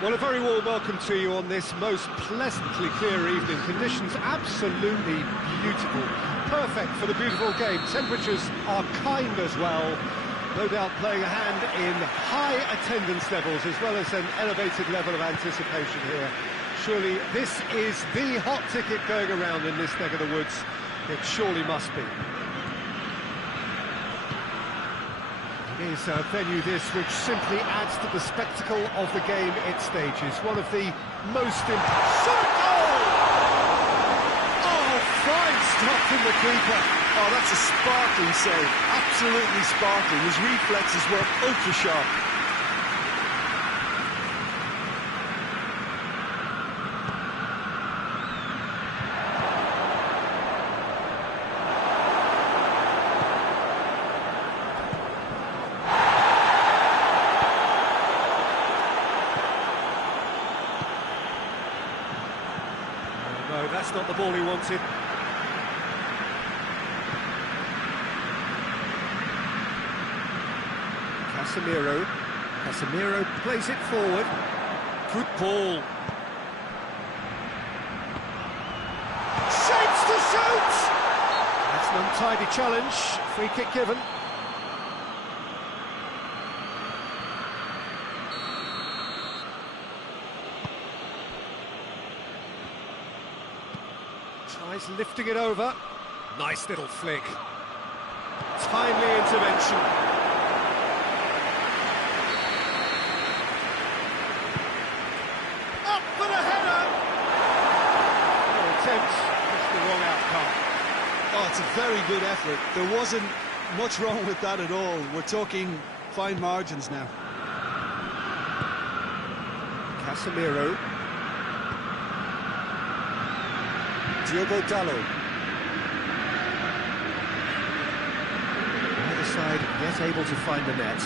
Well, a very warm welcome to you on this most pleasantly clear evening. Conditions absolutely beautiful. Perfect for the beautiful game. Temperatures are kind as well. No doubt playing a hand in high attendance levels as well as an elevated level of anticipation here. Surely this is the hot ticket going around in this neck of the woods. It surely must be. It is a venue this which simply adds to the spectacle of the game it stages. One of the most important... goal! Oh, fine stop from the keeper. Oh, that's a sparkling save. Absolutely sparkling. His reflexes were ultra sharp. No, that's not the ball he wanted. Casemiro plays it forward. Good ball. Shapes to shoot! That's an untidy challenge. Free kick given. Tries lifting it over. Nice little flick. Timely intervention. Up for the header! No attempt, just the wrong outcome. Oh, it's a very good effort. There wasn't much wrong with that at all. We're talking fine margins now. Casemiro. Diogo Dalot. Either side yet able to find the net.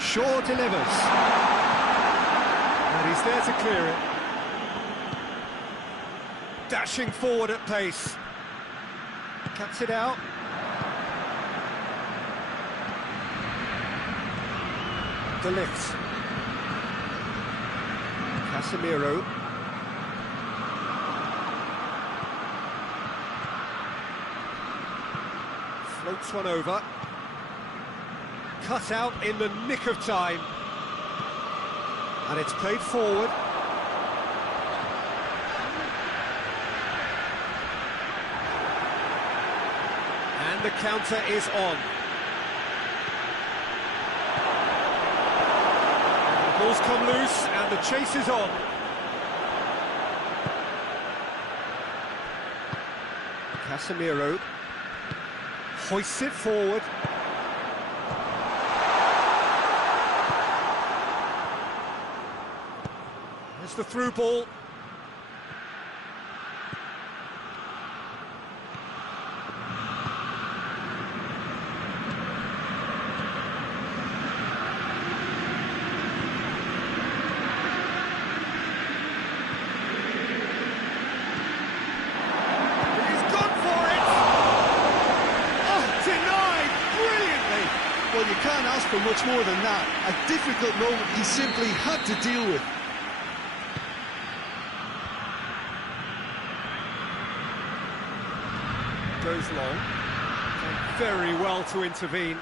Shaw delivers. And he's there to clear it. Dashing forward at pace. Cuts it out. De Ligt. Casemiro. Floats one over. Cut out in the nick of time. And it's played forward. And the counter is on. Ball's come loose and the chase is on. Casemiro hoists it forward. There's the through ball. Well, you can't ask for much more than that. A difficult moment he simply had to deal with. Goes long. And very well to intervene.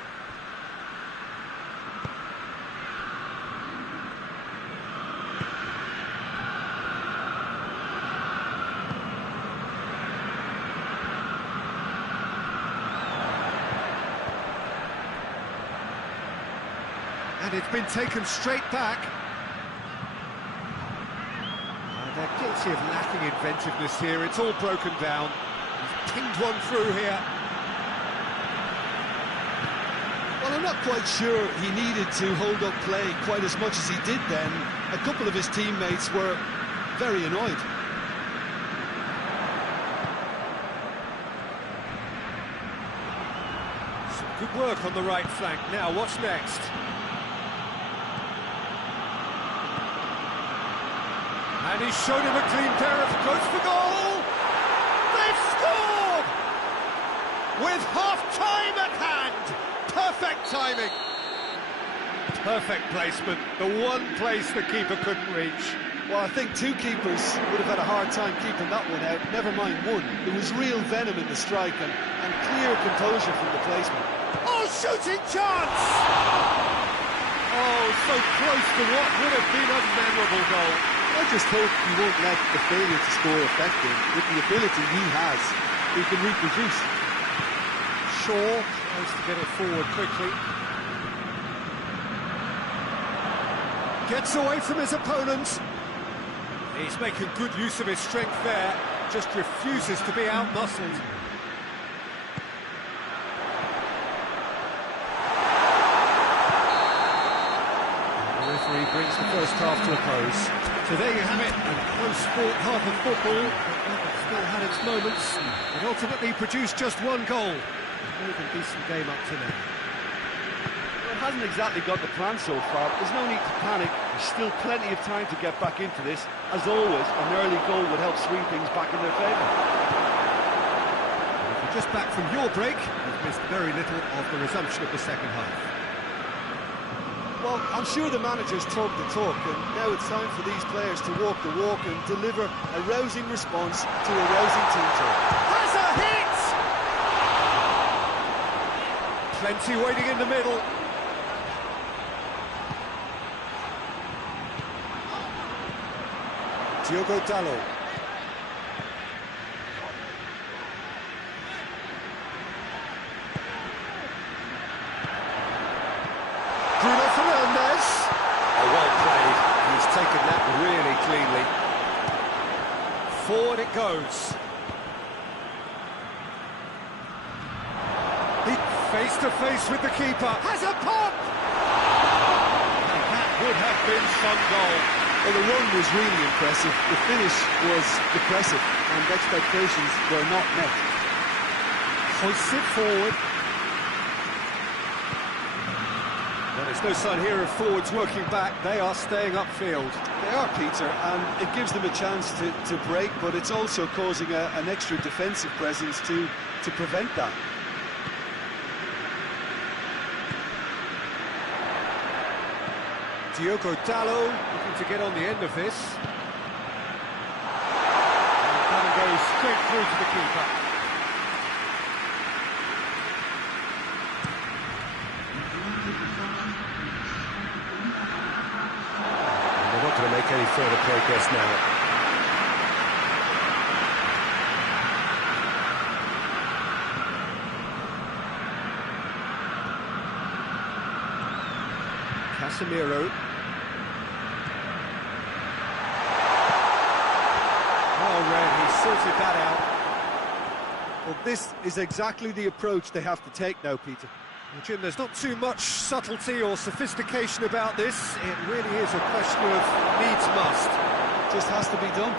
And it's been taken straight back. They're guilty of lacking inventiveness here. It's all broken down. He's pinged one through here. Well, I'm not quite sure he needed to hold up play quite as much as he did then. A couple of his teammates were very annoyed. Some good work on the right flank. Now, what's next? And he's shown him a clean pair of goes for goal! They've scored! With half-time timing. Perfect placement, the one place the keeper couldn't reach. Well, I think two keepers would have had a hard time keeping that one out, never mind one. There was real venom in the strike and clear composure from the placement. Oh, shooting chance! Oh, so close to what would have been a memorable goal. I just hope he won't let the failure to score affect him. With the ability he has, he can reproduce. Shaw tries to get it forward quickly. Gets away from his opponent. He's making good use of his strength there, just refuses to be out-muscled. The referee brings the first half to a close. So there you have it, a close fought half of football, but still had its moments, and ultimately produced just one goal. More than decent game up to now. It hasn't exactly got the plan so far. There's no need to panic. There's still plenty of time to get back into this. As always, an early goal would help swing things back in their favour. If you're just back from your break, you've missed very little of the resumption of the second half. Well, I'm sure the managers talk the talk, and now it's time for these players to walk the walk and deliver a rousing response to a rousing team talk. Has a hit! Plenty waiting in the middle. Diogo Dalot. Bruno Fernandes. Oh, well played. He's taken that really cleanly. Forward it goes. He face to face with the keeper. Has a pop! And that would have been some goal. Well, the run was really impressive. The finish was depressive, and expectations were not met. Hoists it forward. Well, there's no sign here of forwards working back. They are staying upfield. They are, Peter, and it gives them a chance to break, but it's also causing an extra defensive presence to prevent that. Diogo Dalot looking to get on the end of this. And that goes straight through to the keeper. And they're not going to make any further progress now. Casemiro. He sorted that out. Well, this is exactly the approach they have to take now, Peter. Well, Jim, there's not too much subtlety or sophistication about this. It really is a question of needs must. It just has to be done.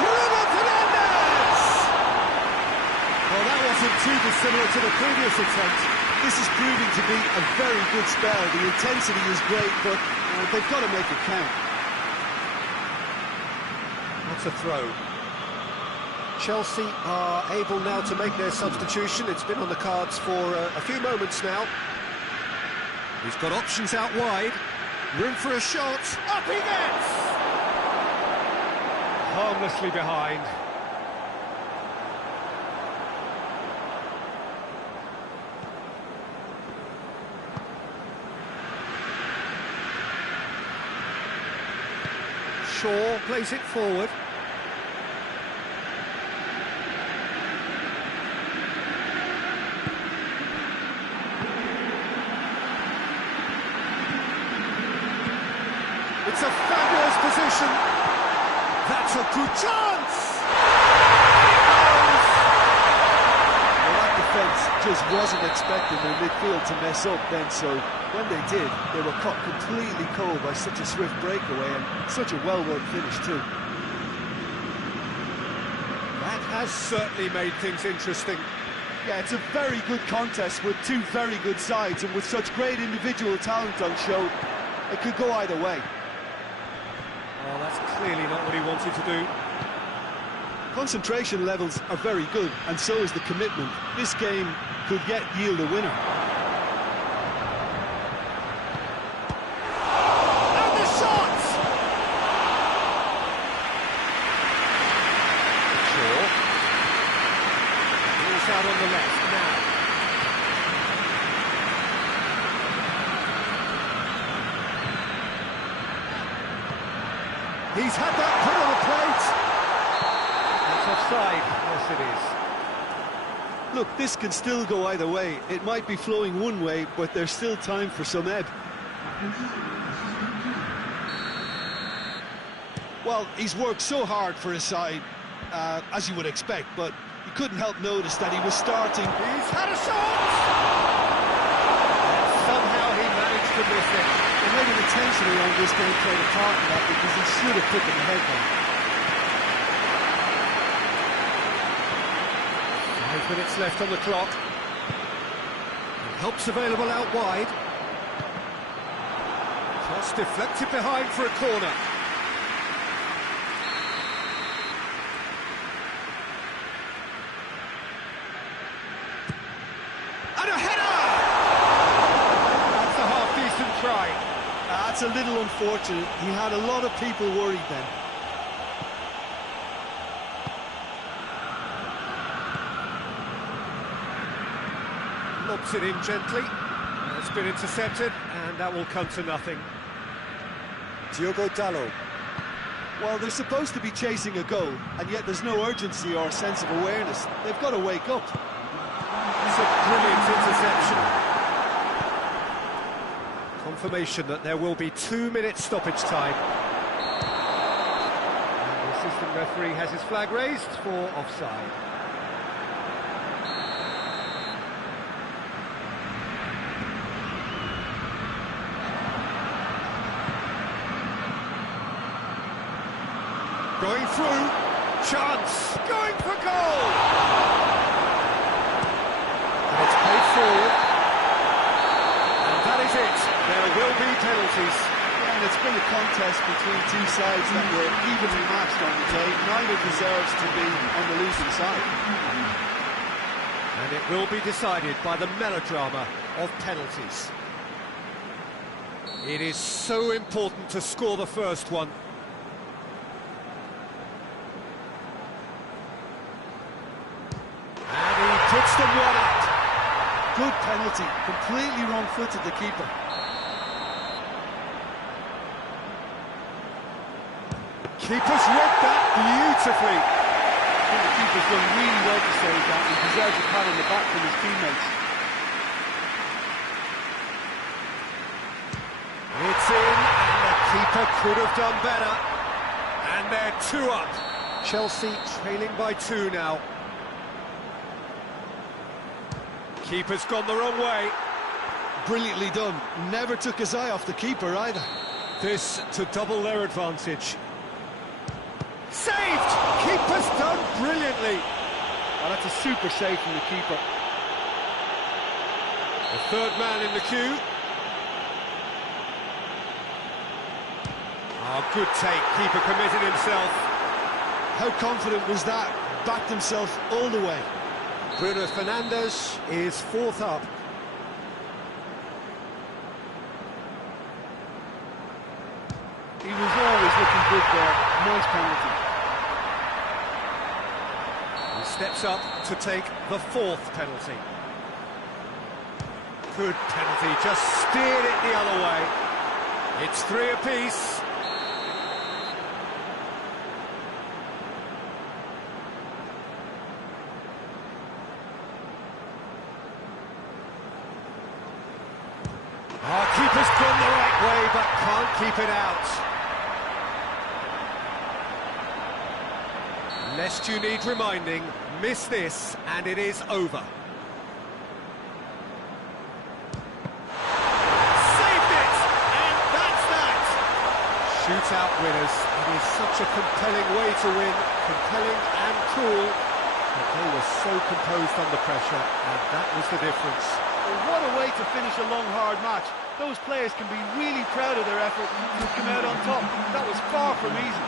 Bruno Fernandes! Well, that wasn't too dissimilar to the previous attempt. This is proving to be a very good spell. The intensity is great, but they've got to make it count. What's a throw? Chelsea are able now to make their substitution. It's been on the cards for a few moments now. He's got options out wide. Room for a shot. Up he gets! Harmlessly behind. Shaw plays it forward. It's a fabulous position. That's a good chance. Well, that defence just wasn't expecting their midfield to mess up then, so when they did, they were caught completely cold by such a swift breakaway and such a well-worked finish too. That has certainly made things interesting. Yeah, it's a very good contest with two very good sides, and with such great individual talent on show, it could go either way. Oh, that's clearly not what he wanted to do. Concentration levels are very good, and so is the commitment. This game could yet yield a winner. And the shot! Shaw. Ball's out on the left now. He's had that put on the plate. It's offside. Yes, it is. Look, this can still go either way. It might be flowing one way, but there's still time for some ebb. Well, he's worked so hard for his side, as you would expect, but you couldn't help notice that he was starting. He's had a shot! And somehow he managed to miss it. And maybe the tension around this game played a part in that, because he should have put them ahead then. 5 minutes left on the clock. Help's available out wide. Cross deflected behind for a corner. And a header! That's a half-decent try. That's a little unfortunate. He had a lot of people worried then. Lobs it in gently. It's been intercepted, and that will come to nothing. Diogo Dalot. Well, they're supposed to be chasing a goal, and yet there's no urgency or sense of awareness. They've got to wake up. It's a brilliant interception. Confirmation that there will be 2-minute stoppage time. And the assistant referee has his flag raised for offside. Going through, chance, going for goal! And it's played forward, and that is it. There will be penalties. Yeah, and it's been a contest between two sides that were evenly matched on the day. Neither deserves to be on the losing side. And it will be decided by the melodrama of penalties. It is so important to score the first one. Puts them one up. Good penalty, completely wrong-footed the keeper. Keeper's read that beautifully. I think the keeper's done really well to save that. He deserves a pat on the back from his teammates. It's in, and the keeper could have done better. And they're 2 up. Chelsea trailing by 2 now. Keeper's gone the wrong way. Brilliantly done. Never took his eye off the keeper either. This to double their advantage. Saved! Keeper's done brilliantly. Oh, that's a super save from the keeper. The third man in the queue. Oh, good take. Keeper committed himself. How confident was that? Backed himself all the way. Bruno Fernandes is 4th up. He was always looking good there. Nice penalty. He steps up to take the 4th penalty. Good penalty, just steered it the other way. It's 3 apiece. Our keeper's gone the right way, but can't keep it out. Lest you need reminding, miss this, and it is over. Saved it! And that's that! Shootout winners. It is such a compelling way to win, compelling and cool. But they were so composed under pressure, and that was the difference. Well, what a way to finish a long, hard match. Those players can be really proud of their effort to come out on top. That was far from easy.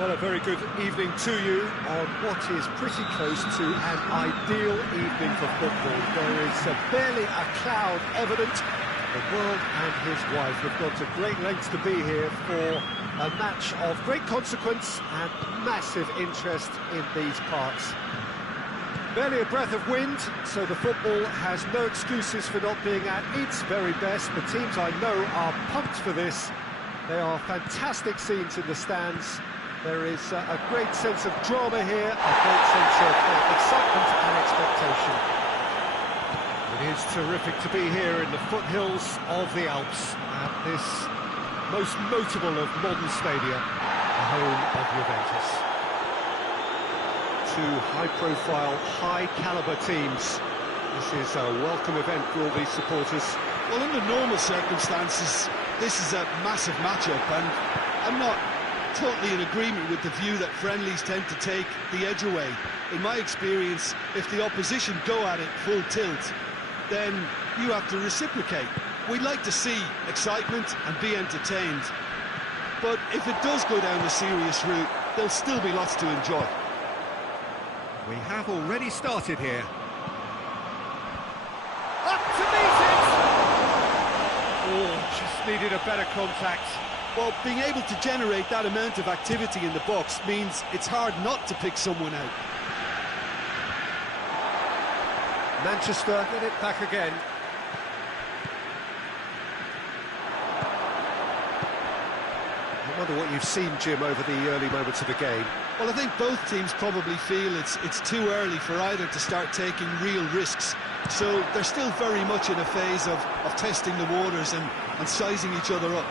Well, a very good evening to you on what is pretty close to an ideal evening for football. There is barely a cloud evident. The world and his wife have gone to great lengths to be here for a match of great consequence and massive interest in these parts. Barely a breath of wind, so the football has no excuses for not being at its very best. The teams I know are pumped for this. They are fantastic scenes in the stands. There is a great sense of drama here, a great sense of excitement and expectation. It is terrific to be here in the foothills of the Alps at this most notable of modern stadia, the home of Juventus. Two high-profile, high-caliber teams. This is a welcome event for all these supporters. Well, under normal circumstances, this is a massive matchup, and I'm not totally in agreement with the view that friendlies tend to take the edge away. In my experience, if the opposition go at it full tilt, then you have to reciprocate. We'd like to see excitement and be entertained, but if it does go down the serious route, there'll still be lots to enjoy. We have already started here. Up to meet it! Oh, just needed a better contact. Well, being able to generate that amount of activity in the box means it's hard not to pick someone out. Manchester get it back again. I wonder what you've seen, Jim, over the early moments of the game. Well, I think both teams probably feel it's too early for either to start taking real risks. So they're still very much in a phase of testing the waters and sizing each other up.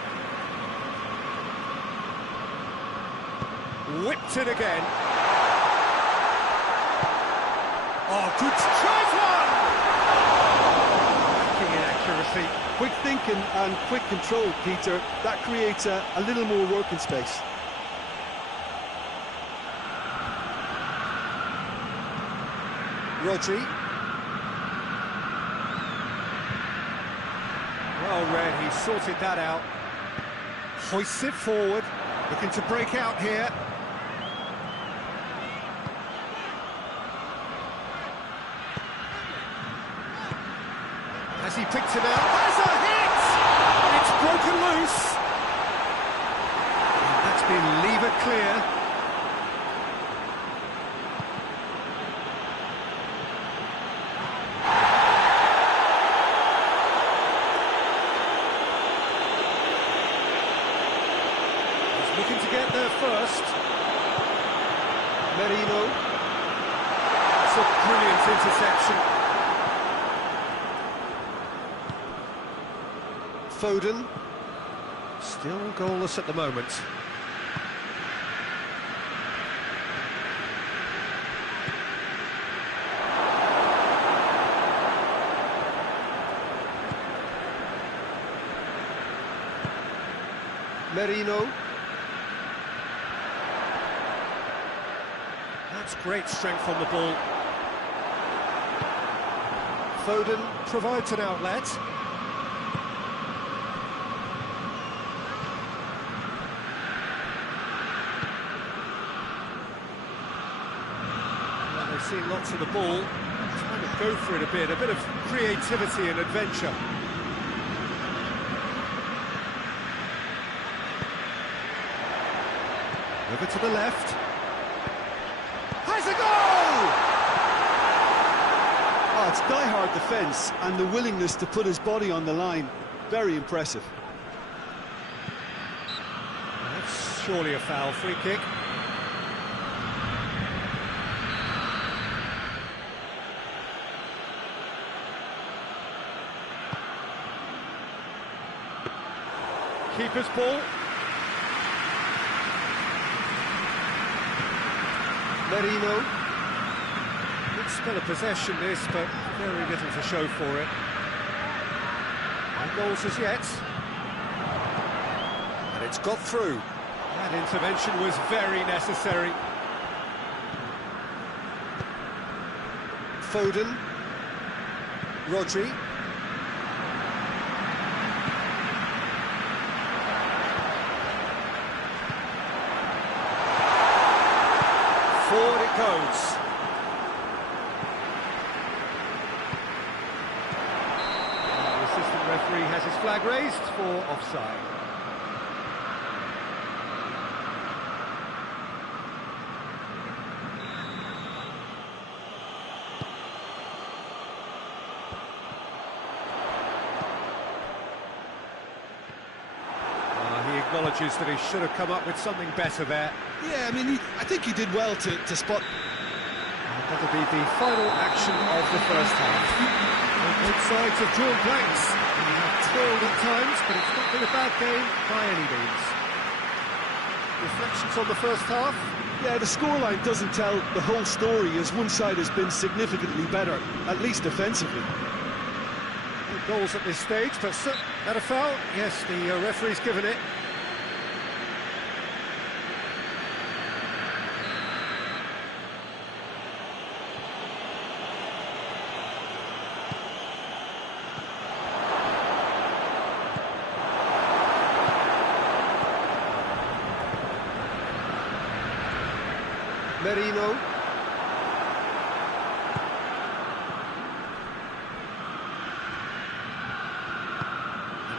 Whipped it again. Oh, good tries one! Lacking in accuracy. Quick thinking and quick control, Peter. That creates a little more working space. Rodri. Well read, he sorted that out. Hoists it forward, looking to break out here. Has he picked him out? There's a hit! It's broken loose. And that's been lever clear. He's looking to get there first. Merino. That's a brilliant interception. Foden. Still goalless at the moment. Merino. That's great strength on the ball. Foden provides an outlet. Well, they've seen lots of the ball. Trying to go for it a bit of creativity and adventure. Over to the left. Has a goal! Oh, it's die-hard defence and the willingness to put his body on the line. Very impressive. That's surely a foul. Free kick. Keeper's ball. Merino. Good spell of possession this, but very little to show for it. No goals as yet. And it's got through. That intervention was very necessary. Foden. Rodri. Forward it goes. The assistant referee has his flag raised for offside. He acknowledges that he should have come up with something better there. Yeah, I mean, I think he did well to spot. That'll be the final action of the first half. Both sides have drawn blanks. We have toiled at times, but it's not been a bad game by any means. Reflections on the first half? Yeah, the scoreline doesn't tell the whole story, as one side has been significantly better, at least defensively. No goals at this stage, but that a foul? Yes, the referee's given it. Merino.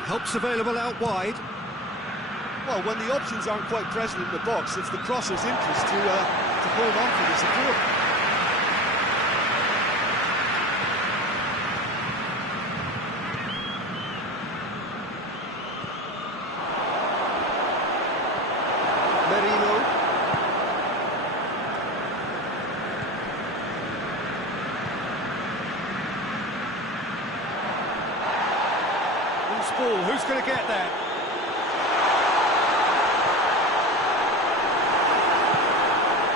Help's available out wide. Well, when the options aren't quite present in the box, it's the crosser's interest to hold on for the support. Merino. Ball. Who's going to get that?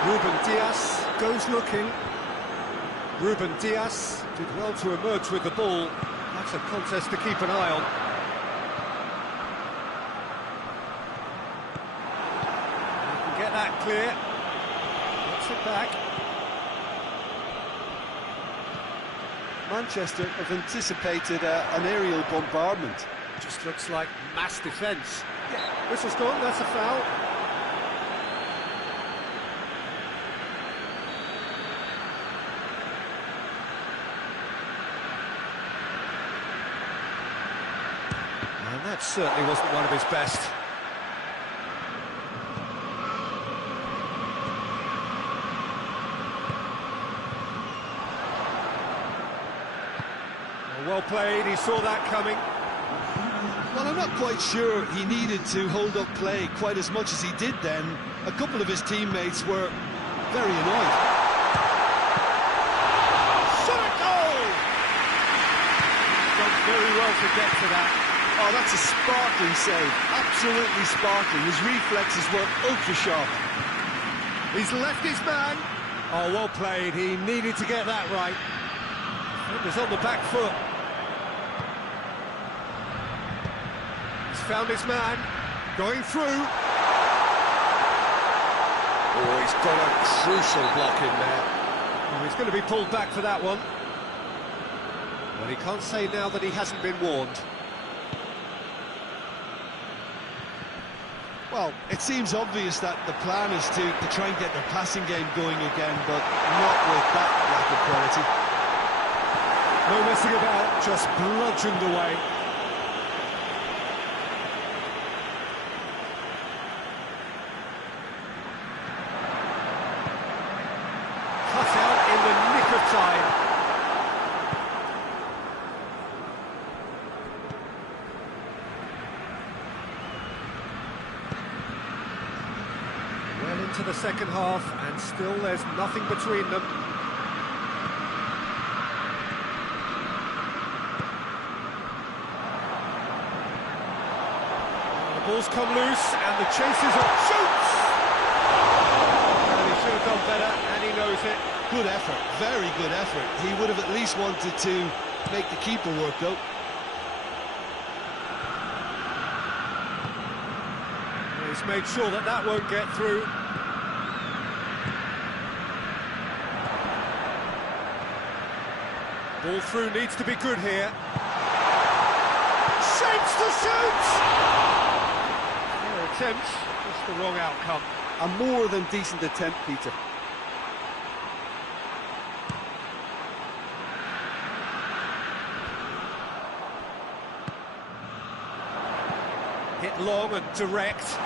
Ruben Dias goes looking. Ruben Dias did well to emerge with the ball. That's a contest to keep an eye on. You can get that clear. Gets it back. Manchester have anticipated an aerial bombardment. Just looks like mass defence. Yeah, whistle's gone, that's a foul. And that certainly wasn't one of his best. Well played, he saw that coming. Well, I'm not quite sure he needed to hold up play quite as much as he did then. A couple of his teammates were very annoyed. well to get to that. Oh, that's a sparkling save. Absolutely sparkling. His reflexes were ultra-sharp. He's left his man. Oh, well played. He needed to get that right. Defender's on the back foot. He's found his man. Going through. Oh, he's got a crucial block in there. Oh, he's going to be pulled back for that one. But he can't say now that he hasn't been warned. Well, it seems obvious that the plan is to try and get their passing game going again, but not with that lack of quality. No messing about, just bludgeoned away. Cut out in the nick of time. Well into the second half, and still there's nothing between them. Ball's come loose, and the chase is on. Shoots! And he should have done better, and he knows it. Good effort, very good effort. He would have at least wanted to make the keeper work, though. He's made sure that that won't get through. Ball through needs to be good here. Shapes to shoot! Attempt, just the wrong outcome. A more than decent attempt, Peter. Hit long and direct.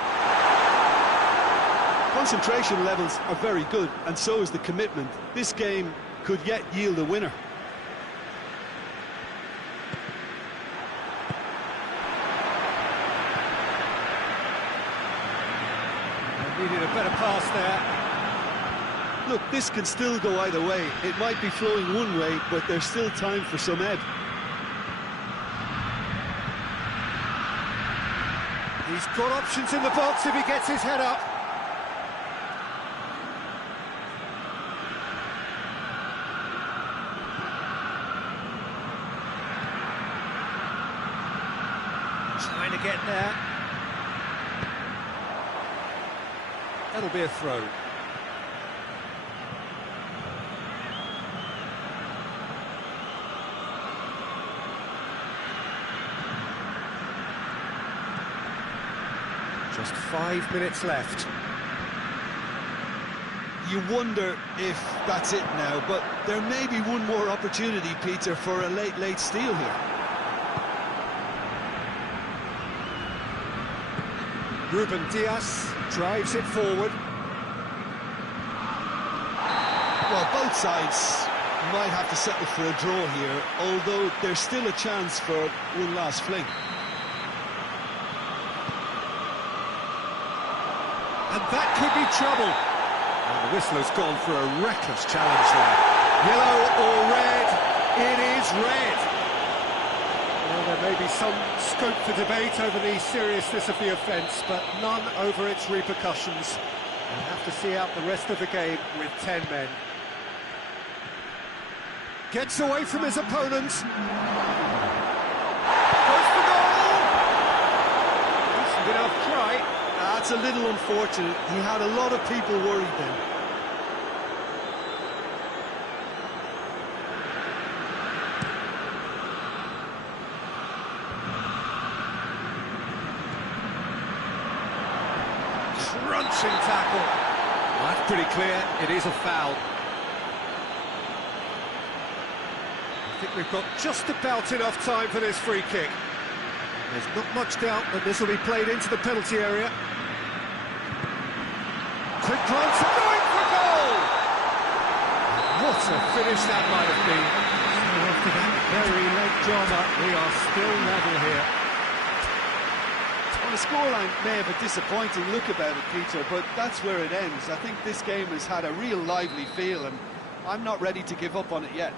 Concentration levels are very good, and so is the commitment. This game could yet yield a winner. Needed a better pass there. Look, this can still go either way. It might be flowing one way, but there's still time for some ebb. He's got options in the box if he gets his head up. Trying to get there. That'll be a throw. Just 5 minutes left. You wonder if that's it now, but there may be one more opportunity, Peter, for a late steal here. Ruben Diaz drives it forward. Well, both sides might have to settle for a draw here, although there's still a chance for one last fling. And that could be trouble. And the whistler's gone for a reckless challenge there. Yellow or red? It is red. Well, there may be some scope for debate over the seriousness of the offence, but none over its repercussions. We'll have to see out the rest of the game with 10 men. Gets away from his opponents. Goes for goal! Decent enough try. That's a little unfortunate. He had a lot of people worried then. Crunching tackle. Well, that's pretty clear. It is a foul. I think we've got just about enough time for this free kick. There's not much doubt that this will be played into the penalty area. Quick glance and going for goal! What a finish that might have been. So after that very late drama, we are still level here. Well, the scoreline may have a disappointing look about it, Peter, but that's where it ends. I think this game has had a real lively feel, and I'm not ready to give up on it yet.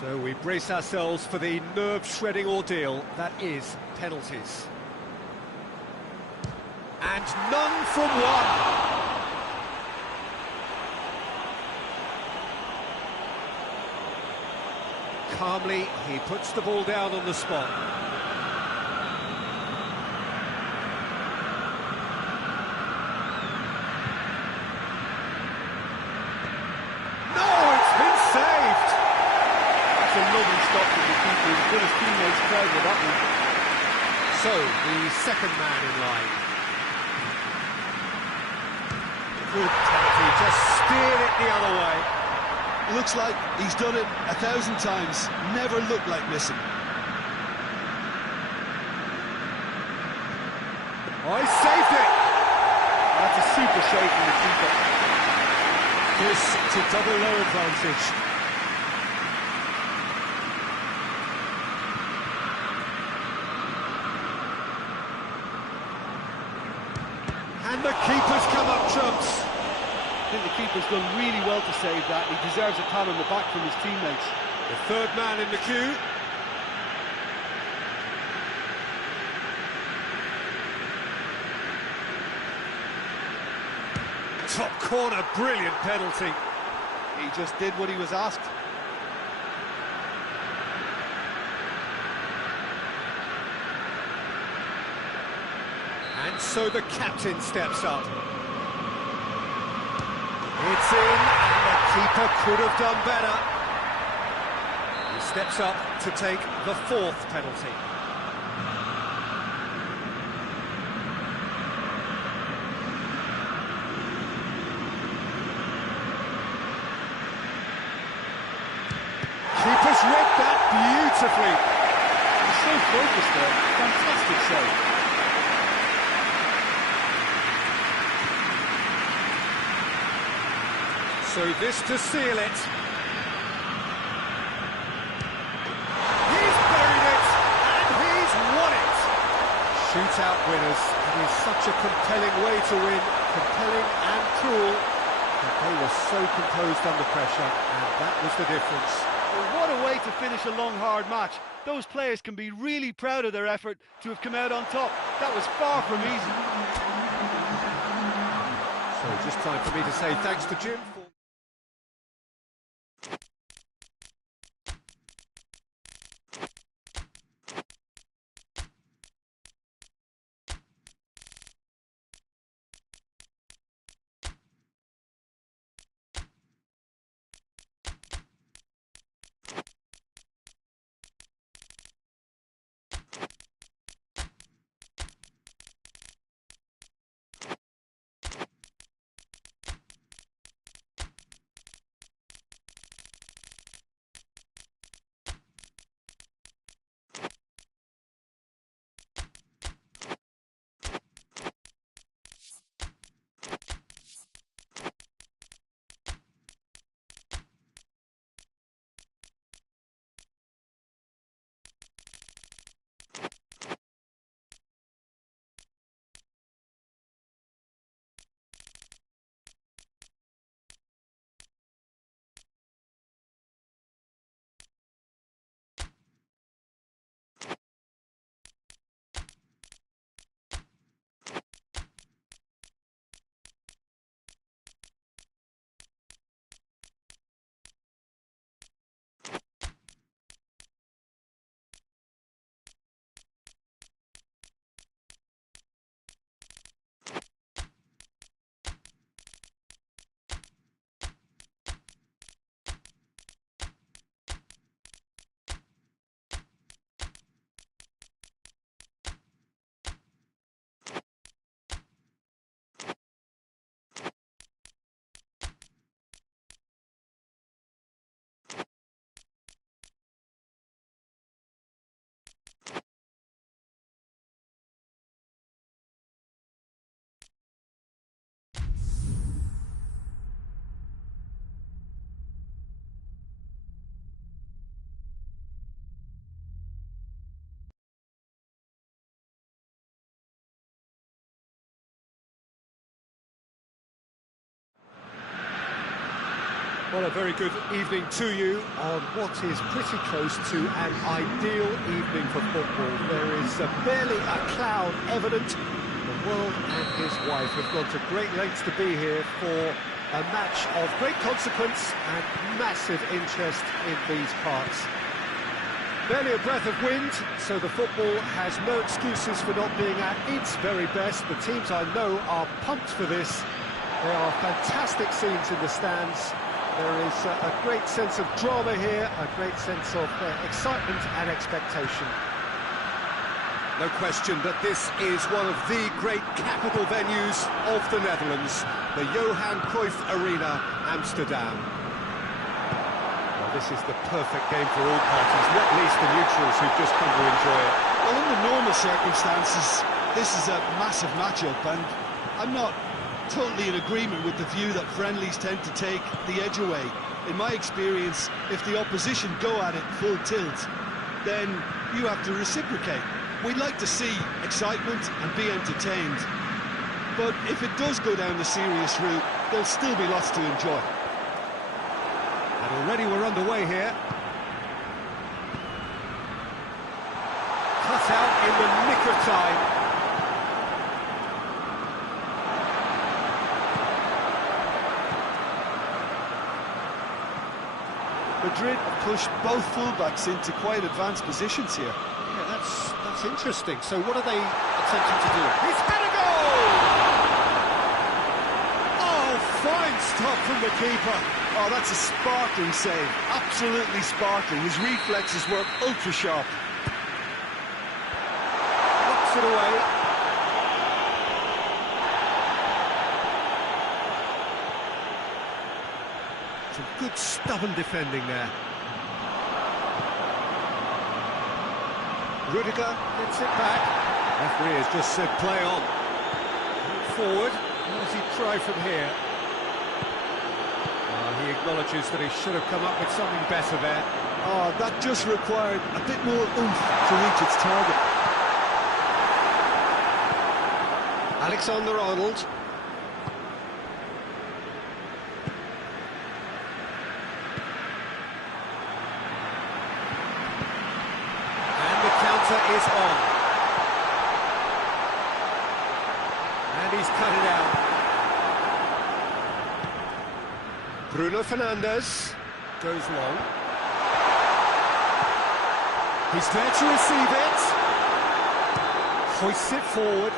So we brace ourselves for the nerve-shredding ordeal that is penalties. And none from one. Calmly, he puts the ball down on the spot. No, it's been saved! That's a lovely stop from the keeper. He's put his teammates proud with that one. So, the second man in line. Good penalty, just steered it the other way. Looks like he's done it 1,000 times. Never looked like missing. Oh, he saved it! That's a super save from the keeper. This to double their advantage. And the keeper's come up trumps. I think the keeper's done really well to save that. He deserves a pat on the back from his teammates. The third man in the queue. Top corner, brilliant penalty. He just did what he was asked. And so the captain steps up. It's in, and the keeper could have done better. He steps up to take the fourth penalty. Keeper's read that beautifully. He's so focused there. Fantastic save. So this to seal it. He's buried it, and he's won it. Shootout winners. It is such a compelling way to win, compelling and cruel. But they were so composed under pressure, and that was the difference. Well, what a way to finish a long, hard match. Those players can be really proud of their effort to have come out on top. That was far from easy. So just time for me to say thanks to Jim for Well, a very good evening to you on what is pretty close to an ideal evening for football. There is barely a cloud evident. The world and his wife have gone to great lengths to be here for a match of great consequence and massive interest in these parts. Barely a breath of wind, so the football has no excuses for not being at its very best. The teams I know are pumped for this. There are fantastic scenes in the stands. There is a great sense of drama here, a great sense of excitement and expectation. No question that this is one of the great capital venues of the Netherlands, the Johan Cruyff Arena, Amsterdam. Well, this is the perfect game for all parties, not least the neutrals who've just come to enjoy it. Well, under normal circumstances, this is a massive matchup, and I'm not totally in agreement with the view that friendlies tend to take the edge away. In my experience, if the opposition go at it full tilt, then you have to reciprocate. We'd like to see excitement and be entertained, but if it does go down the serious route, there'll still be lots to enjoy. And already we're underway here. Cut out in the nick of time. Madrid pushed both fullbacks into quite advanced positions here. Yeah, that's interesting. So what are they attempting to do? He's had a goal! Oh, fine stop from the keeper. Oh, that's a sparkling save. Absolutely sparkling. His reflexes were ultra sharp. Knocks it away. Some good stubborn defending there. Rudiger gets it back. Referee has just said play on. Forward. What does he try from here? He acknowledges that he should have come up with something better there. Oh, that just required a bit more oomph to reach its target. Alexander-Arnold. Is on. And he's cut it out. Bruno Fernandes goes long. He's there to receive it. Hoists it forward.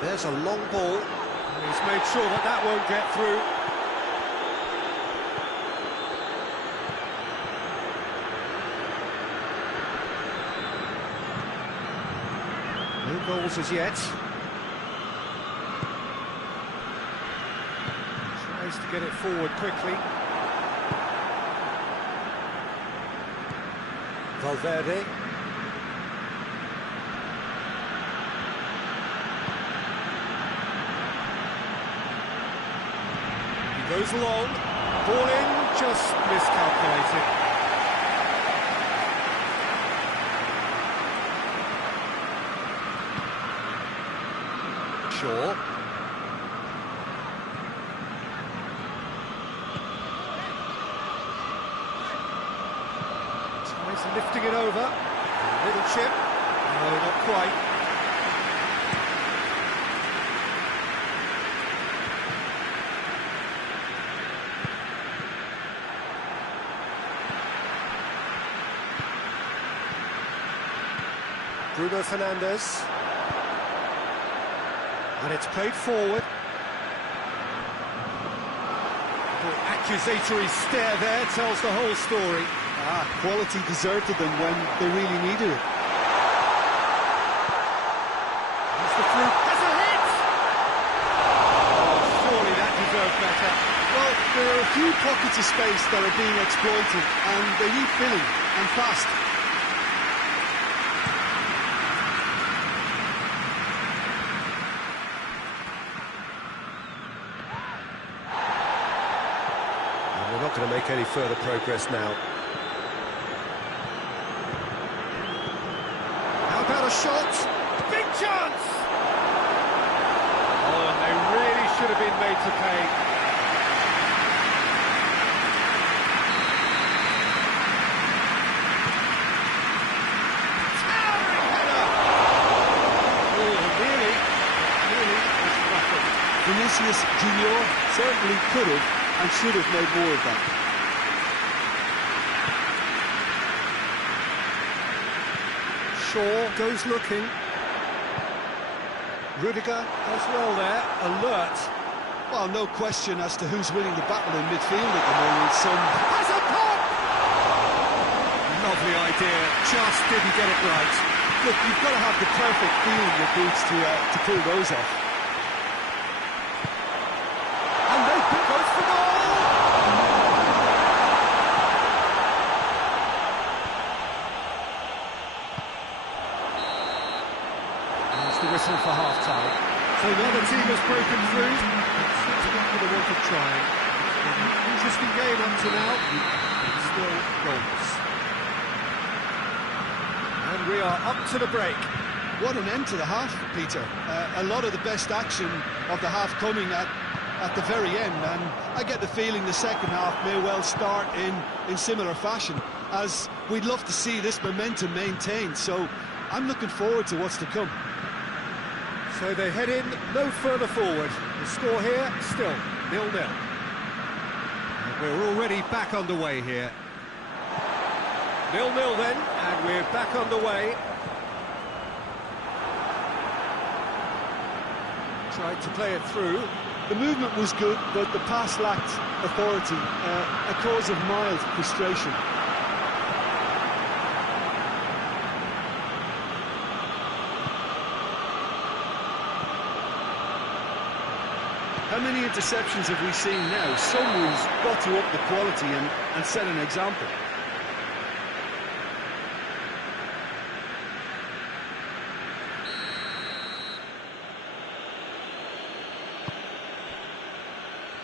There's a long ball. And he's made sure that that won't get through. No goals as yet. Tries to get it forward quickly. Valverde. He goes long. Ball in, just miscalculated. Shaw. Tries lifting it over. A little chip. No, not quite. Bruno Fernandes. And it's played forward. The accusatory stare there tells the whole story. Quality deserted them when they really needed it. That's the through. That's a hit! Oh, surely that deserved better. Well, there are a few pockets of space that are being exploited, and they need filling, and fast. We're not going to make any further progress now. How about a shot? Big chance! Oh, and they really should have been made to pay. Vinicius Junior certainly could have and should have made more of that. Shaw goes looking. Rudiger does well there, alert. Well, no question as to who's winning the battle in midfield at the moment. Some Has a pop! Lovely idea, just didn't get it right. look, you've got to have the perfect feel in your boots to pull those off. And they goes for goal! There's the whistle for half-time. So another team has broken through. Seems not going to want to try. It's been an interesting game up to now. Still goals. And we are up to the break. What an end to the half, Peter. A lot of the best action of the half coming at the very end, and I get the feeling the second half may well start in similar fashion, as we'd love to see this momentum maintained, so I'm looking forward to what's to come. So they head in no further forward. The score here, still 0-0. And we're already back underway here. 0-0 then, and we're back underway. Tried to play it through. The movement was good, but the pass lacked authority, a cause of mild frustration. How many interceptions have we seen now? Someone's got to up the quality and set an example.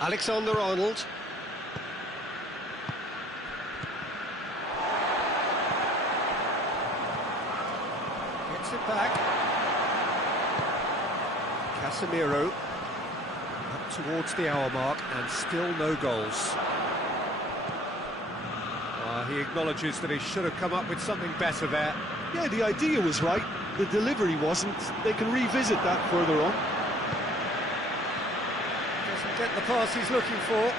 Alexander-Arnold. Gets it back. Casemiro. Up towards the hour mark and still no goals. He acknowledges that he should have come up with something better there. Yeah, the idea was right, the delivery wasn't. They can revisit that further on. Doesn't get the pass he's looking for.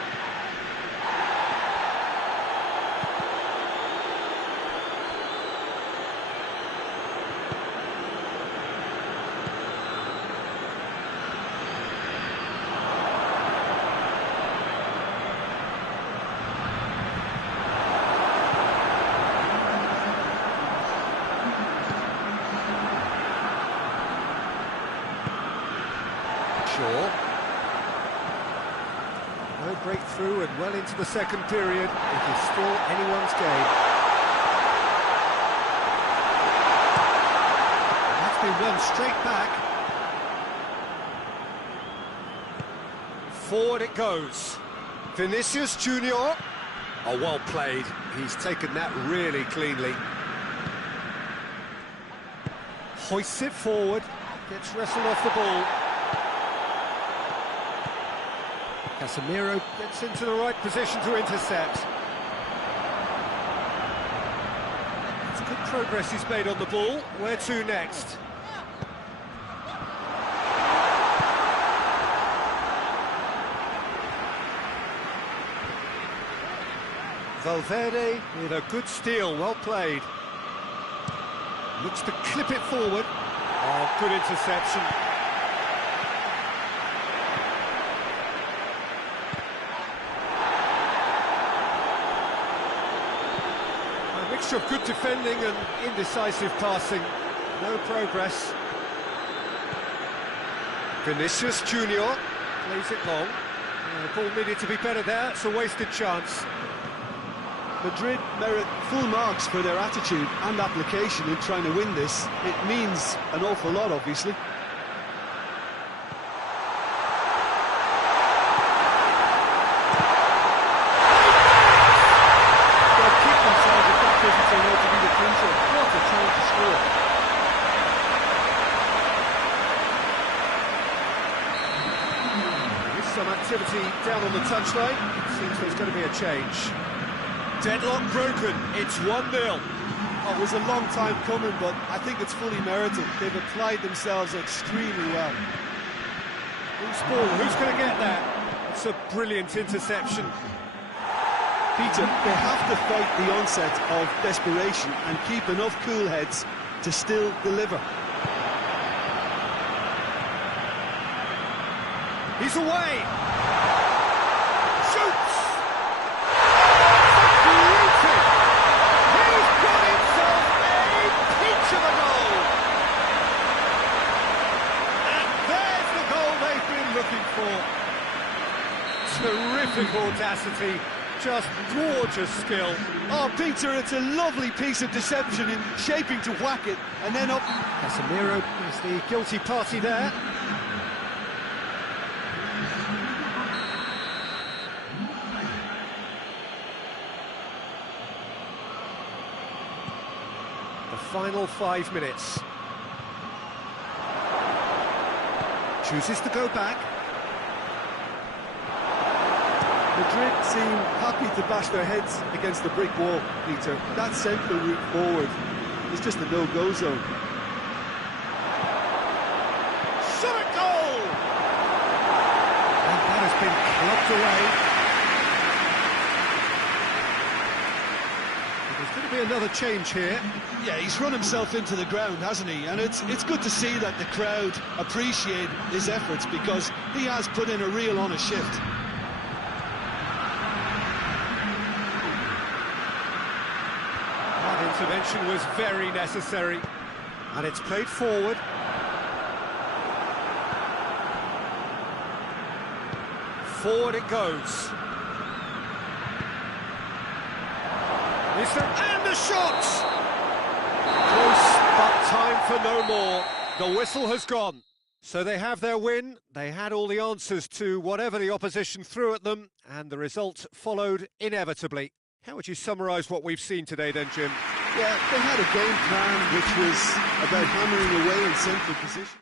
No breakthrough and well into the second period. It is still anyone's game. And that's been run straight back. Forward it goes. Vinicius Junior. Oh, well played. He's taken that really cleanly. Hoists it forward. Gets wrestled off the ball. Casemiro gets into the right position to intercept. It's good progress he's made on the ball. Where to next? Valverde with a good steal, well played. Looks to clip it forward. Oh, good interception. A mixture of good defending and indecisive passing. No progress. Vinicius Junior plays it long. The ball needed to be better there. It's a wasted chance. Madrid merit full marks for their attitude and application in trying to win this. It means an awful lot, obviously. They've kicked themselves if that doesn't turn out to be the clincher. What a time to score. With some activity down on the touchline, it seems there's going to be a change. Deadlock broken, it's 1-0. Oh, it was a long time coming, but I think it's fully merited. They've applied themselves extremely well. Loose ball, who's going to get that? It's a brilliant interception. Peter, they have to fight the onset of desperation and keep enough cool heads to still deliver. He's away! Shoots! He's got himself a peach of a goal! And there's the goal they've been looking for. Terrific audacity, just gorgeous skill. Oh, Peter, it's a lovely piece of deception in shaping to whack it, and then up... Casemiro is the guilty party there. The final 5 minutes. Chooses to go back. Madrid seem happy to bash their heads against the brick wall, Peter. That central route forward is just a no-go zone. Shot a goal! And that has been clubbed away. There's going to be another change here. Yeah, he's run himself into the ground, hasn't he? And it's good to see that the crowd appreciate his efforts, because he has put in a real honest shift. That intervention was very necessary. And it's played forward. Forward it goes. And the shot! Close, but time for no more. The whistle has gone. So they have their win. They had all the answers to whatever the opposition threw at them, and the result followed inevitably. How would you summarise what we've seen today then, Jim? Yeah, they had a game plan which was about hammering away in central position.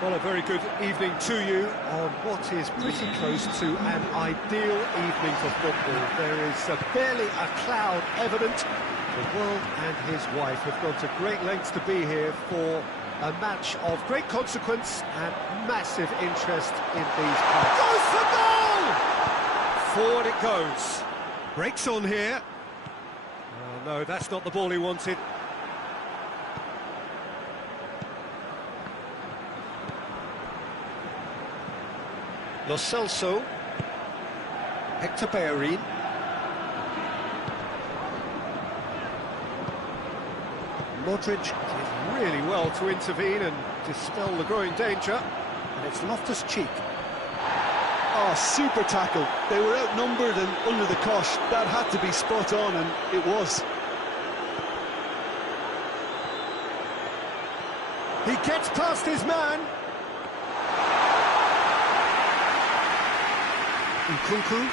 Well, a very good evening to you on what is pretty close to an ideal evening for football. There is barely a cloud evident. The world and his wife have gone to great lengths to be here for a match of great consequence and massive interest in these parts. Goes for goal! Forward it goes. Breaks on here. Oh, no, that's not the ball he wanted. Lo Celso, Hector Bellerin, Modric did really well to intervene and dispel the growing danger. And it's Loftus-Cheek. Oh, super tackle. They were outnumbered and under the cosh. That had to be spot on, and it was. He gets past his man. Nkunku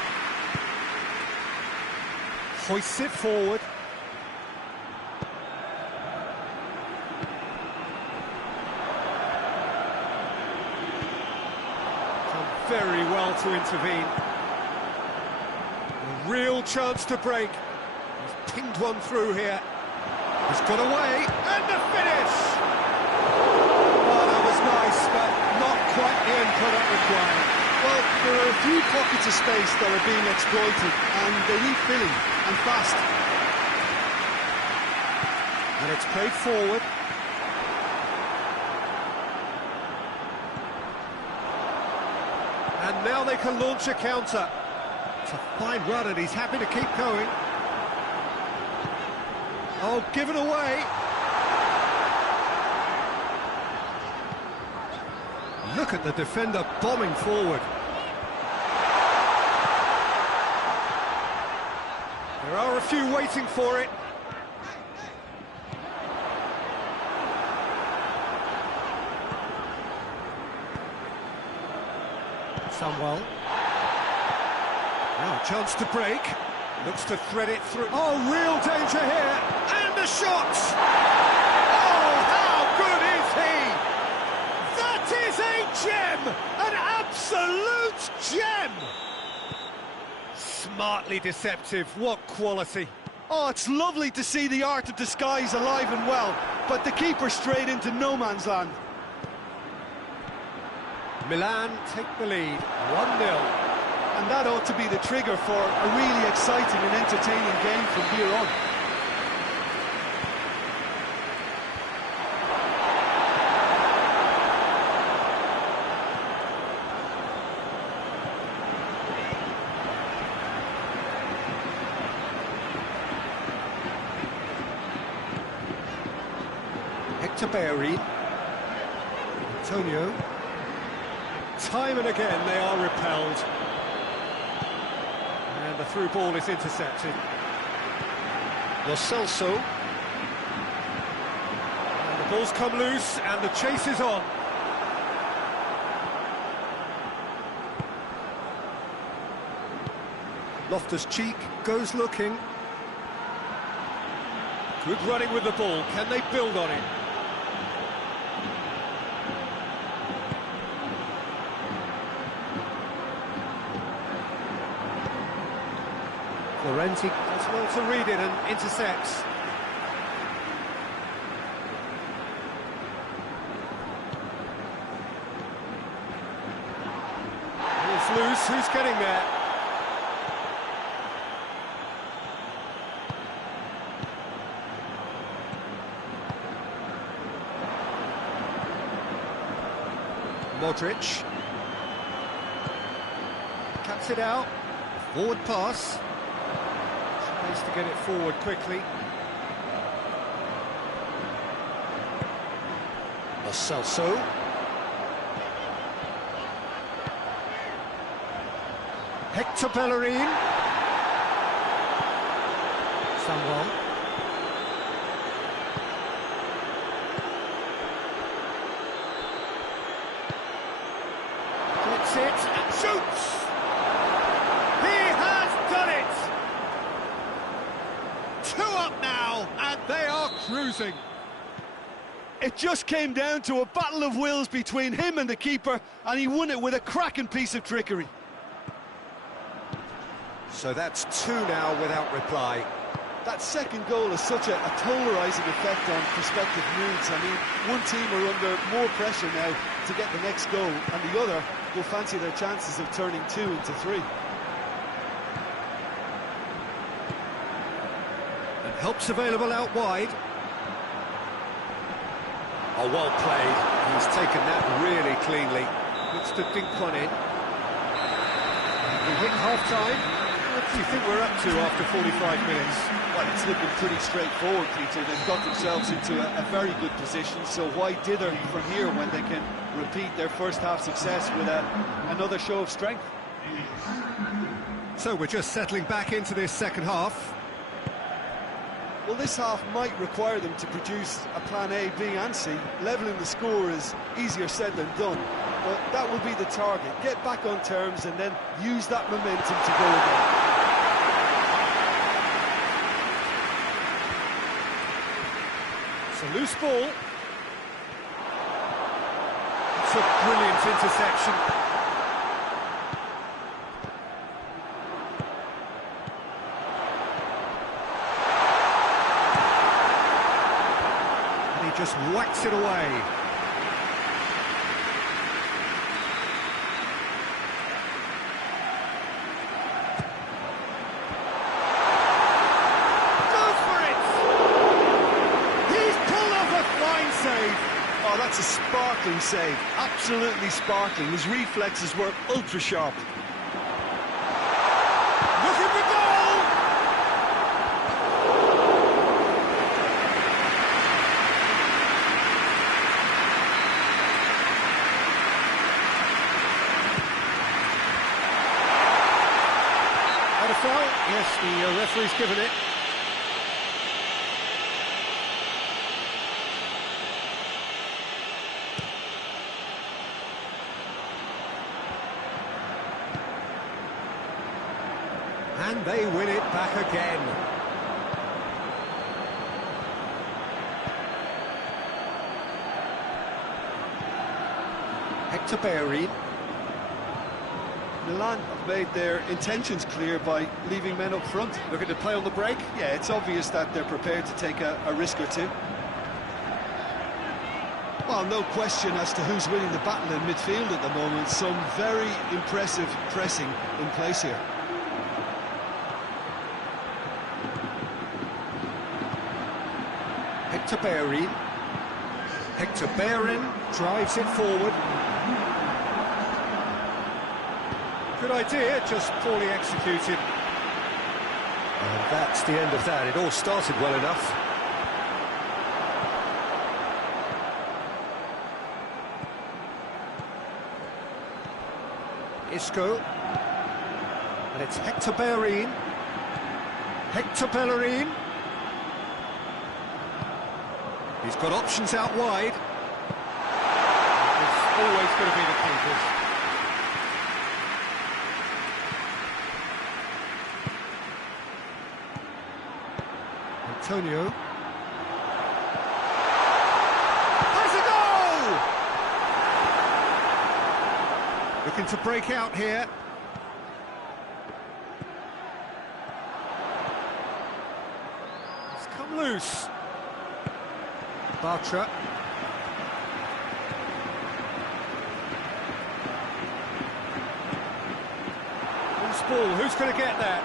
hoists it forward. Done very well to intervene. A real chance to break. He's pinged one through here. He's got away, and the finish! Oh, that was nice, but not quite the end product required. Well, there are a few pockets of space that are being exploited, and they need filling, and fast. And it's played forward. And now they can launch a counter. It's a fine run, and he's happy to keep going. Oh, given away. Look at the defender bombing forward. There are a few waiting for it. Sunwell. Now a chance to break. Looks to thread it through. Oh, real danger here. And a shot! Oh, how good is he? That is a gem! An absolute gem! Smartly deceptive. What quality. Oh, it's lovely to see the art of disguise alive and well, but the keeper straight into no man's land. Milan take the lead, 1-0. And that ought to be the trigger for a really exciting and entertaining game from here on. Hector Bellerin. Antonio. Time and again they are repelled. And the through ball is intercepted. Lo Celso. And the ball's come loose and the chase is on. Loftus-Cheek goes looking. Good running with the ball. Can they build on it? Laurenti does well to read it and intercepts. It's loose, who's getting there? Modric. Cuts it out. Forward pass. Space to get it forward quickly. Lo Celso. Hector Bellerin. Sunwell. Gets it and shoots! He has done it! 2 up now, and they are cruising. It just came down to a battle of wills between him and the keeper, and he won it with a cracking piece of trickery. So that's 2 now without reply. That second goal has such a polarising effect on prospective moods. I mean, one team are under more pressure now to get the next goal, and the other will fancy their chances of turning 2 into 3. And help's available out wide. Oh, well played. He's taken that really cleanly. Looks to dink one in. We hit half-time. What do you think we're up to after 45 minutes? Well, it's looking pretty straightforward, Peter. They've got themselves into a very good position, so why dither from here when they can repeat their first half success with another show of strength? So we're just settling back into this second half. Well, this half might require them to produce a plan A, B and C. Levelling the score is easier said than done, but that will be the target. Get back on terms and then use that momentum to go again. It's a loose ball. It's a brilliant interception. And he just whacks it away. Oh, that's a sparkling save, absolutely sparkling. His reflexes were ultra sharp. Look at the goal! Had a foul? Yes, the referee's given it. And they win it back again. Hector Bellerin. Milan have made their intentions clear by leaving men up front. Looking to play on the break. Yeah, it's obvious that they're prepared to take a risk or two. Well, no question as to who's winning the battle in midfield at the moment. Some very impressive pressing in place here. Hector Bellerin. Hector Bellerin drives it forward. Good idea, just poorly executed. And that's the end of that. It all started well enough. Isco. And it's Hector Bellerin. Hector Bellerin. He's got options out wide. It's always going to be the keepers. Antonio. Has a goal! Looking to break out here. It's come loose. Bartra. Loose ball, who's going to get that?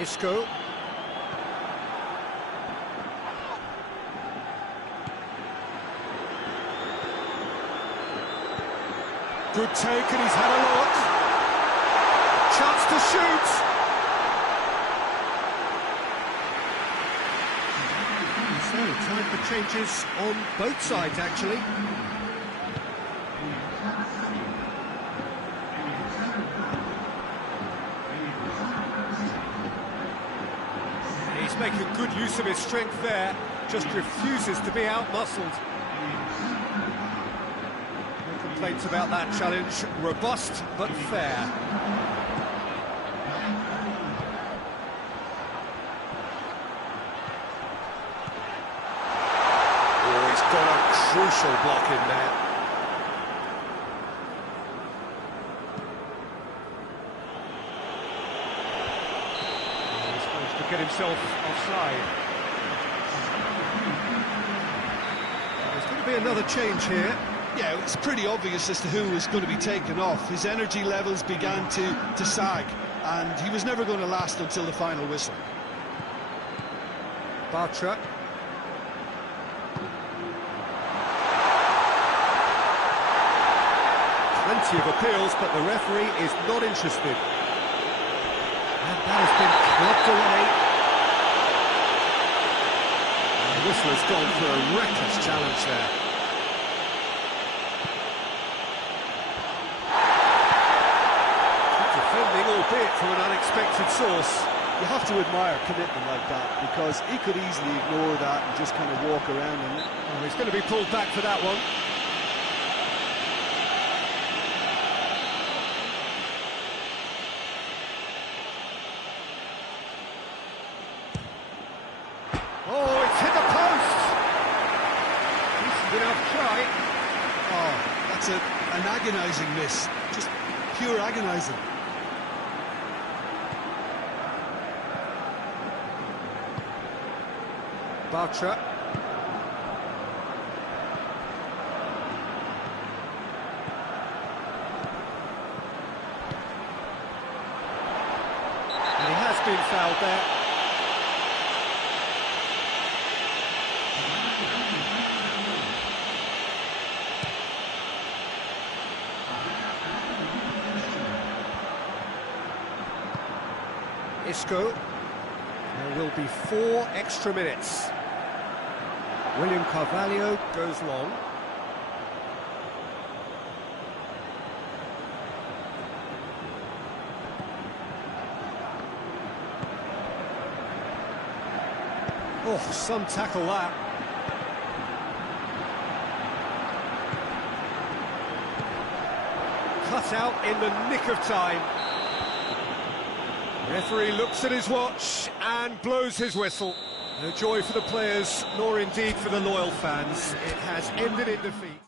Isco. Good take, and he's had a look. Chance to shoot. So, time for changes on both sides, actually. He's making good use of his strength there, just refuses to be out-muscled. No complaints about that challenge, robust but fair. Got a crucial block in there. He's supposed to get himself offside. There's going to be another change here. Yeah, it's pretty obvious as to who was going to be taken off. His energy levels began to sag, and he was never going to last until the final whistle. Bartra. Plenty of appeals, but the referee is not interested. And that has been clubbed away. And the whistle has gone for a reckless challenge there. Good defending, albeit from an unexpected source. You have to admire commitment like that, because he could easily ignore that and just kind of walk around in it. Oh, he's going to be pulled back for that one. Oh, it's hit the post! Decent enough try. Oh, that's an agonising miss. Just pure agonising. Bartra. And he has been fouled there. Isco. There will be 4 extra minutes. William Carvalho goes long. Oh, some tackle that. Cut out in the nick of time. Referee looks at his watch and blows his whistle. No joy for the players, nor indeed for the loyal fans. It has ended in defeat.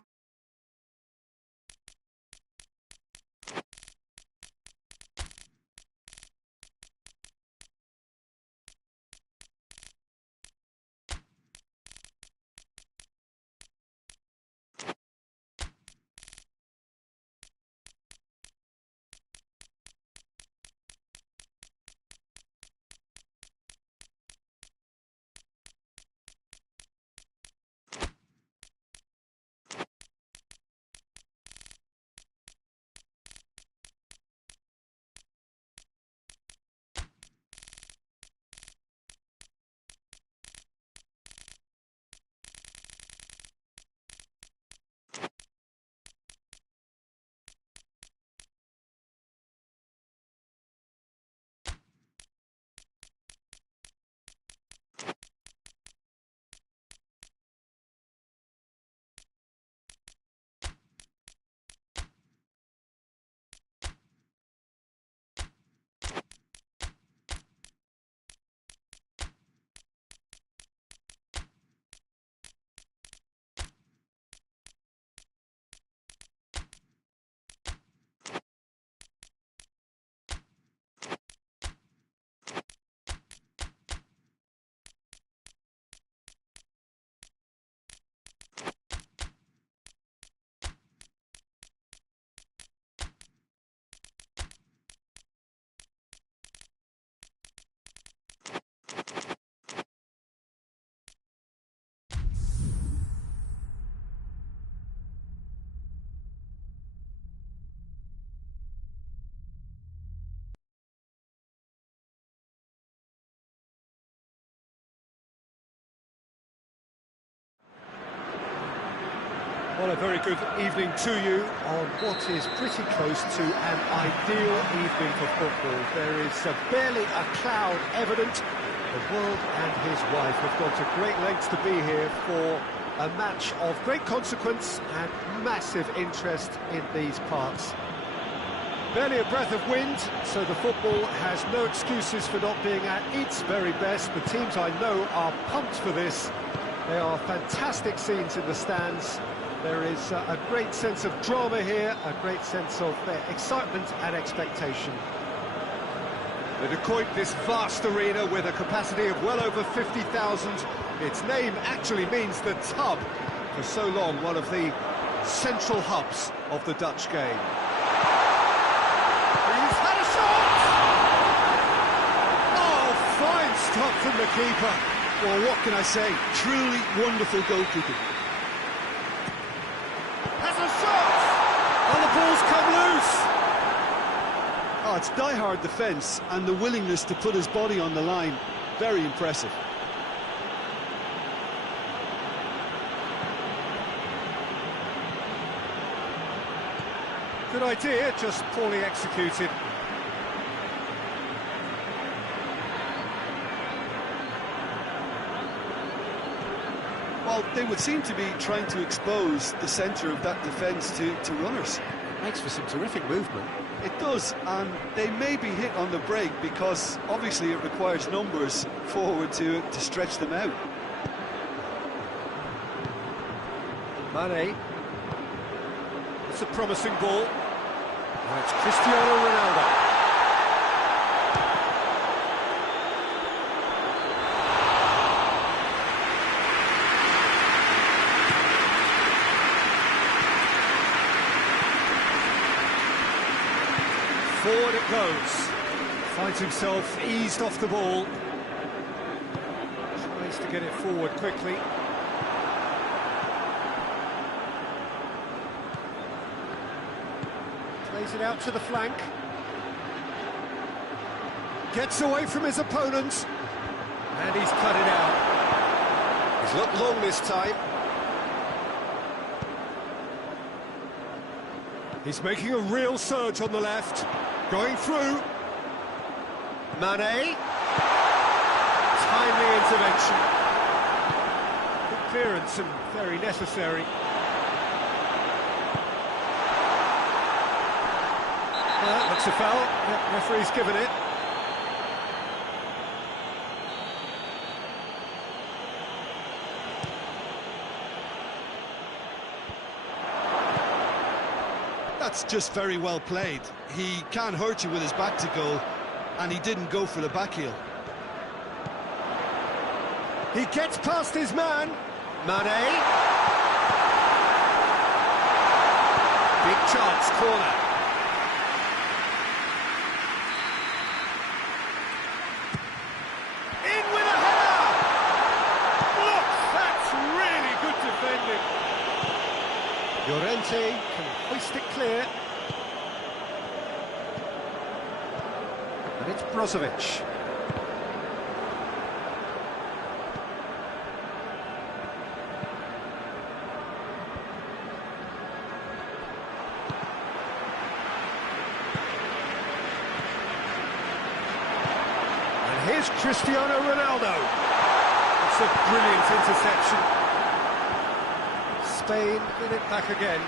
Well, a very good evening to you on what is pretty close to an ideal evening for football. There is barely a cloud evident. The world and his wife have gone to great lengths to be here for a match of great consequence and massive interest in these parts. Barely a breath of wind, so the football has no excuses for not being at its very best. The teams I know are pumped for this. There are fantastic scenes in the stands. There is a great sense of drama here, a great sense of excitement and expectation. To coin this vast arena with a capacity of well over 50,000, its name actually means the tub. For so long, one of the central hubs of the Dutch game. He's had a shot! Oh, fine stop from the keeper. Well, what can I say? Truly wonderful goalkeeping. Has a shot! And the ball's come Oh, it's die-hard defence, and the willingness to put his body on the line. Very impressive. Good idea, just poorly executed. Well, they would seem to be trying to expose the centre of that defence to runners. Makes for some terrific movement. It does, and they may be hit on the break because obviously it requires numbers forward to stretch them out. Mane. It's a promising ball. Now it's Cristiano Ronaldo. Forward it goes. Finds himself eased off the ball. Tries to get it forward quickly. Plays it out to the flank. Gets away from his opponent. And he's cut it out. He's looked long this time. He's making a real surge on the left. Going through. Mane. Timely intervention. Good clearance and very necessary. Looks a foul. Yep, referee's given it. That's just very well played. He can't hurt you with his back to goal, and he didn't go for the back heel. He gets past his man. Mane. Big chance, corner. In with a header! Look, that's really good defending. Llorente can hoist it clear. And it's Brozovic. And here's Cristiano Ronaldo. It's a brilliant interception. Spain win it back again.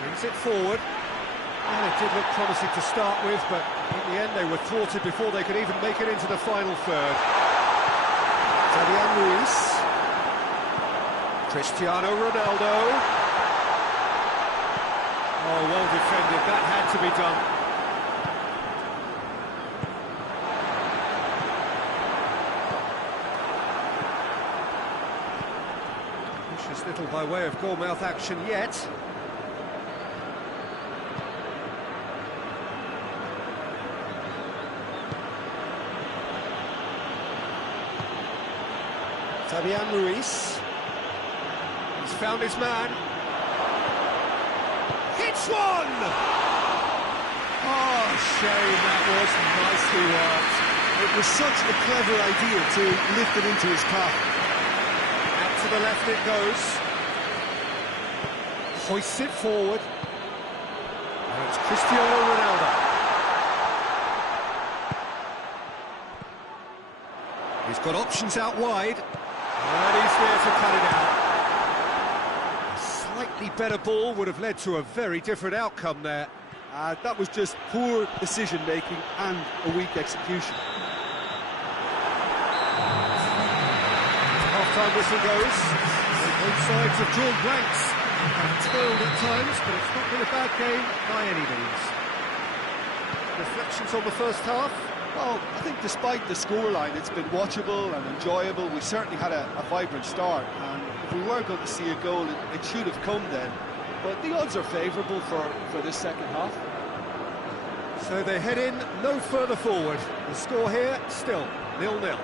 Brings it forward. And it did look promising to start with, but in the end they were thwarted before they could even make it into the final third. Fabian Ruiz. Cristiano Ronaldo. Oh, well defended. That had to be done. Precious little by way of goal-mouth action yet. Fabian Ruiz. He's found his man. Hits one! Oh, shame, that was nicely worked. It was such a clever idea to lift it into his path. Out to the left it goes. Hoists it forward. And it's Cristiano Ronaldo. He's got options out wide. And he's there to cut it out. A slightly better ball would have led to a very different outcome there. That was just poor decision-making and a weak execution. Half-time whistle goes. Both sides have drawn blanks. Toiled at times, but it's not been a bad game by any means. Reflections on the first half? Well, I think despite the scoreline, it's been watchable and enjoyable. We certainly had a vibrant start, and if we were going to see a goal, it should have come then. But the odds are favourable for this second half. So they head in no further forward. The score here, still 0-0.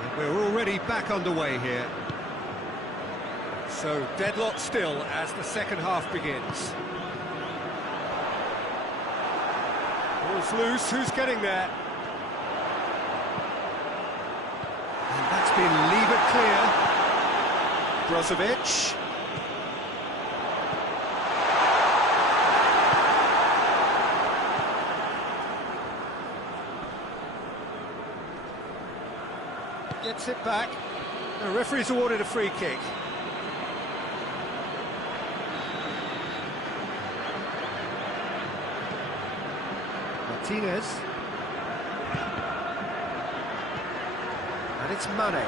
And we're already back underway here. So deadlock still as the second half begins. Battles loose, who's getting there? And that's been levered clear. Brozovic. Gets it back. The referee's awarded a free kick. Martinez. And it's Mane.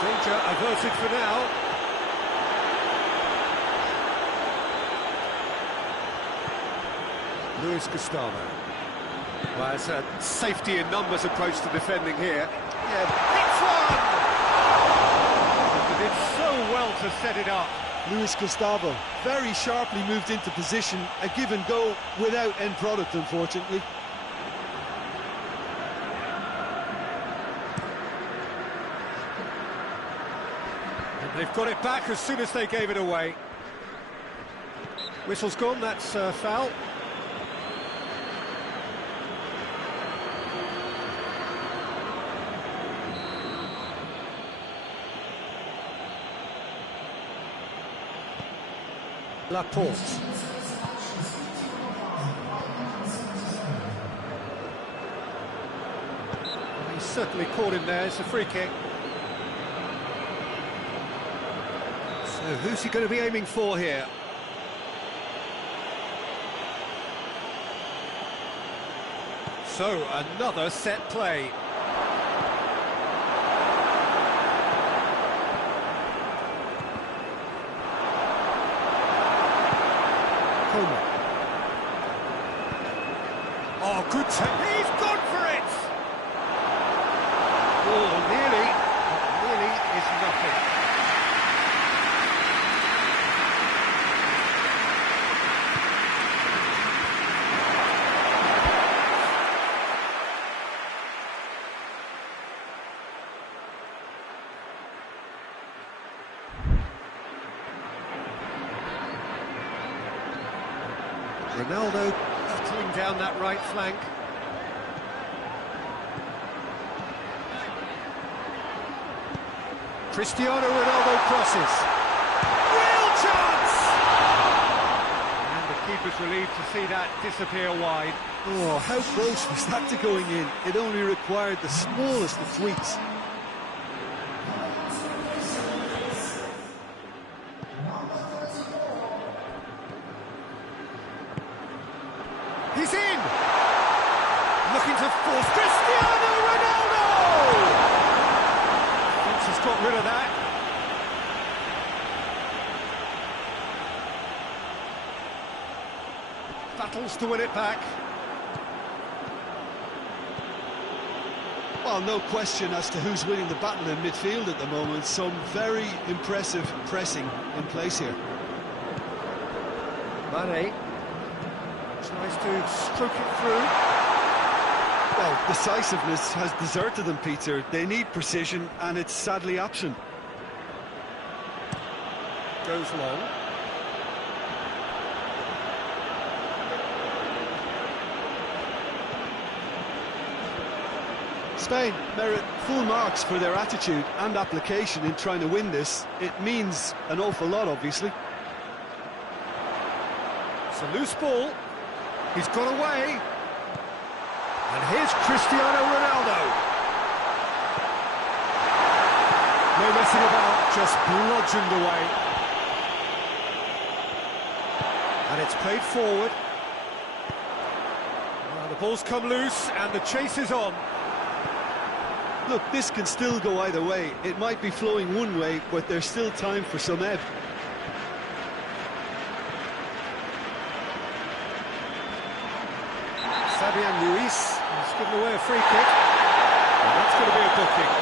Danger averted for now. Luis Gustavo. Well, it's a safety in numbers approach to defending here. Yeah, hits one! He did so well to set it up. Luis Gustavo very sharply moved into position, a give and go without end product, unfortunately. And they've got it back as soon as they gave it away. Whistle's gone, that's foul. Laporte. He's certainly caught him there, it's a free kick. So who's he going to be aiming for here? So another set play. Oh, good take. He's gone for it! Oh, nearly. But nearly is nothing. Ronaldo battling down that right flank. Cristiano Ronaldo crosses. Real chance! And the keeper's relieved to see that disappear wide. Oh, how close was that to going in? It only required the smallest of tweaks. He's in! Looking to force Cristiano Ronaldo! Defence has got rid of that. Battles to win it back. Well, no question as to who's winning the battle in midfield at the moment. Some very impressive pressing in place here. Mane tries to stroke it through. Well, decisiveness has deserted them, Peter. They need precision, and it's sadly absent. Goes long. Spain merit full marks for their attitude and application in trying to win this. It means an awful lot, obviously. It's a loose ball. He's got away. And here's Cristiano Ronaldo. No messing about, just bludgeoned away. And it's played forward. Well, the ball's come loose and the chase is on. Look, this can still go either way. It might be flowing one way, but there's still time for some ebb. Fabian Ruiz has given away a free kick, and that's going to be a booking.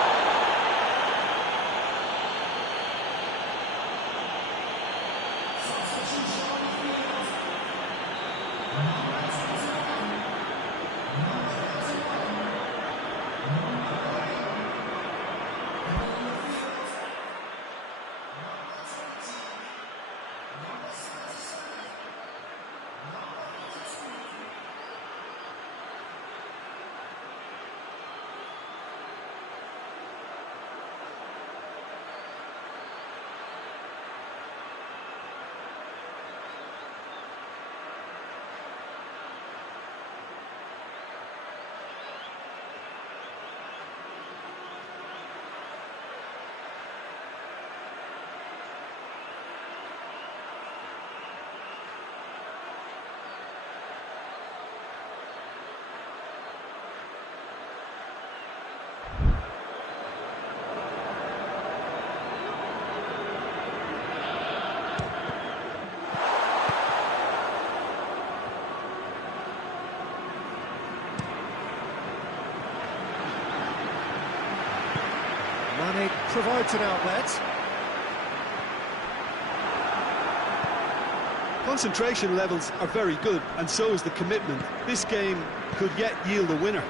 provides an outlet. Concentration levels are very good, and so is the commitment. This game could yet yield a winner.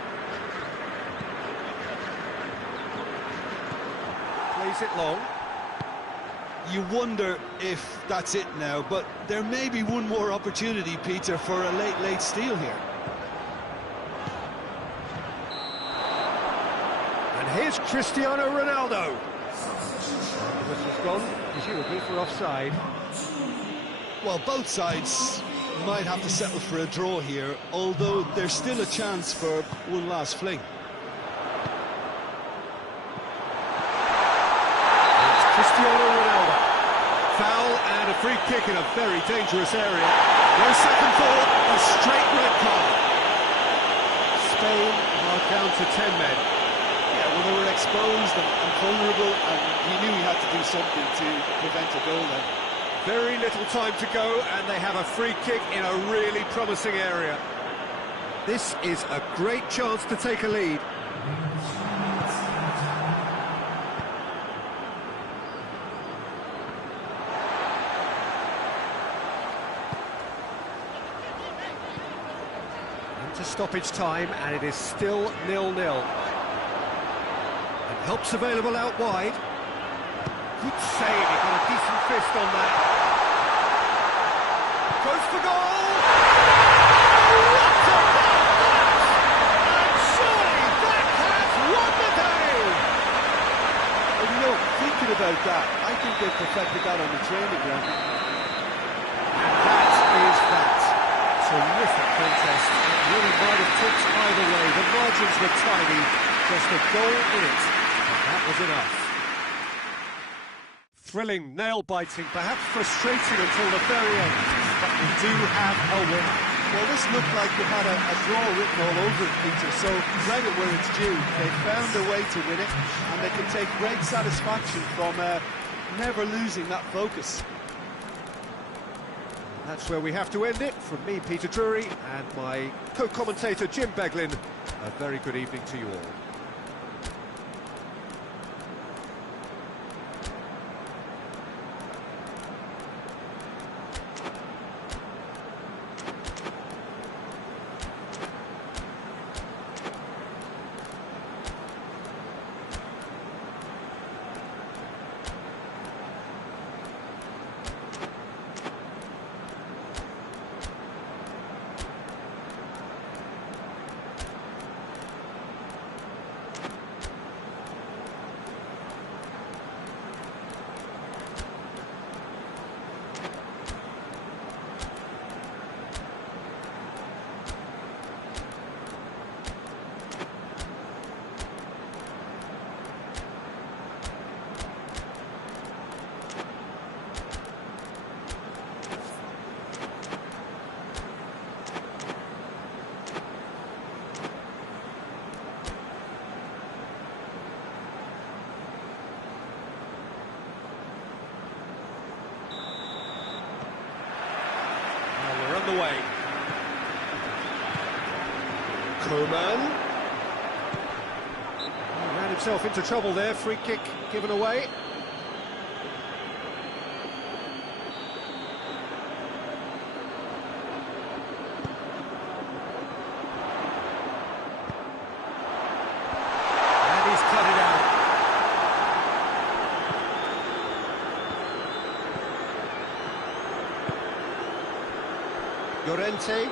Plays it long. You wonder if that's it now, but there may be one more opportunity, Peter, for a late steal here. And here's Cristiano Ronaldo. And the whistle's gone, presumably for offside. Well, both sides might have to settle for a draw here, although there's still a chance for one last fling. It's Cristiano Ronaldo. Foul and a free kick in a very dangerous area. No second thought, a straight red card. Spain are down to 10 men. Yeah, well, they were exposed and vulnerable, and he knew he had to do something to prevent a goal then. Very little time to go, and they have a free kick in a really promising area. This is a great chance to take a lead. Into stoppage time, and it is still 0-0. And help's available out wide. Good save, he got a decent fist on that. Goes for goal! What about that? And surely that has won the day! And you know, thinking about that, I think they've perfected that on the training ground. And that is that. Terrific contest. It really might have tipped either way. The margins were tiny, just a goal in it. And that was enough. Thrilling, nail-biting, perhaps frustrating until the very end, but we do have a winner. Well, this looked like it had a draw written all over it, Peter, so credit where it's due. They found a way to win it, and they can take great satisfaction from never losing that focus. That's where we have to end it. From me, Peter Drury, and my co-commentator, Jim Beglin, a very good evening to you all. The way. Q.Tan. He ran himself into trouble there, free kick given away. And he's cut it out. Llorente.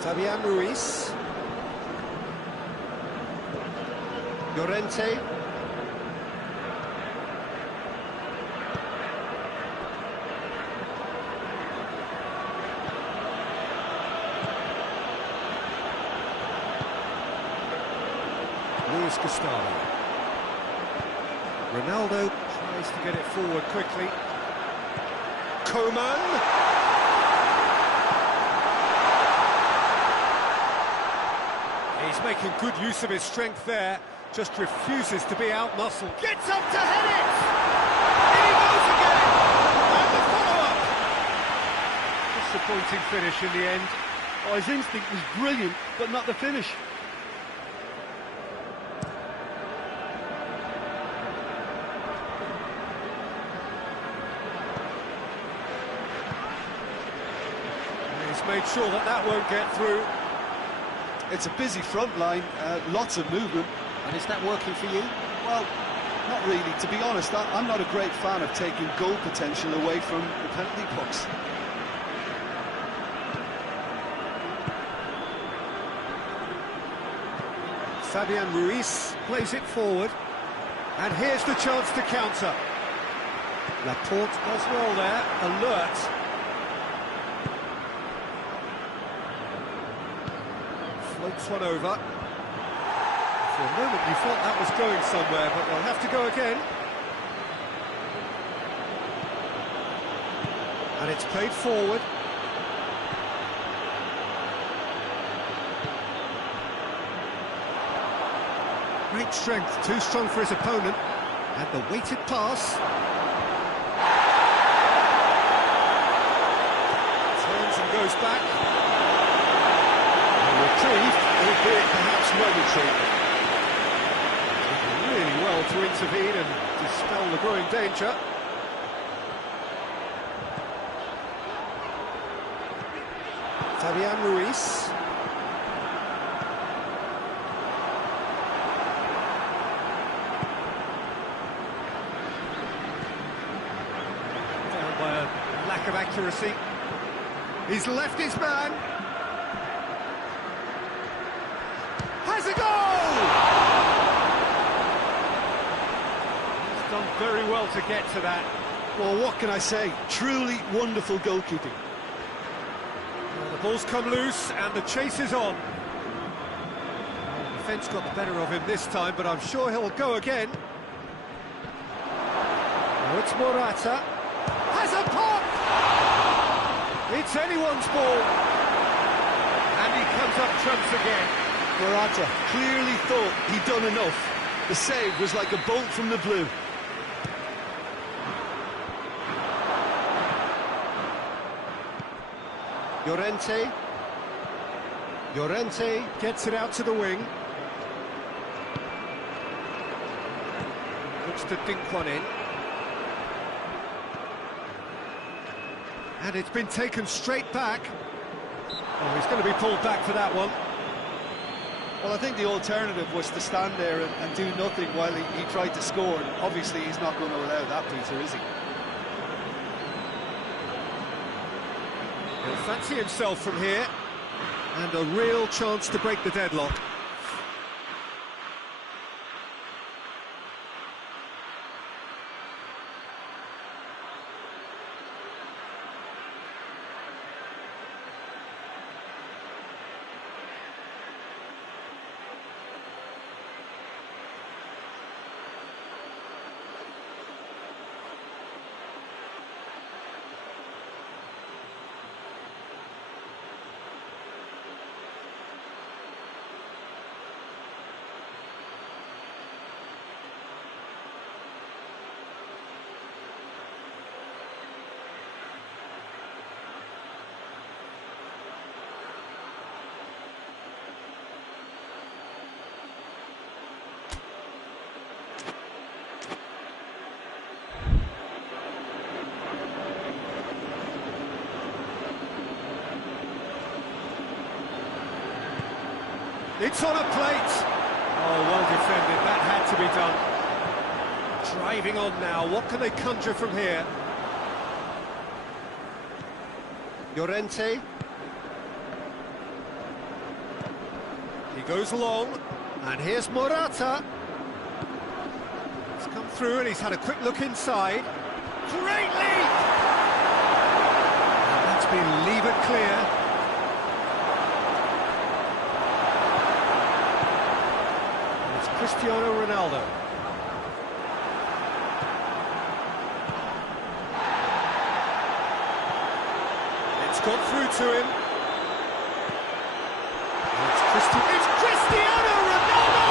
Fabian Ruiz. Llorente. Luis Gustavo. Ronaldo tries to get it forward quickly. Q.Tan. He's making good use of his strength there, just refuses to be out-muscled. Gets up to head it! In he goes again! And the follow-up! Disappointing finish in the end. Oh, his instinct was brilliant, but not the finish. made sure that that won't get through. It's a busy front line, lots of movement. And is that working for you? Well, not really. To be honest, I'm not a great fan of taking goal potential away from the penalty box. Fabian Ruiz plays it forward. And here's the chance to counter. Laporte does well there, alert. Floats one over. For a moment you thought that was going somewhere, but they'll have to go again. And it's played forward. Great strength, too strong for his opponent. And the weighted pass. Turns and goes back. And retrieved, albeit perhaps momentary. Did really well to intervene and dispel the growing danger. Fabian Ruiz. Lack of accuracy. He's left his man. Has a goal! He's done very well to get to that. Well, what can I say? Truly wonderful goalkeeping. Well, the ball's come loose and the chase is on. Well, the defence got the better of him this time, but I'm sure he'll go again. Now it's Morata. Has a pop! It's anyone's ball. And he comes up trumps again. Morata clearly thought he'd done enough. The save was like a bolt from the blue. Llorente gets it out to the wing. Looks to dink one in. And it's been taken straight back. Oh, he's going to be pulled back for that one. Well, I think the alternative was to stand there and do nothing while he tried to score. And obviously, he's not going to allow that, Peter, is he? He'll fancy himself from here. And a real chance to break the deadlock. It's on a plate. Oh, well defended. That had to be done. Driving on now. What can they conjure from here? Llorente. He goes long. And here's Morata. He's come through and he's had a quick look inside. Great lead! And that's been levered clear. Cristiano Ronaldo. It's got through to him. It's Cristiano Ronaldo!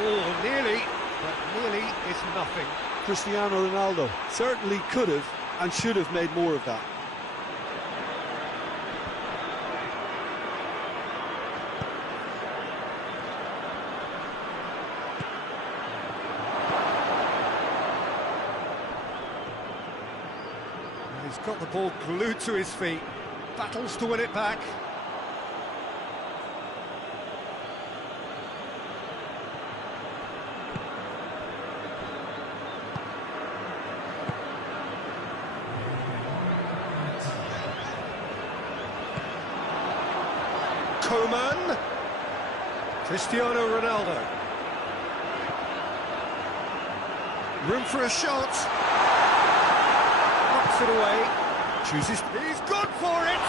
Oh, nearly, but nearly is nothing. Cristiano Ronaldo certainly could have and should have made more of that. He's got the ball glued to his feet. battles to win it back. Coman, Cristiano Ronaldo. Room for a shot. Knocks it away. Chooses. He's gone for it.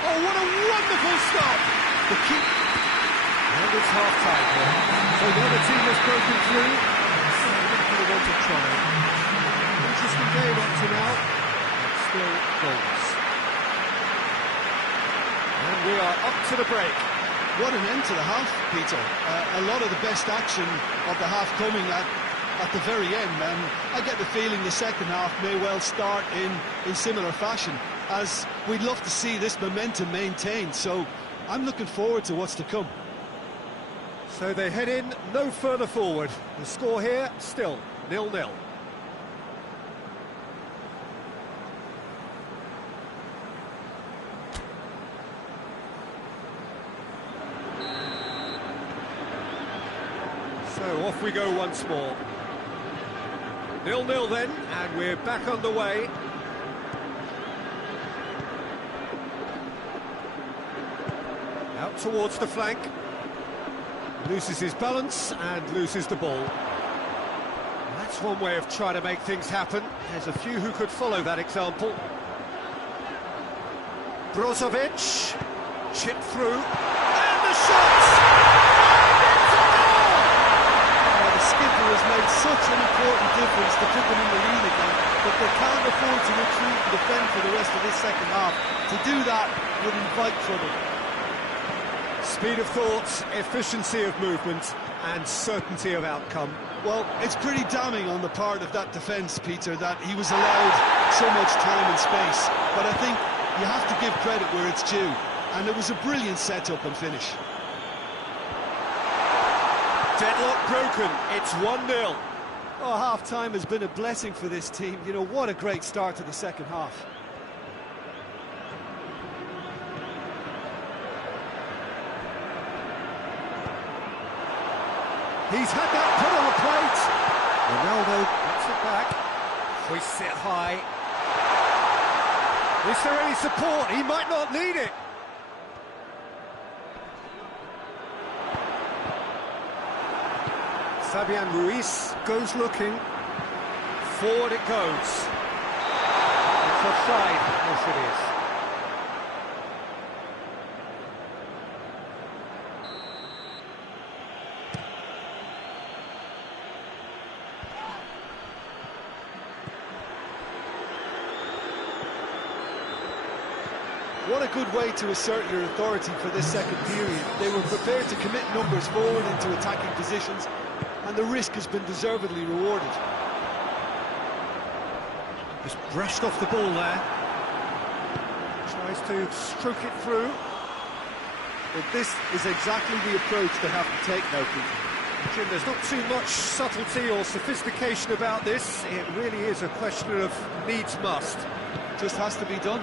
Oh, what a wonderful stop. The keep. And it's half-time here. So the other team has broken through. So they're going to want to try. Interesting game up to now. And still goals. And we are up to the break. What an end to the half, Peter. A lot of the best action of the half coming at the very end, and I get the feeling the second half may well start in similar fashion, as we'd love to see this momentum maintained, so I'm looking forward to what's to come. So they head in no further forward. The score here, still 0-0. So off we go once more. 0-0 then, and we're back underway. Out towards the flank. Loses his balance and loses the ball. That's one way of trying to make things happen. There's a few who could follow that example. Brozovic, chip through, and the shot! Skipper has made such an important difference to put them in the lead again, but they can't afford to retreat and defend for the rest of this second half. To do that would invite trouble. Speed of thought, efficiency of movement, and certainty of outcome. Well, it's pretty damning on the part of that defence, Peter, that he was allowed so much time and space, but I think you have to give credit where it's due, and it was a brilliant setup and finish. Deadlock broken, it's 1-0. Oh, half-time has been a blessing for this team. You know, what a great start to the second half. He's had that put on the plate. Ronaldo gets it back. Hoists it high. Is there any support? He might not need it. Fabian Ruiz goes looking. Forward it goes. It's offside. Yes, it is. What a good way to assert your authority for this second period. They were prepared to commit numbers forward into attacking positions, and the risk has been deservedly rewarded. Just brushed off the ball there. Tries to stroke it through. But this is exactly the approach they have to take now, Peter. Jim, there's not too much subtlety or sophistication about this. It really is a question of needs must. Just has to be done.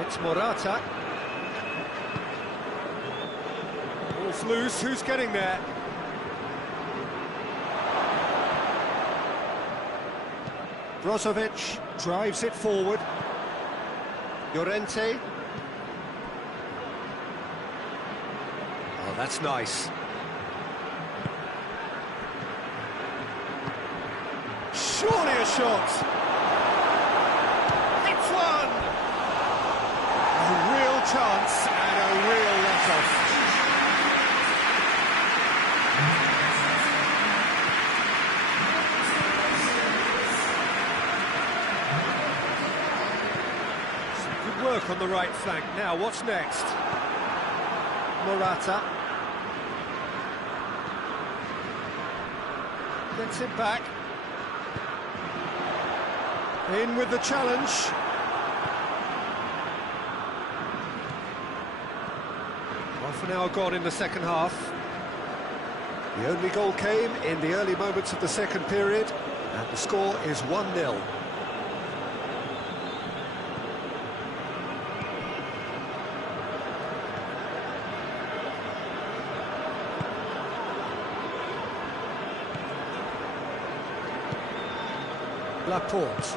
It's Morata. Ball's loose, who's getting there? Brozovic drives it forward. Llorente. Oh, that's nice. Surely a shot. It's one. A real chance and a real let-off. Some good work on the right flank. Now, what's next? Morata. Gets it back. In with the challenge. an hour gone in the second half. The only goal came in the early moments of the second period, and the score is 1-0. Laporte.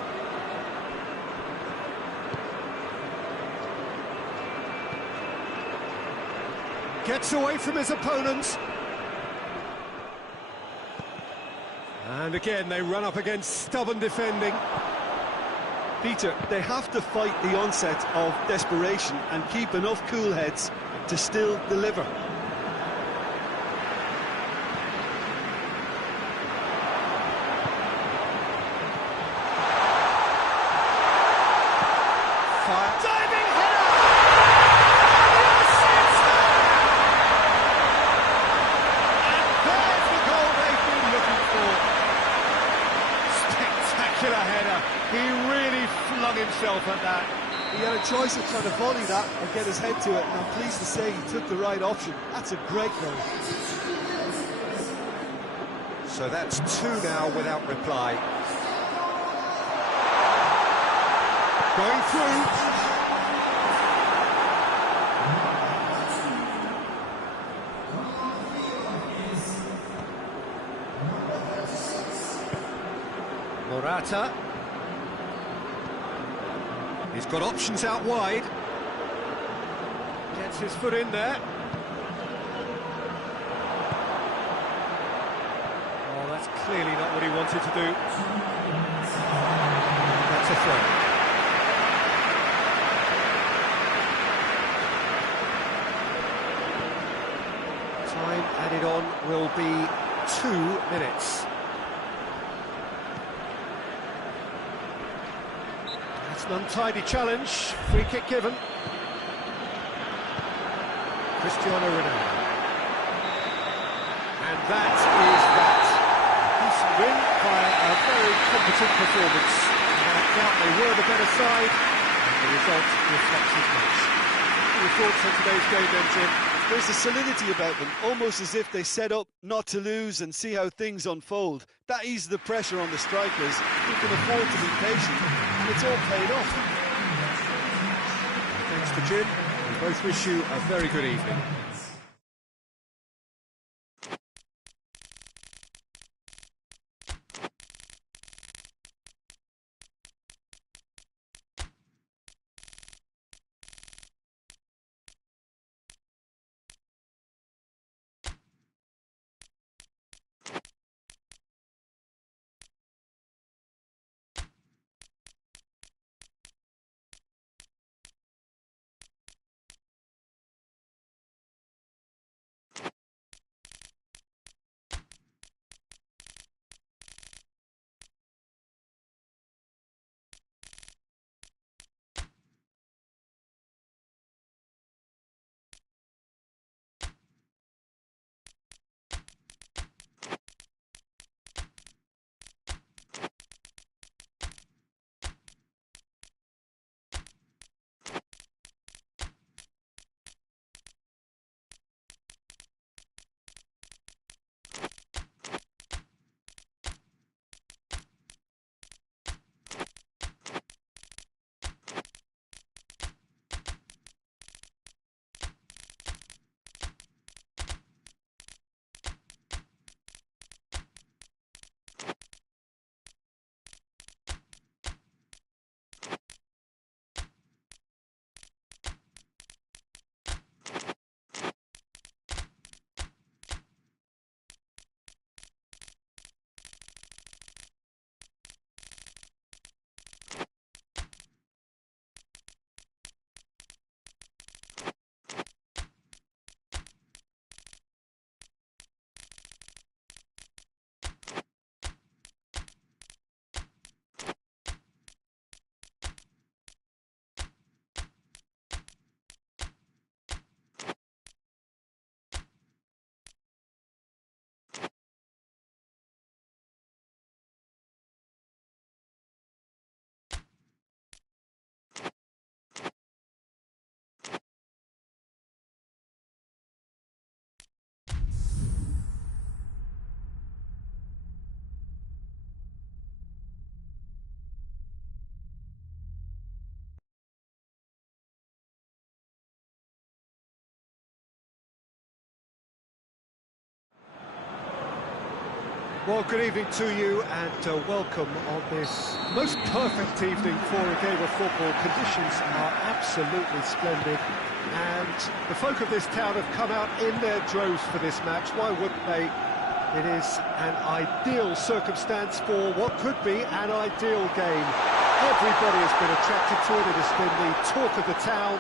Gets away from his opponents. And again, they run up against stubborn defending. Peter, they have to fight the onset of desperation and keep enough cool heads to still deliver. Diving header! And there's the goal they've been looking for. Spectacular header. He really flung himself at that. He had a choice of trying to volley that or get his head to it, and I'm pleased to say he took the right option. That's a great goal. So that's 2 now without reply. Going through. Morata. He's got options out wide. Gets his foot in there. Oh, that's clearly not what he wanted to do. That's a throw. Time added on will be 2 minutes. That's an untidy challenge. Free kick given. Cristiano Ronaldo. And that is that. Decent win by a very competent performance. Without doubt they were the better side, and the result reflects as much. What are your thoughts on today's game then, Tim? There's a solidity about them, almost as if they set up not to lose and see how things unfold. That eases the pressure on the strikers, who can afford to be patient, and it's all paid off. Thanks to Jim. We both wish you a very good evening. Well, good evening to you and welcome on this most perfect evening for a game of football. Conditions are absolutely splendid and the folk of this town have come out in their droves for this match. Why wouldn't they? It is an ideal circumstance for what could be an ideal game. Everybody has been attracted to it. It has been the talk of the town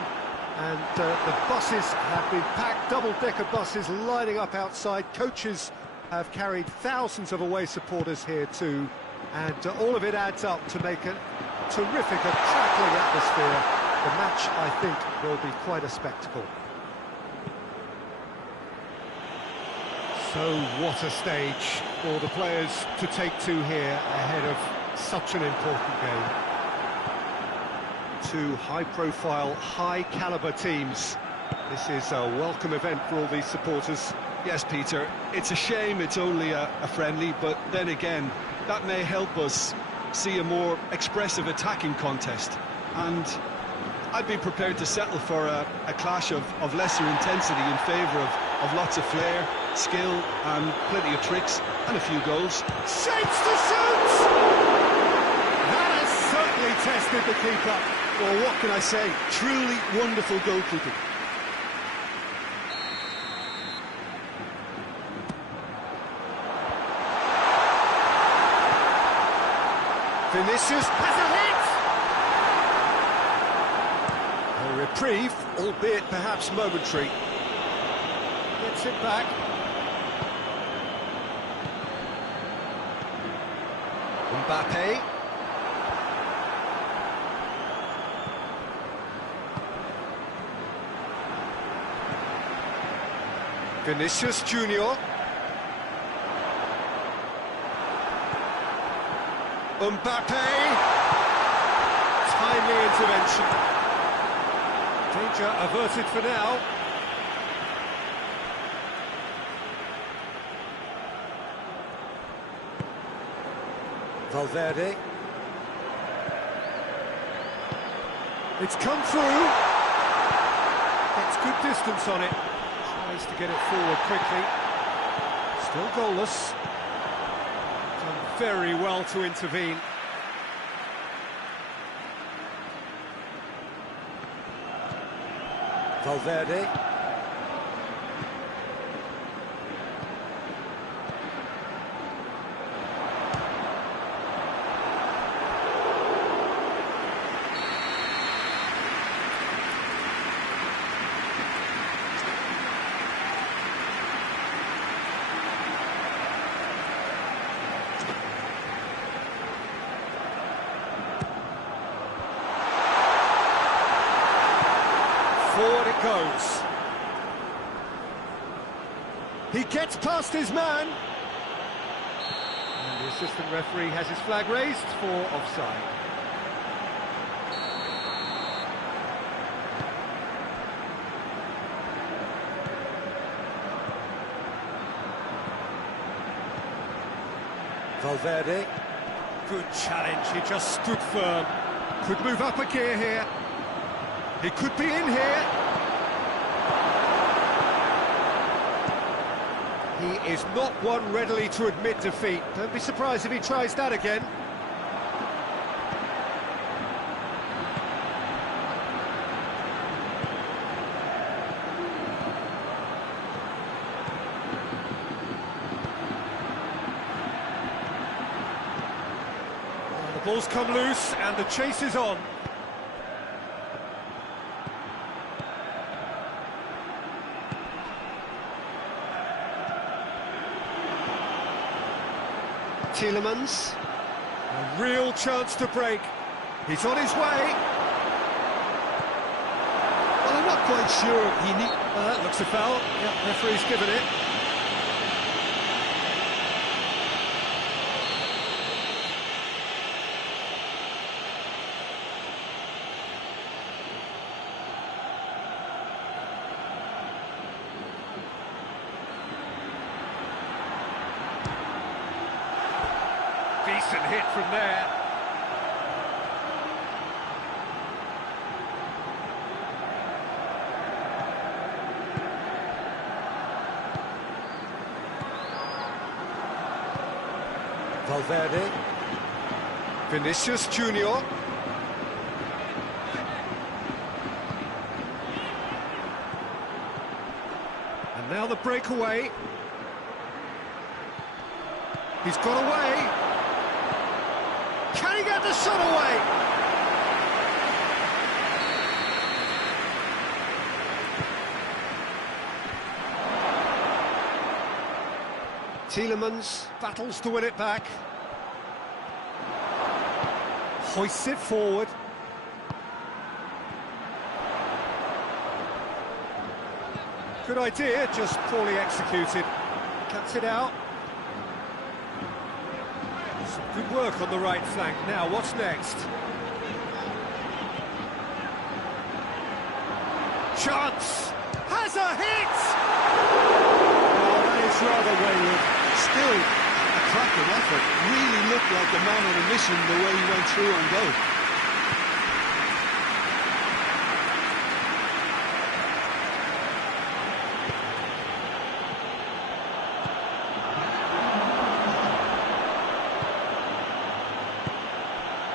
and the buses have been packed, double-decker buses lining up outside. Coaches have carried thousands of away supporters here too, and all of it adds up to make a terrific, a crackling atmosphere. The match, I think, will be quite a spectacle. So what a stage for the players to take to here ahead of such an important game. Two high-profile, high-caliber teams. This is a welcome event for all these supporters. Yes, Peter, it's a shame it's only a friendly, but then again, that may help us see a more expressive attacking contest. And I'd be prepared to settle for a clash of lesser intensity in favour of lots of flair, skill, and plenty of tricks, and a few goals. Shapes to shoot! That has certainly tested the keeper. Well, what can I say? Truly wonderful goalkeeping. Vinicius has a hit! A reprieve, albeit perhaps momentary. Gets it back. Mbappe. Vinicius Junior. Mbappe. Timely intervention. Danger averted for now. Valverde. It's come through. Gets good distance on it. Tries to get it forward quickly. Still goalless. Done very well to intervene. Valverde. Forward it goes. He gets past his man. And the assistant referee has his flag raised for offside. Valverde. Good challenge, he just stood firm. Could move up a gear here. He could be in here. He is not one readily to admit defeat. Don't be surprised if he tries that again. The ball's come loose and the chase is on. Tielemans, a real chance to break. He's on his way. Well, I'm not quite sure he need... That looks a foul. Yeah, referee's given it. Decent hit from there. Valverde. Vinicius Junior. And now the breakaway. He's got away. Can he get the shot away? Tielemans battles to win it back. Hoists it forward. Good idea, just poorly executed. Cuts it out. Some good work on the right flank. Now, what's next? Chance! Has a hit! Oh, that is rather wayward. Still a cracking effort. Really looked like the man on a mission the way he went through on goal.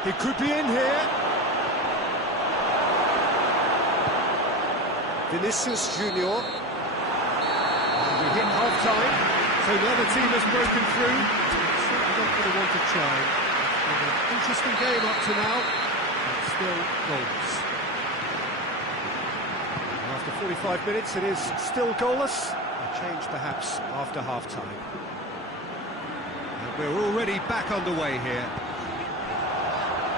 He could be in here. Vinicius Junior. And we hit half-time. So now the team has broken through. Certainly not going to want to try. It's been an interesting game up to now, but still goalless. After 45 minutes, it is still goalless. A change perhaps after half-time. And we're already back underway here.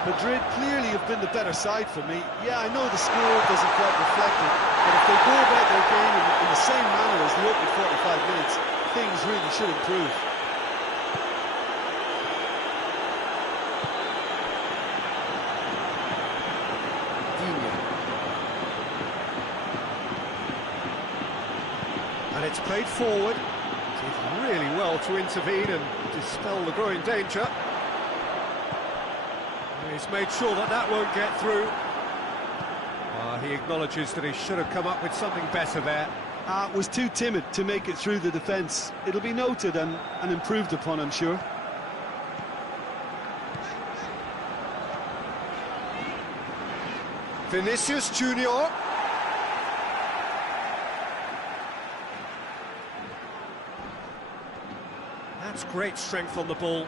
Madrid clearly have been the better side for me. Yeah, I know the score doesn't quite reflect it, but if they go about their game in the same manner as the opening 45 minutes, things really should improve. And it's played forward. Did really well to intervene and dispel the growing danger. He's made sure that that won't get through. He acknowledges that he should have come up with something better there. Was too timid to make it through the defence. It'll be noted and improved upon, I'm sure. Vinicius Junior. That's great strength on the ball.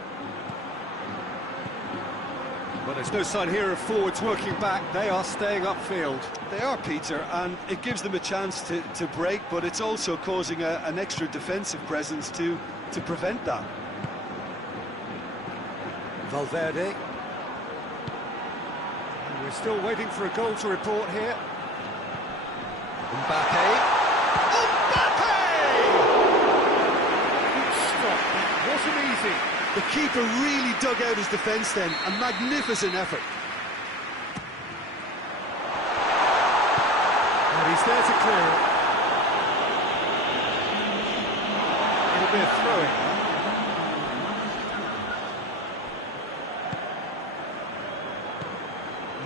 Well, there's no sign here of forwards working back. They are staying upfield. They are, Peter, and it gives them a chance to break, but it's also causing an extra defensive presence to prevent that. Valverde. And we're still waiting for a goal to report here. Mbappe. Mbappe! Good stop. That wasn't easy. The keeper really dug out his defence then. A magnificent effort. And he's there to clear it. It'll be a throw-in.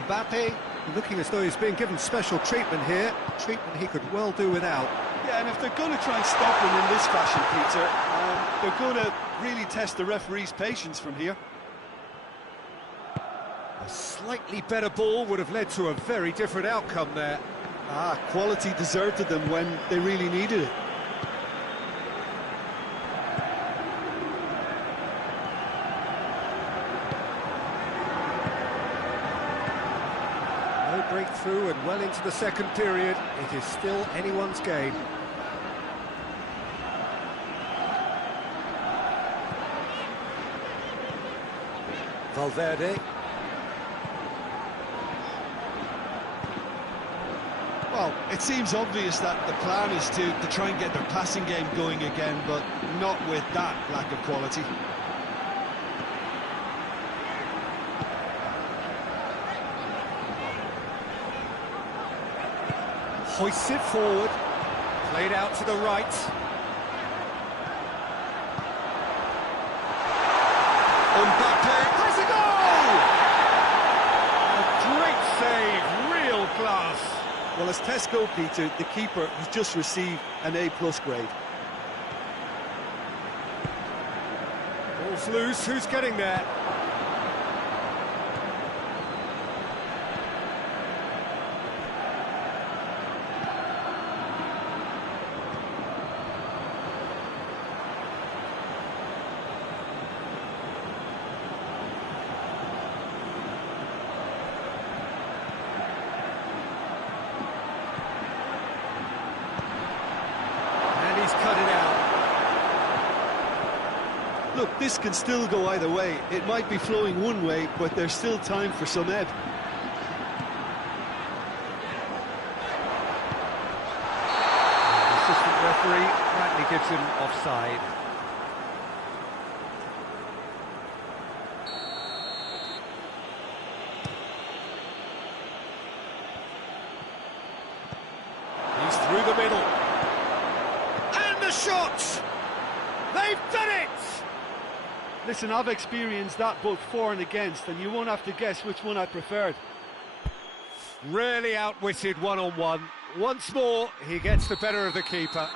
Mbappe looking as though he's being given special treatment here. Treatment he could well do without. Yeah, and if they're going to try and stop him in this fashion, Peter, they're going to really test the referee's patience from here. A slightly better ball would have led to a very different outcome there. Quality deserted them when they really needed it. No breakthrough and well into the second period. It is still anyone's game. Valverde. Well, it seems obvious that the plan is to try and get their passing game going again, but not with that lack of quality. Hoists it forward. Played out to the right. Mbappe has a goal! A great save, real class. Well, as tests go, Peter, the keeper has just received an A+ grade. Ball's loose, who's getting there? Cut it out. Look, this can still go either way. It might be flowing one way, but there's still time for some ebb. The assistant referee rightly gives him offside. He's through the middle. Shot! They've done it! Listen, I've experienced that both for and against, and you won't have to guess which one I preferred. Really outwitted one-on-one. Once more, he gets the better of the keeper.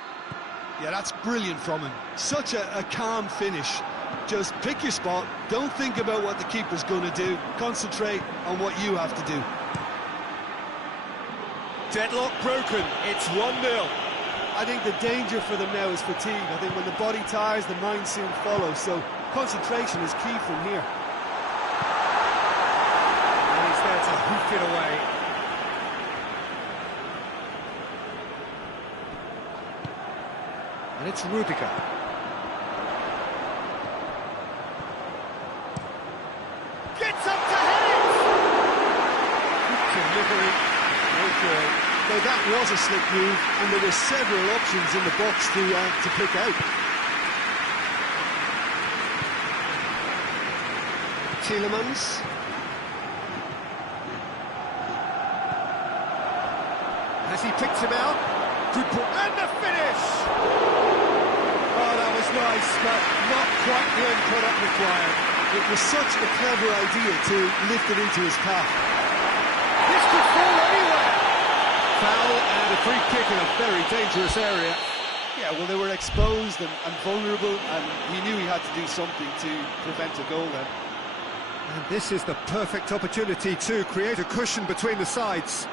Yeah, that's brilliant from him. Such a calm finish. Just pick your spot, don't think about what the keeper's going to do, concentrate on what you have to do. Deadlock broken, it's 1-0. I think the danger for them now is fatigue. I think when the body tires, the mind soon follows, so concentration is key from here. And he's there to hoof it away. And it's Rudiger. Gets up to head it! Good delivery, no joy. Now that was a slick move, and there were several options in the box to pick out. Tielemans. Has he picked him out? Good ball. And the finish! Oh, that was nice, but not quite the end product required. It was such a clever idea to lift it into his path. This could fall anywhere! Foul and a free kick in a very dangerous area. Yeah, well, they were exposed and vulnerable, and he knew he had to do something to prevent a goal then. And this is the perfect opportunity to create a cushion between the sides.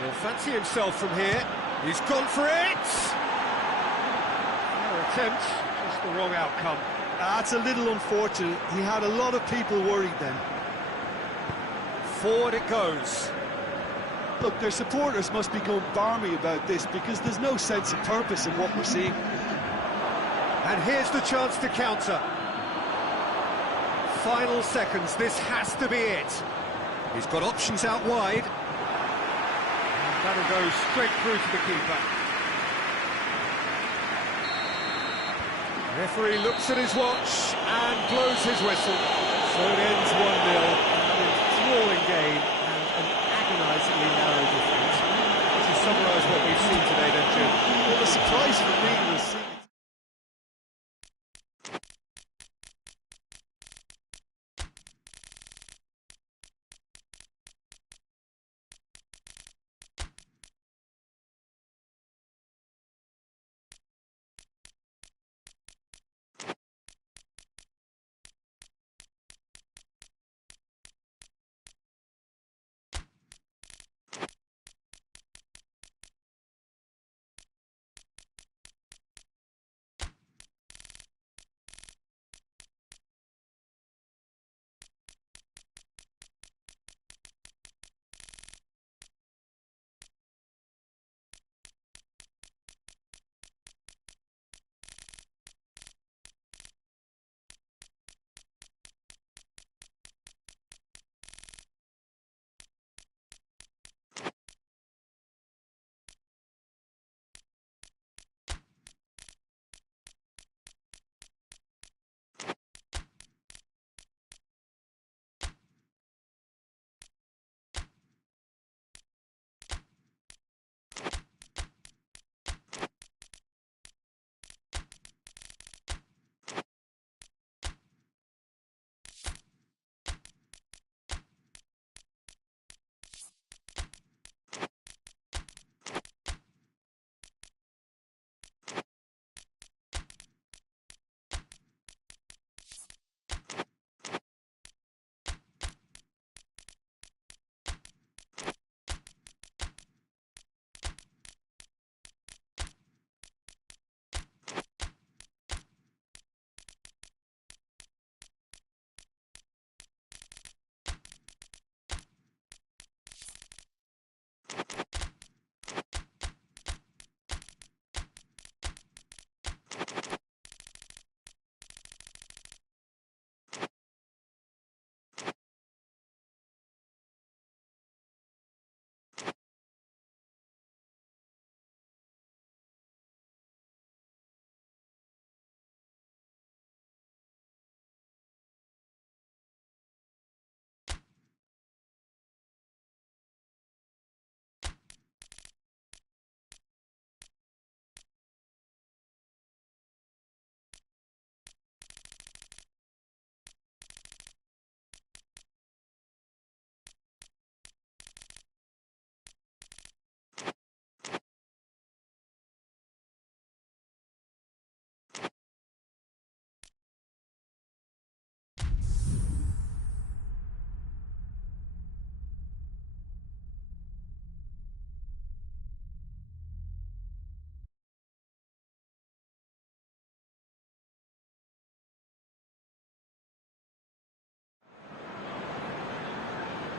He'll fancy himself from here. He's gone for it! Fair attempt, just the wrong outcome. That's a little unfortunate. He had a lot of people worried then. Forward it goes. Look, their supporters must be going barmy about this because there's no sense of purpose in what we're seeing. And here's the chance to counter. Final seconds, this has to be it. He's got options out wide. And that'll go straight through to the keeper. Referee looks at his watch and blows his whistle. So it ends 1-0. An enthralling game and an agonisingly narrow difference. To summarise what we've seen today then, Jim. Well, the surprise for me was seeing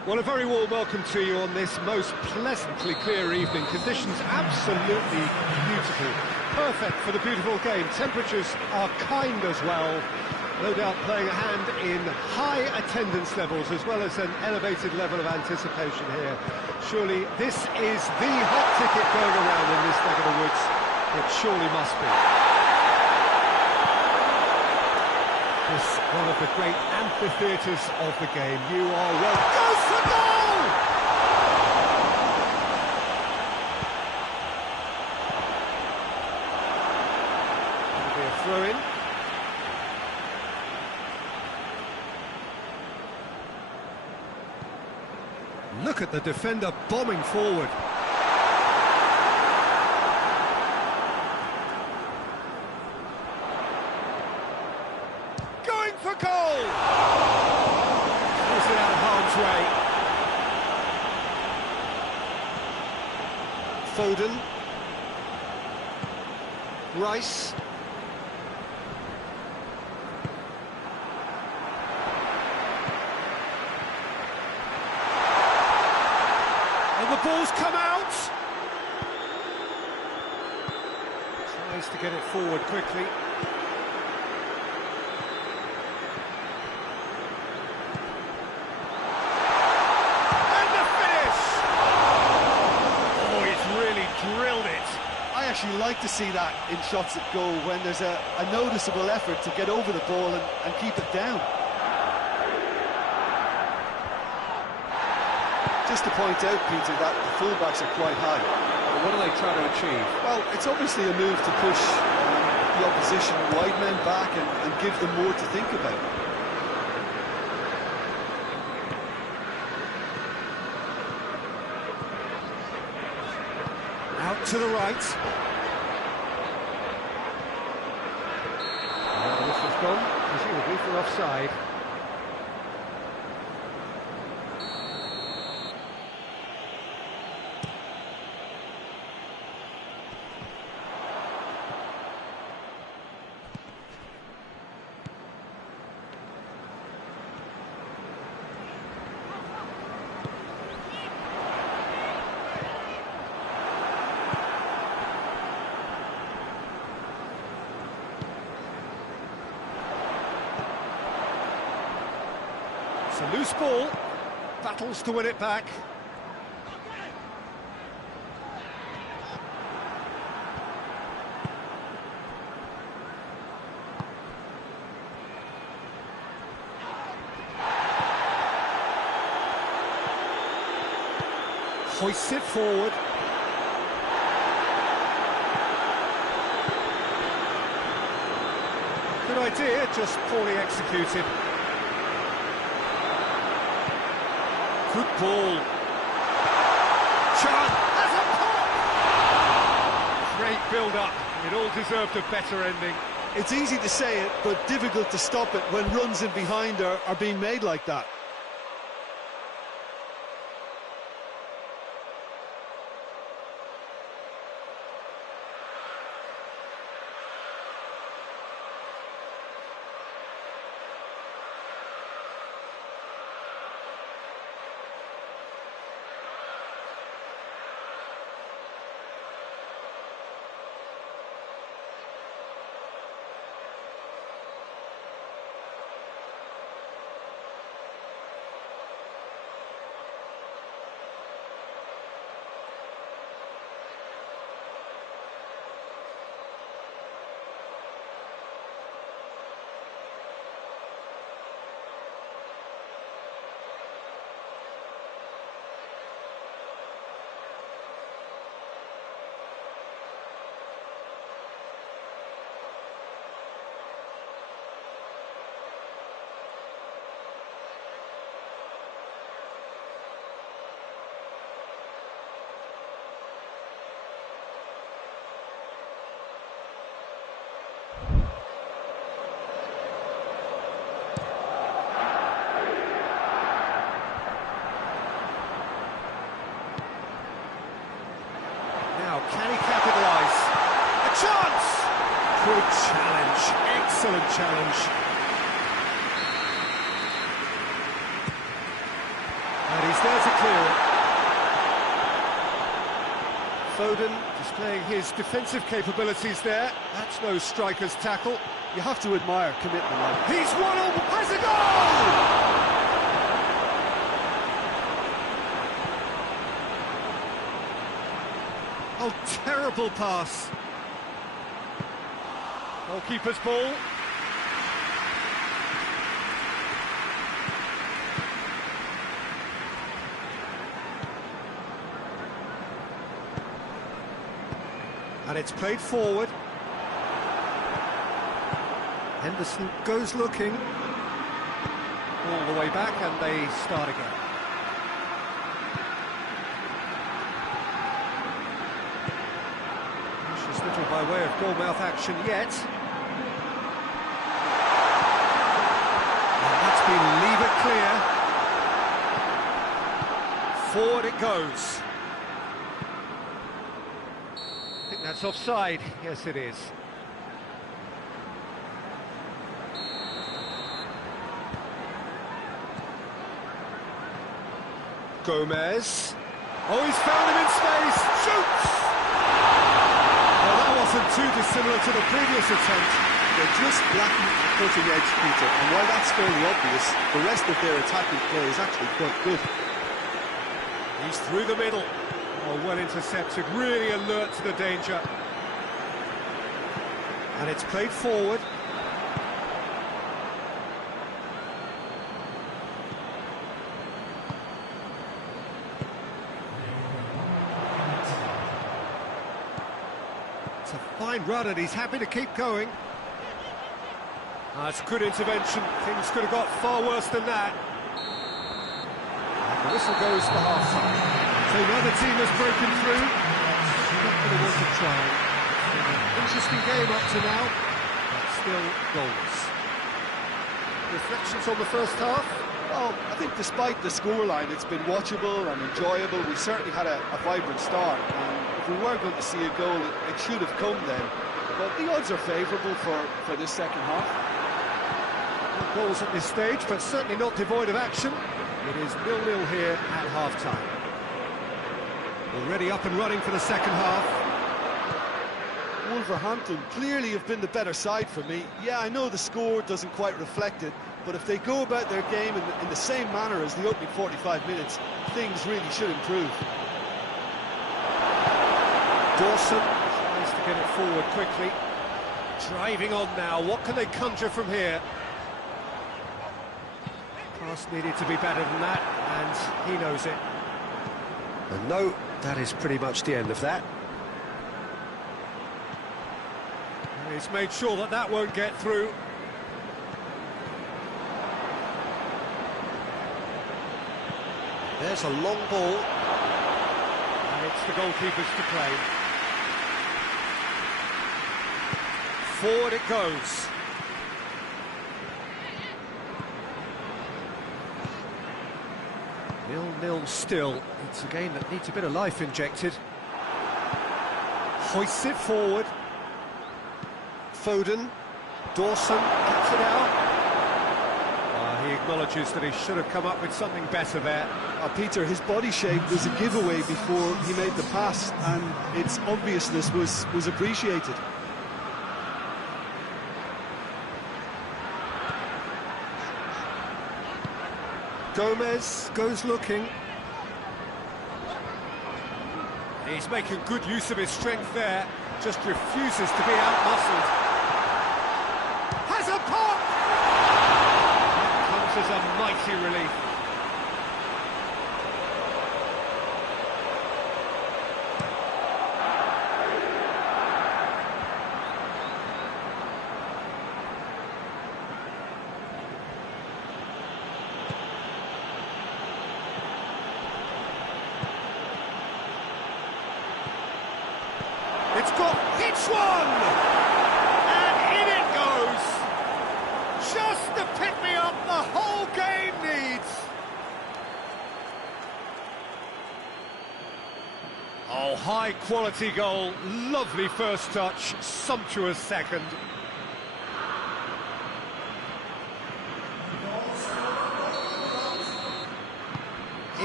Well, a very warm welcome to you on this most pleasantly clear evening. Conditions absolutely beautiful. Perfect for the beautiful game. Temperatures are kind as well. No doubt playing a hand in high attendance levels as well as an elevated level of anticipation here. Surely this is the hot ticket going around in this neck of the woods. It surely must be. This one of the great amphitheatres of the game. You are well. Goes for goal! That'll be a throw-in. Look at the defender bombing forward. For goal! Force it out of harm's way. Foden. Rice. And the ball's come out. Tries to get it forward quickly. Drilled it. I actually like to see that in shots at goal when there's a noticeable effort to get over the ball and keep it down. Just to point out, Peter, that the fullbacks are quite high. What are they trying to achieve? Well, it's obviously a move to push the opposition wide men back and give them more to think about. Out to the right. Well, this has gone, presumably for offside. It's a loose ball, battles to win it back. Hoists it forward. Good idea, just poorly executed. Good ball. Chance has a pop! Great build-up. It all deserved a better ending. It's easy to say it, but difficult to stop it when runs in behind are being made like that. Can he capitalise? A chance! Good challenge, excellent challenge. And he's clear it. Foden displaying his defensive capabilities there. That's no striker's tackle. You have to admire commitment like that. He's won up, has a goal! Oh, terrible pass. Goalkeeper's ball. And it's played forward. Henderson goes looking. All the way back, and they start again. Precious little by way of goalmouth action yet. And that's been lever clear. Forward it goes. I think that's offside. Yes, it is. Gomez. Oh, he's found him in space. Shoots! Well, that wasn't too dissimilar to the previous attempt. They're just blacking the cutting edge, Peter, and while that's fairly obvious, the rest of their attacking play is actually quite good. He's through the middle. Oh, well intercepted, really alert to the danger. And it's played forward. It's a fine run and he's happy to keep going. That's good intervention. Things could have got far worse than that. And the whistle goes for half-time. So neither team has broken through. You're not going to want to try. It's been an interesting game up to now, but still goals. Reflections on the first half? Well, I think despite the scoreline, it's been watchable and enjoyable. We certainly had a vibrant start, and if we were going to see a goal, it should have come then. But the odds are favourable for this second half. No goals at this stage, but certainly not devoid of action. It is 0-0 here at half-time. Already up and running for the second half. Wolverhampton clearly have been the better side for me. Yeah, I know the score doesn't quite reflect it, but if they go about their game in the same manner as the opening 45 minutes, things really should improve. Dawson tries to get it forward quickly. Driving on now, what can they conjure from here? Pass needed to be better than that, and he knows it. And no, that is pretty much the end of that. He's made sure that that won't get through. There's a long ball. And it's the goalkeepers to play. Forward it goes. Nil-nil still. It's a game that needs a bit of life injected. Hoists it forward. Foden. Dawson gets it out. He acknowledges that he should have come up with something better there. Peter, his body shape was a giveaway before he made the pass, and its obviousness was appreciated. Gomez goes looking. He's making good use of his strength there, just refuses to be out-muscled. Has a pop! That comes as a mighty relief. It's got hits one! And in it goes! Just the pick-me-up the whole game needs! Oh, high-quality goal, lovely first touch, sumptuous second.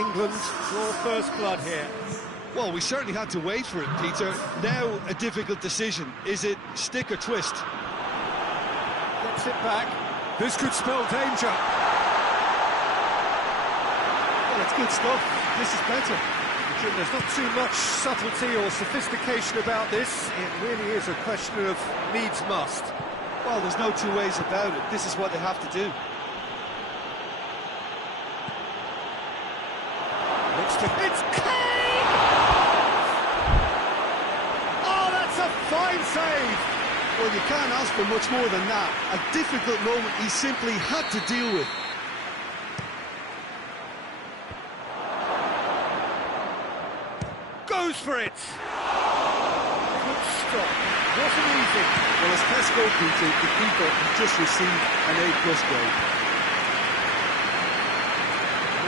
England draw first blood here. Well, we certainly had to wait for it, Peter. Now a difficult decision. Is it stick or twist? Gets it back. This could spell danger. Well, it's good stuff. This is better. Jim, there's not too much subtlety or sophistication about this. It really is a question of needs must. Well, there's no two ways about it. This is what they have to do. It's Kane! Oh, that's a fine save! Well, you can't ask for much more than that. A difficult moment he simply had to deal with. Goes for it! Good stop. Wasn't easy. Well, as tests go, Peter, the keeper just received an A+ grade.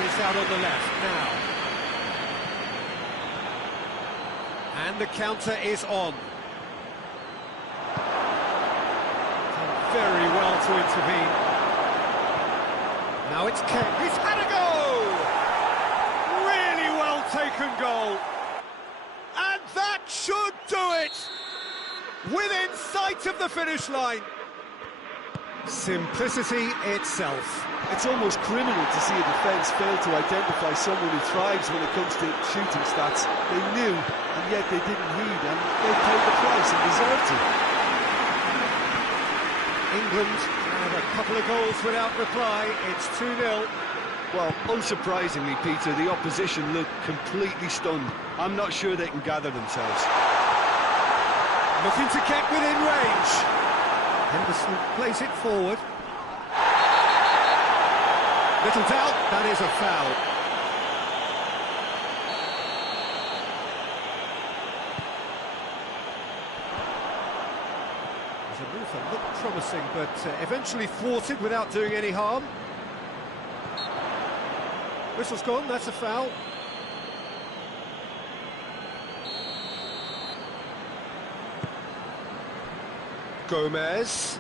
He's out on the left now. And the counter is on. Done very well to intervene. Now it's Kane. He's had a goal! Really well taken goal. And that should do it! Within sight of the finish line. Simplicity itself. It's almost criminal to see a defence fail to identify someone who thrives when it comes to shooting stats. They knew, and yet they didn't heed, and they paid the price and deserved to. England have a couple of goals without reply. It's 2-0. Well, unsurprisingly, Peter, the opposition looked completely stunned. I'm not sure they can gather themselves. Looking to get within range. Henderson plays it forward. Little doubt, that is a foul. There's a move that looked promising, but eventually thwarted without doing any harm. Whistle's gone, that's a foul. Gomez.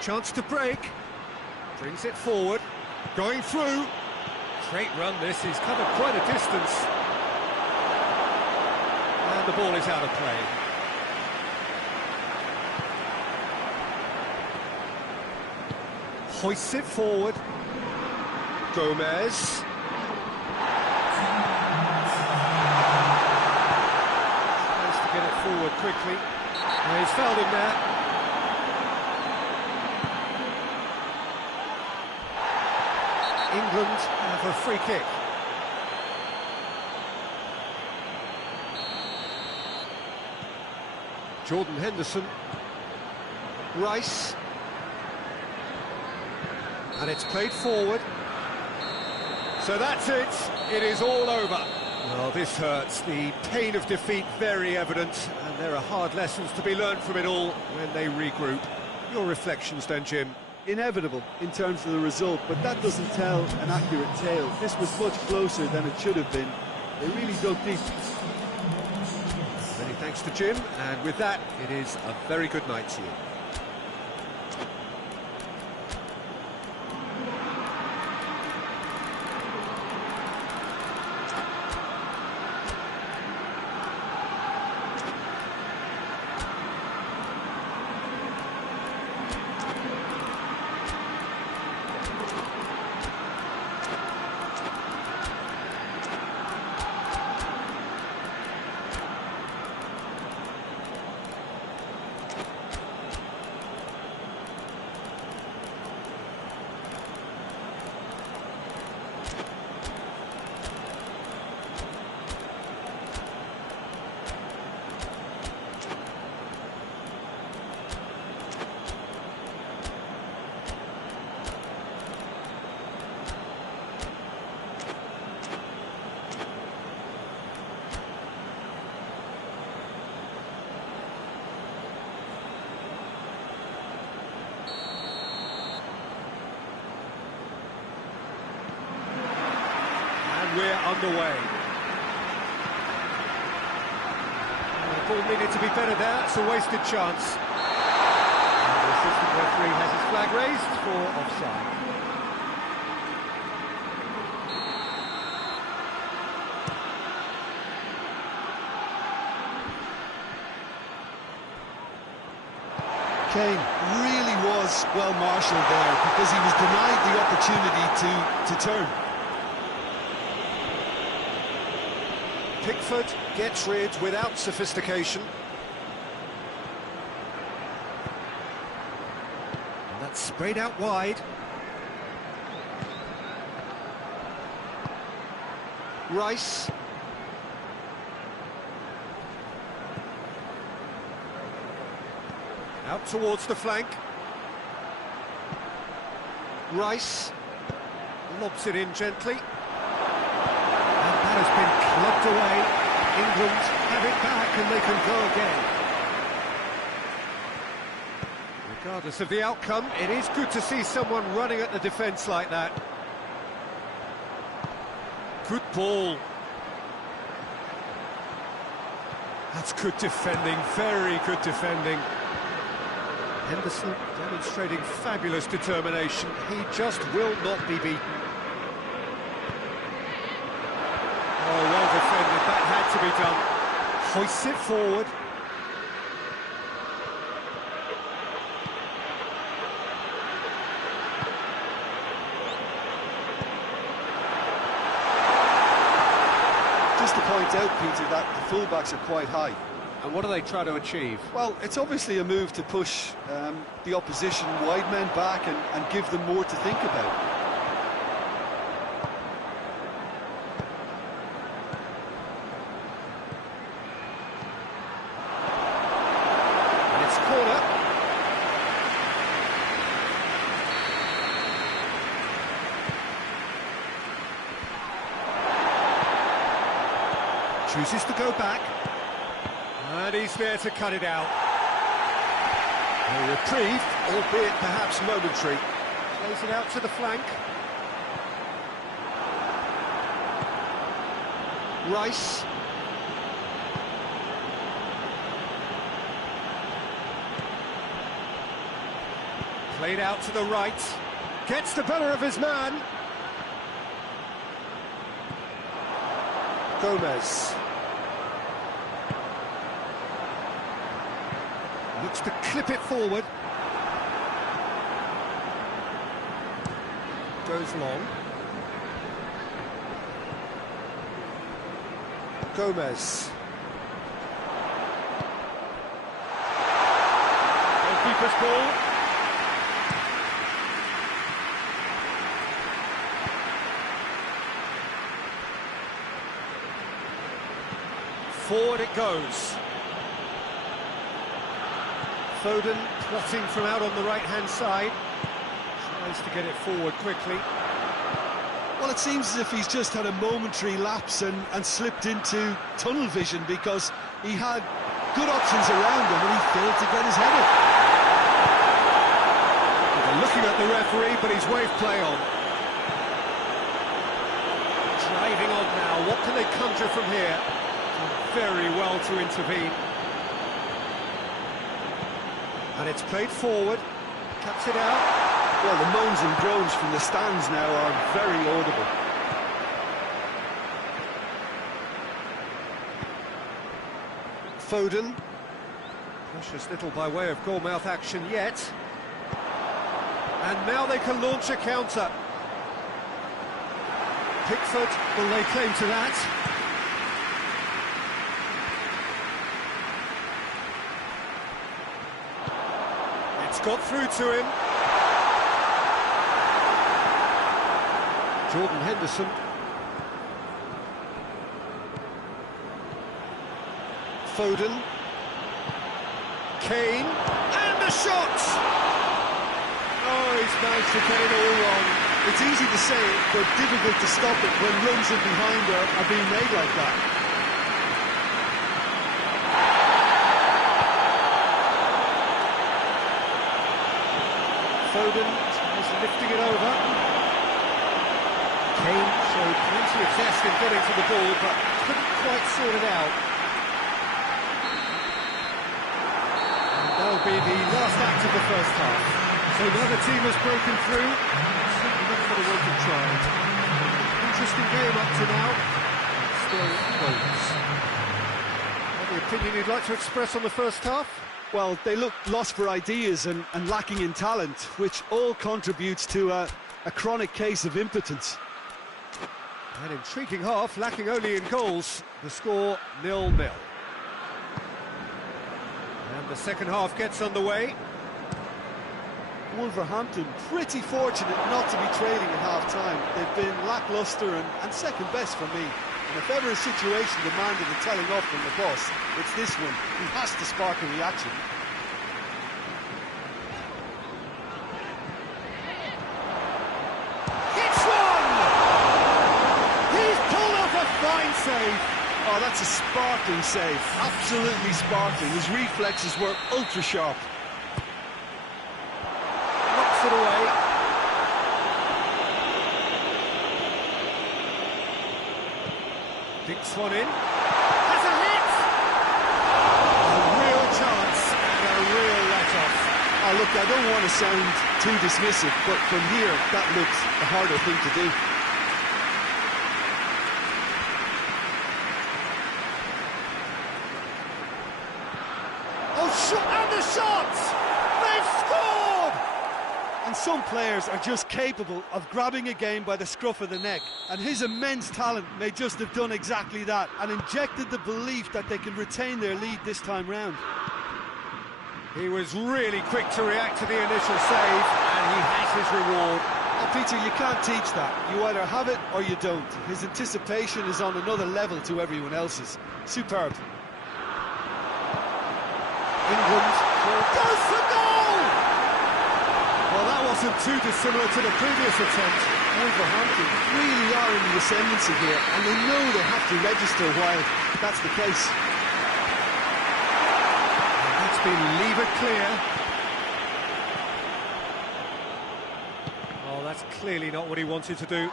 Chance to break. Brings it forward. Going through. Great run this. He's covered quite a distance. And the ball is out of play. Hoists it forward. Gomez. Tries to get it forward quickly. And he's fouled him there. England have a free kick. Jordan Henderson. Rice. And it's played forward. So that's it. It is all over. Well, this hurts. The pain of defeat very evident, and there are hard lessons to be learned from it all when they regroup. Your reflections then, Jim? Inevitable in terms of the result, but that doesn't tell an accurate tale. This was much closer than it should have been. They really dug deep. Many thanks to Jim, and with that, it is a very good night to you. we're underway. The ball needed to be better there, it's a wasted chance. And the assistant referee has his flag raised for offside. Kane really was well marshalled there because he was denied the opportunity to turn. Pickford gets rid without sophistication. And that's sprayed out wide. Rice. Out towards the flank. Rice lobs it in gently. And that has been clubbed away. England have it back and they can go again. Regardless of the outcome, it is good to see someone running at the defence like that. Good ball. That's good defending, very good defending. Henderson demonstrating fabulous determination. He just will not be beaten. Oh, well defended. That had to be done. Hoists it forward. Just to point out, Peter, that the fullbacks are quite high. And what do they try to achieve? Well, it's obviously a move to push the opposition wide men back and give them more to think about. And it's corner. Chooses to go back. And he's there to cut it out. A reprieve, albeit perhaps momentary. Plays it out to the flank. Rice. Played out to the right. Gets the better of his man. Gomez. Looks to clip it forward. Goes long. Gomez. Goalkeeper's ball. Forward it goes. Foden plotting from out on the right-hand side. Tries to get it forward quickly. Well, it seems as if he's just had a momentary lapse and slipped into tunnel vision because he had good options around him and he failed to get his head up. They're looking at the referee, but he's waved play on. Driving on now. What can they conjure from here? Very well to intervene. And it's played forward, cuts it out. Well, the moans and groans from the stands now are very audible. Foden. Precious little by way of goal-mouth action yet. And now they can launch a counter. Pickford will lay claim to that. Got through to him. Jordan Henderson. Foden. Kane. And the shot! Oh, he's managed to get it all wrong. It's easy to say, but difficult to stop it when runs in behind are being made like that. Foden is lifting it over. Kane showed plenty of zest in getting to the ball, but couldn't quite sort it out. And that'll be the last act of the first half. So another team has broken through. Certainly not for the want of trying. Interesting game up to now. Still goals. Any opinion you'd like to express on the first half? Well, they look lost for ideas and lacking in talent, which all contributes to a chronic case of impotence. An intriguing half, lacking only in goals. The score 0-0. And the second half gets underway. Wolverhampton pretty fortunate not to be trailing at half-time. They've been lacklustre and second best for me. And if ever a situation demanded a telling off from the boss, it's this one. He has to spark a reaction. It's one! He's pulled off a fine save. Oh, that's a sparkling save. Absolutely sparkling. His reflexes were ultra-sharp. Knocks it away. Dinks one in. Has a hit! A real chance and a real let-off. Oh, look, I don't want to sound too dismissive, but from here, that looks a harder thing to do. Oh, and the shot! They've scored! And some players are just capable of grabbing a game by the scruff of the neck, and his immense talent may just have done exactly that and injected the belief that they can retain their lead this time round. He was really quick to react to the initial save, and he has his reward. Oh, Peter, you can't teach that. You either have it or you don't. His anticipation is on another level to everyone else's. Superb. England goes for goal! Well, that wasn't too dissimilar to the previous attempt. Wolverhampton really are in the ascendancy here, and they know they have to register while that's the case. And that's been levered clear. Oh, that's clearly not what he wanted to do.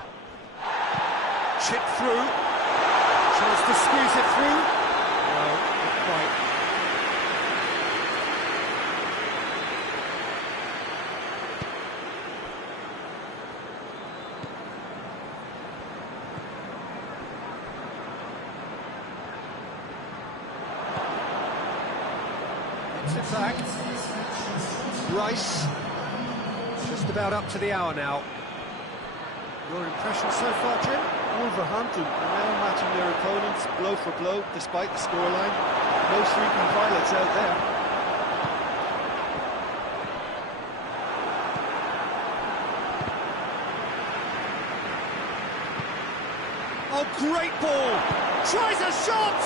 Chip through. Chance to squeeze it through. No, not quite. It's back. Rice, just about up to the hour now. Your impression so far, Jim? Wolverhampton are now matching their opponents blow for blow, despite the scoreline. No shrieking pilots out there. Oh, great ball! Tries a shot!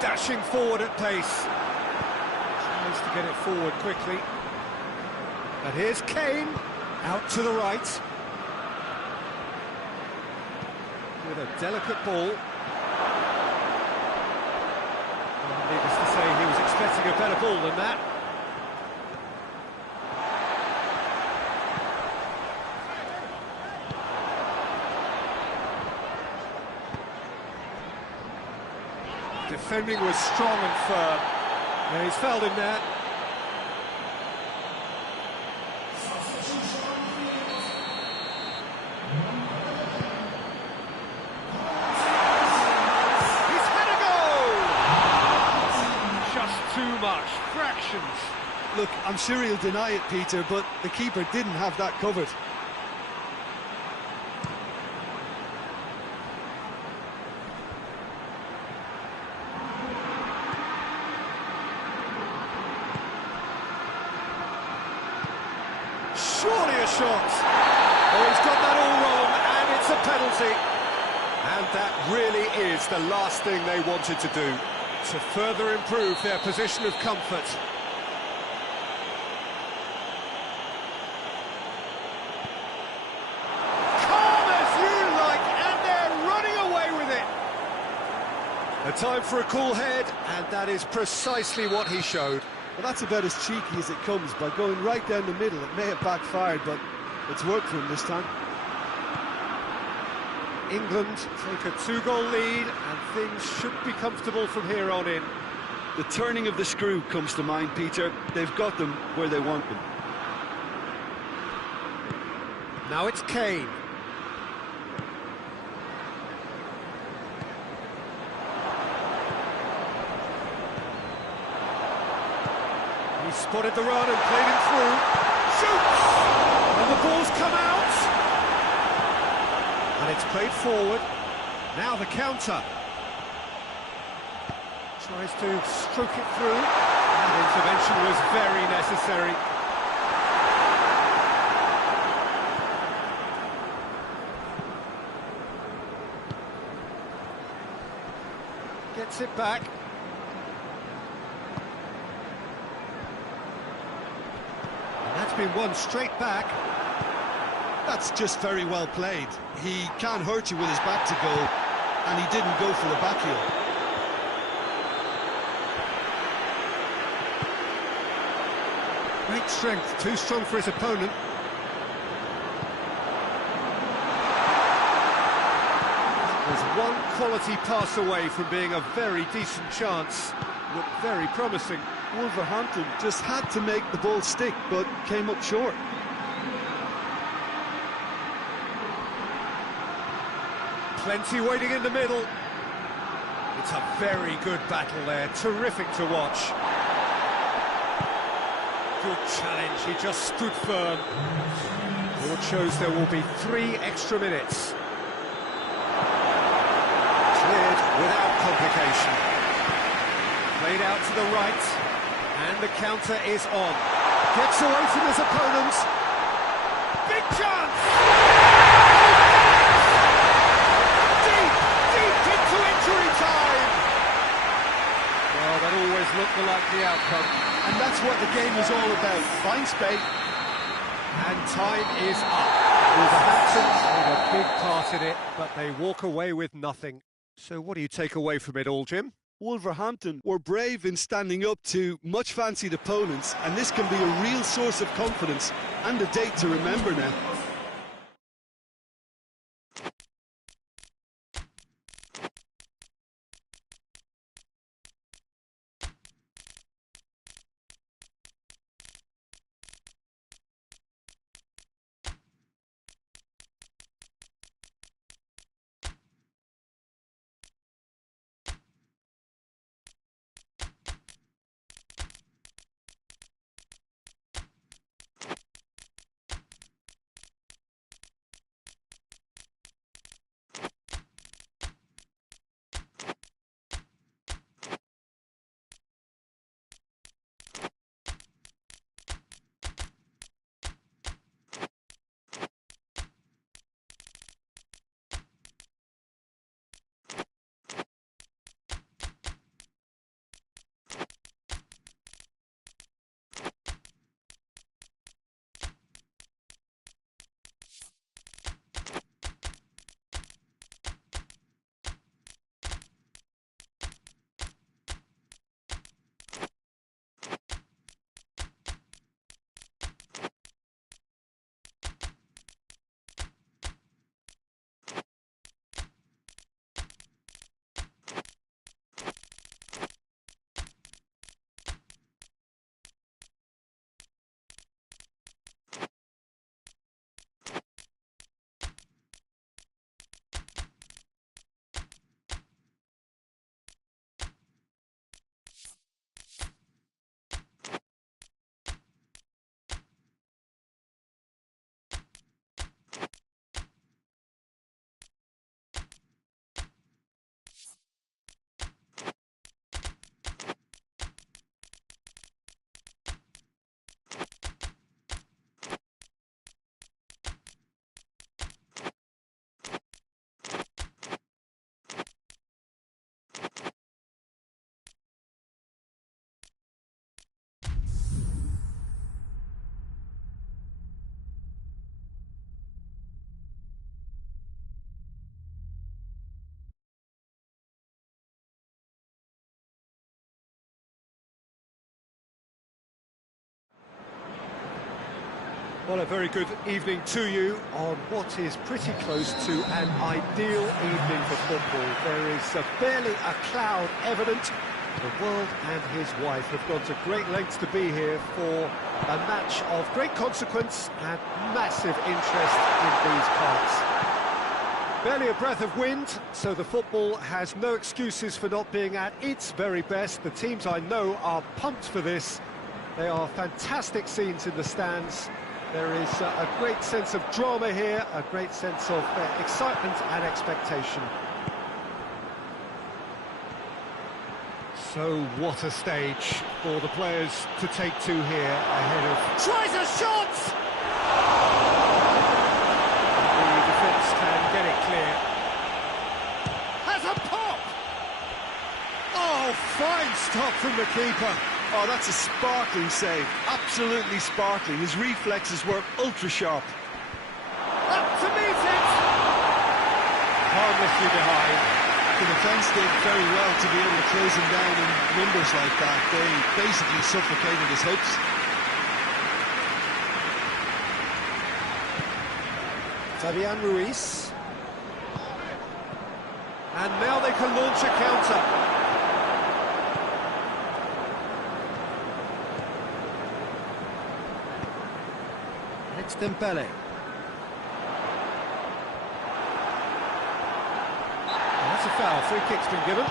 Dashing forward at pace. Tries to get it forward quickly. And here's Kane, out to the right. With a delicate ball. Well, needless to say, he was expecting a better ball than that. Defending was strong and firm. And he's fouled him there. He's had a goal! Just too much. Fractions. Look, I'm sure he'll deny it, Peter, but the keeper didn't have that covered. Surely a shot. Oh, he's got that all wrong, and it's a penalty. And that really is the last thing they wanted to do, to further improve their position of comfort. Calm as you like, and they're running away with it. A time for a cool head, and that is precisely what he showed. Well, that's about as cheeky as it comes. By going right down the middle, it may have backfired, but It's worked for him this time. England take a 2-goal lead, and things should be comfortable from here on in. The turning of the screw comes to mind, Peter. They've got them where they want them. Now it's Kane. He spotted the run and played him through. Shoots! And the ball's come out. And it's played forward. Now the counter. Tries to stroke it through. That intervention was very necessary. Gets it back. And that's been won straight back. That's just very well played. He can't hurt you with his back to goal, and he didn't go for the back heel. Great strength, too strong for his opponent. That was one quality pass away from being a very decent chance. Looked very promising. Wolverhampton just had to make the ball stick, but came up short. Plenty waiting in the middle. It's a very good battle there, terrific to watch. Good challenge, he just stood firm. Board shows there will be 3 extra minutes. Cleared without complication. Played out to the right, and the counter is on. Gets away from his opponents. Big chance! Deep into injury time! Well, that always looked like the outcome. And that's what the game is all about. Find space. And time is up. Wolverhampton made a big part in it, but they walk away with nothing. So what do you take away from it all, Jim? Wolverhampton were brave in standing up to much-fancied opponents, and this can be a real source of confidence and a date to remember now. Well, a very good evening to you on what is pretty close to an ideal evening for football. There is barely a cloud evident. The world and his wife have gone to great lengths to be here for a match of great consequence and massive interest in these parts. Barely a breath of wind, so the football has no excuses for not being at its very best. The teams I know are pumped for this. They are fantastic scenes in the stands. There is a great sense of drama here, a great sense of excitement and expectation. So what a stage for the players to take to here ahead of... Tries a shot! The defence can get it clear. Has a pop! Oh, fine stop from the keeper. Oh, that's a sparkling save, absolutely sparkling. His reflexes were ultra-sharp. Up to meet it! Harmlessly behind. The defence did very well to be able to close him down in numbers like that. They basically suffocated his hopes. Fabian Ruiz. And now they can launch a counter. It's Dembele. That's a foul. Free kick's been given.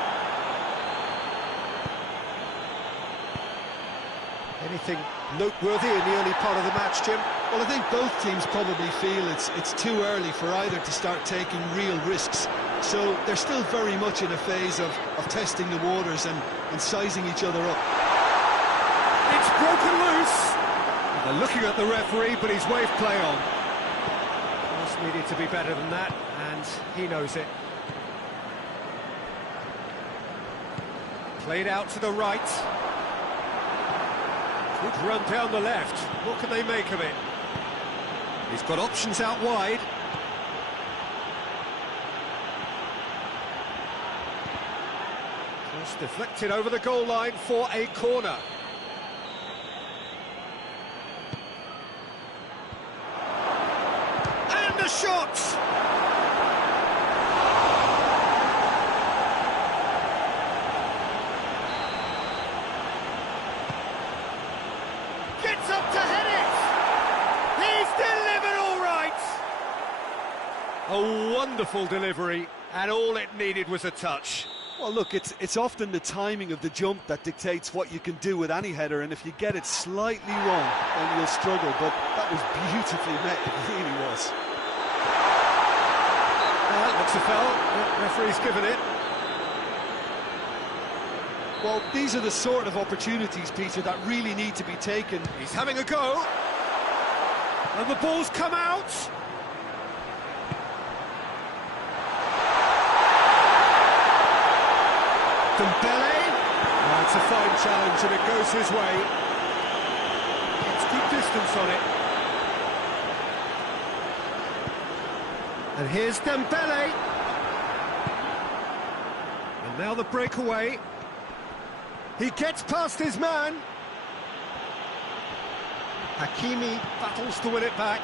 Anything noteworthy in the early part of the match, Jim? Well, I think both teams probably feel it's too early for either to start taking real risks. So they're still very much in a phase of testing the waters and sizing each other up. It's broken loose. They're looking at the referee, but he's waved play on. Just needed to be better than that, and he knows it. Played out to the right. Good run down the left. What can they make of it? He's got options out wide. Just deflected over the goal line for a corner. And a shot! Gets up to head it! He's delivered all right! A wonderful delivery, and all it needed was a touch. Well, look, it's often the timing of the jump that dictates what you can do with any header, and if you get it slightly wrong, then you'll struggle, but that was beautifully met, it really was. That's a foul. The referee's given it. Well, these are the sort of opportunities, Peter, that really need to be taken. He's having a go. And the ball's come out. Dembele. That's a fine challenge, and it goes his way. It's good distance on it. And here's Dembele. And now the breakaway. He gets past his man. Hakimi battles to win it back.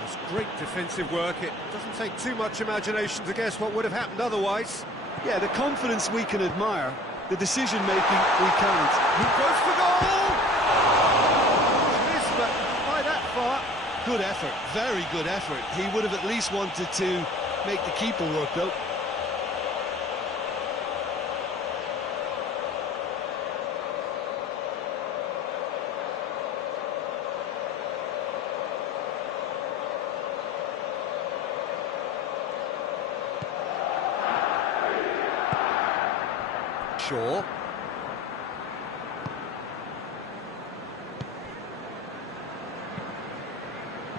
That's great defensive work. It doesn't take too much imagination to guess what would have happened otherwise. Yeah, the confidence we can admire, the decision-making we can't. He goes for goal! Missed, but by that far. Good effort, very good effort. He would have at least wanted to make the keeper work, though. Shaw.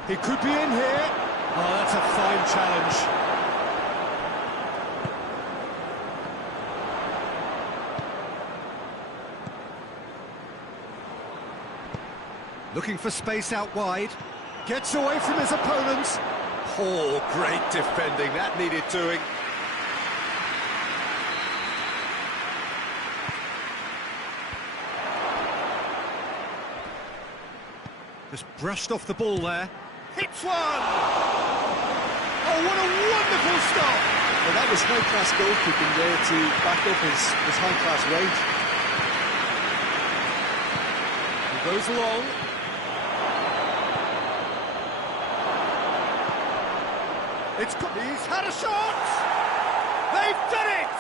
He could be in here. Oh, that's a fine challenge. Looking for space out wide. Gets away from his opponents. Oh, great defending. That needed doing. Just brushed off the ball there. Hits one! Oh, what a wonderful stop! Well, that was high-class goalkeeping there to back up his high-class rage. He goes along. He's had a shot! They've done it!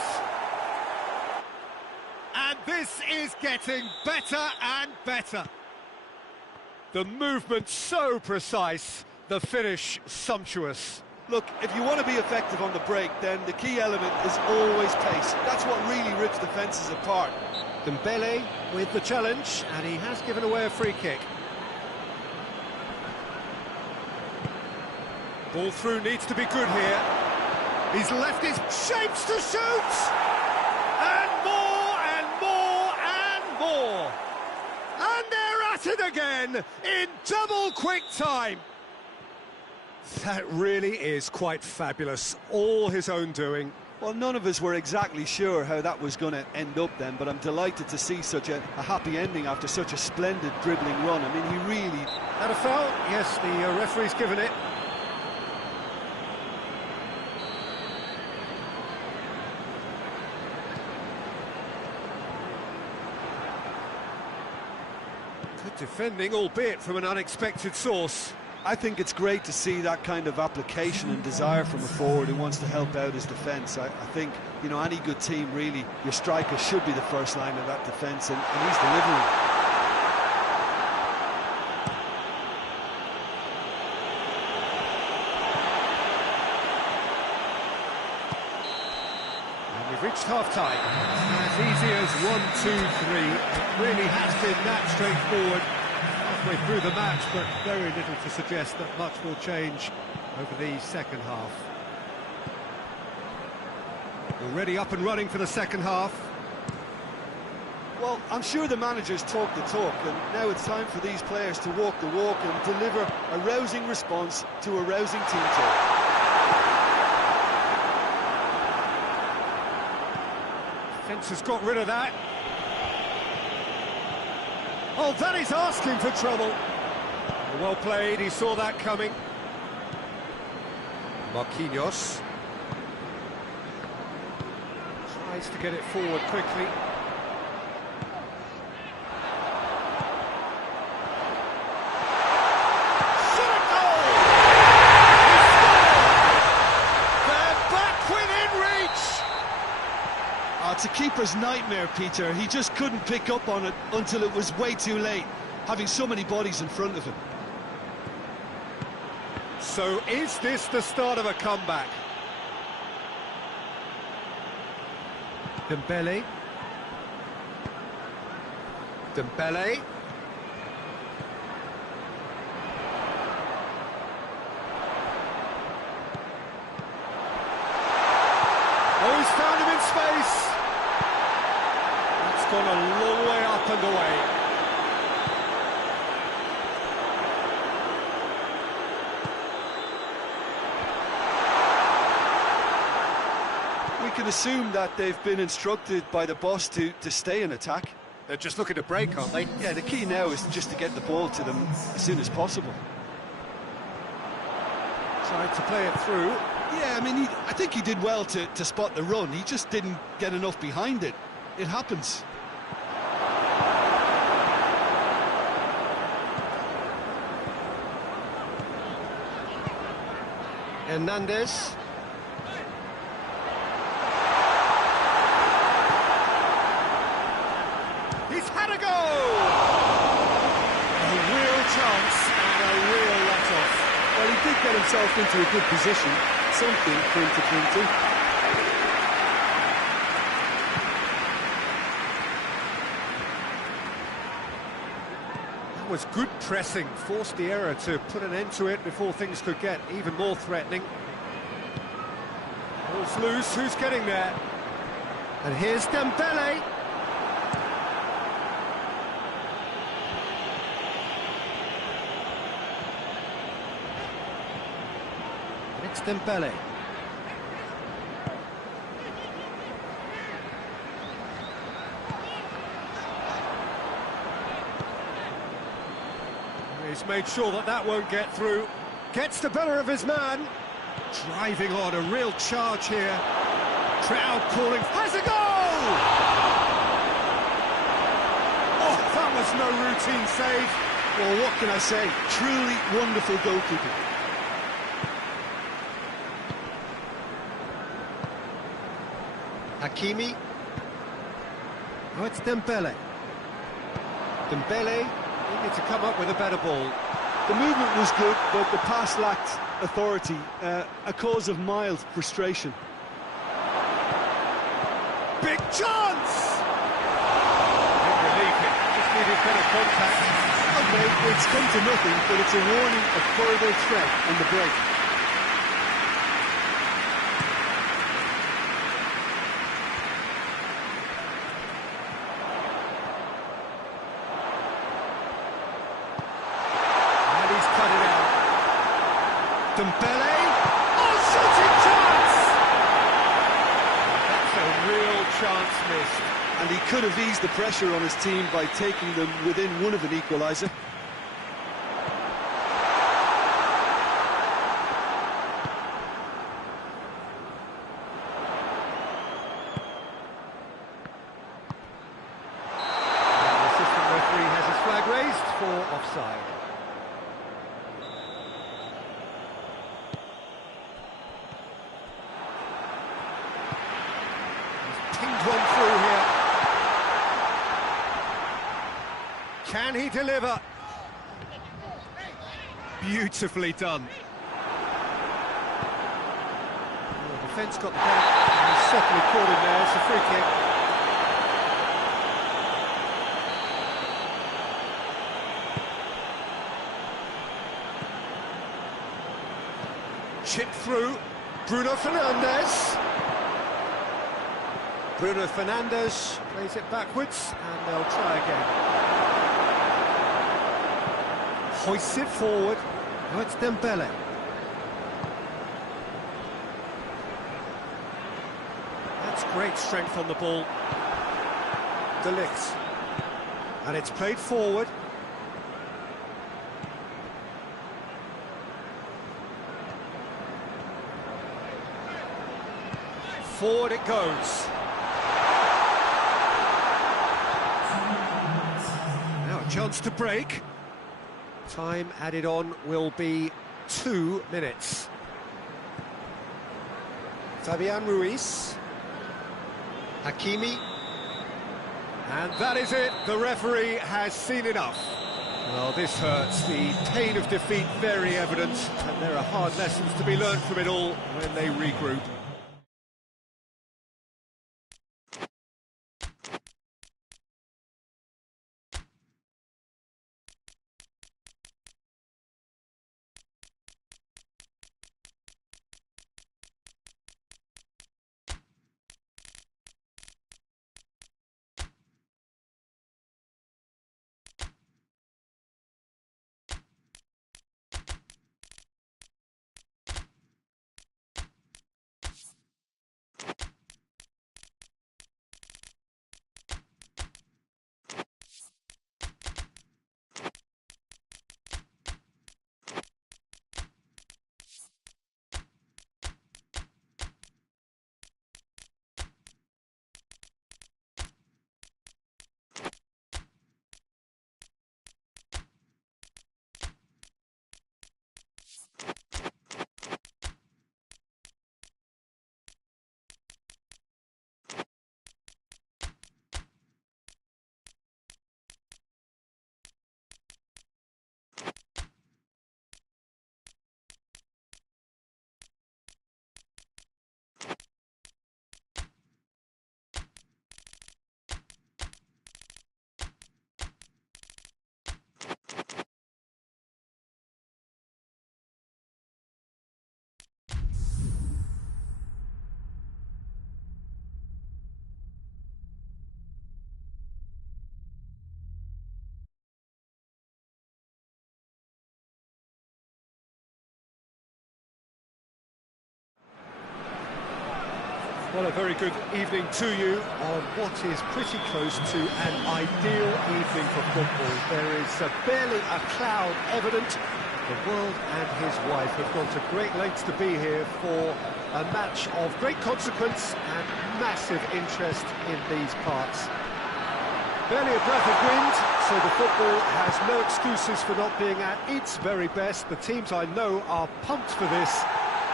And this is getting better and better. The movement so precise, the finish sumptuous. Look, if you want to be effective on the break, then the key element is always pace. That's what really rips defences apart. Dembele with the challenge, and he has given away a free kick. Ball through needs to be good here. He's left his shapes to shoot! And more, and more, and more! And they're at it again, in double quick time! That really is quite fabulous, all his own doing. Well, none of us were exactly sure how that was going to end up then, but I'm delighted to see such a happy ending after such a splendid dribbling run. I mean, he really... Had a foul? Yes, the referee's given it. Good defending, albeit from an unexpected source. I think it's great to see that kind of application and desire from a forward who wants to help out his defence. I think, you know, any good team, really, your striker should be the first line of that defence, and he's delivering. And we've reached half-time. As easy as 1, 2, 3. It really has been that straightforward. Halfway through the match, but very little to suggest that much will change over the second half. Already up and running for the second half. Well, I'm sure the managers talk the talk, and now it's time for these players to walk the walk and deliver a rousing response to a rousing team talk. Defence has got rid of that. Oh, that is asking for trouble. Well played, he saw that coming. Marquinhos tries to get it forward quickly. Shot a goal! He scored! They're back within reach! It's a keeper's nightmare, Peter. He just couldn't pick up on it until it was way too late, having so many bodies in front of him. So is this the start of a comeback? Dembele. Dembele. Oh, he's found him in space. That's gone a long way up and away. We can assume that they've been instructed by the boss to stay in attack. They're just looking to break, aren't they? Yeah, the key now is just to get the ball to them as soon as possible. Tried to play it through. Yeah, I mean, I think he did well to spot the run. He just didn't get enough behind it. It happens. Hernandez. He's had a go! A real chance and a real let-off. Well, he did get himself into a good position. Something for him to cling to. That was good pressing, forced the error to put an end to it before things could get even more threatening. Ball's loose, who's getting there? And here's Dembele. It's Dembele. He's He's made sure that that won't get through. Gets the better of his man. Driving on, a real charge here. Crowd calling, has a goal! Oh, that was no routine save. Well, what can I say? Truly wonderful goalkeeping. Hakimi. Oh, it's Dembele. Dembele needed to come up with a better ball. The movement was good, but the pass lacked authority, a cause of mild frustration. Big chance! Didn't relieve it, just needed better contact. Okay, it's come to nothing, but it's a warning of further threat on the break. And he's cut it out. Dembele! Oh, shooting chance! That's a real chance missed. And he could have eased the pressure on his team by taking them within one of an equaliser. The assistant referee has his flag raised for offside. He's pinged one through here. Can he deliver? Beautifully done. Well, the defence got the better. He's certainly caught him there. It's a free kick. Chip through. Bruno Fernandes. Bruno Fernandes plays it backwards, and they'll try again. Hoists it forward. Now it's Dembele. That's great strength on the ball. De Ligt. And it's played forward. Forward it goes. Now a chance to break. Time added on will be 2 minutes. Fabian Ruiz. Hakimi. And that is it. The referee has seen enough. Well, this hurts. The pain of defeat very evident, and there are hard lessons to be learned from it all when they regroup. Well, a very good evening to you on what is pretty close to an ideal evening for football. There is barely a cloud evident. The world and his wife have gone to great lengths to be here for a match of great consequence and massive interest in these parts. Barely a breath of wind, so the football has no excuses for not being at its very best. The teams I know are pumped for this.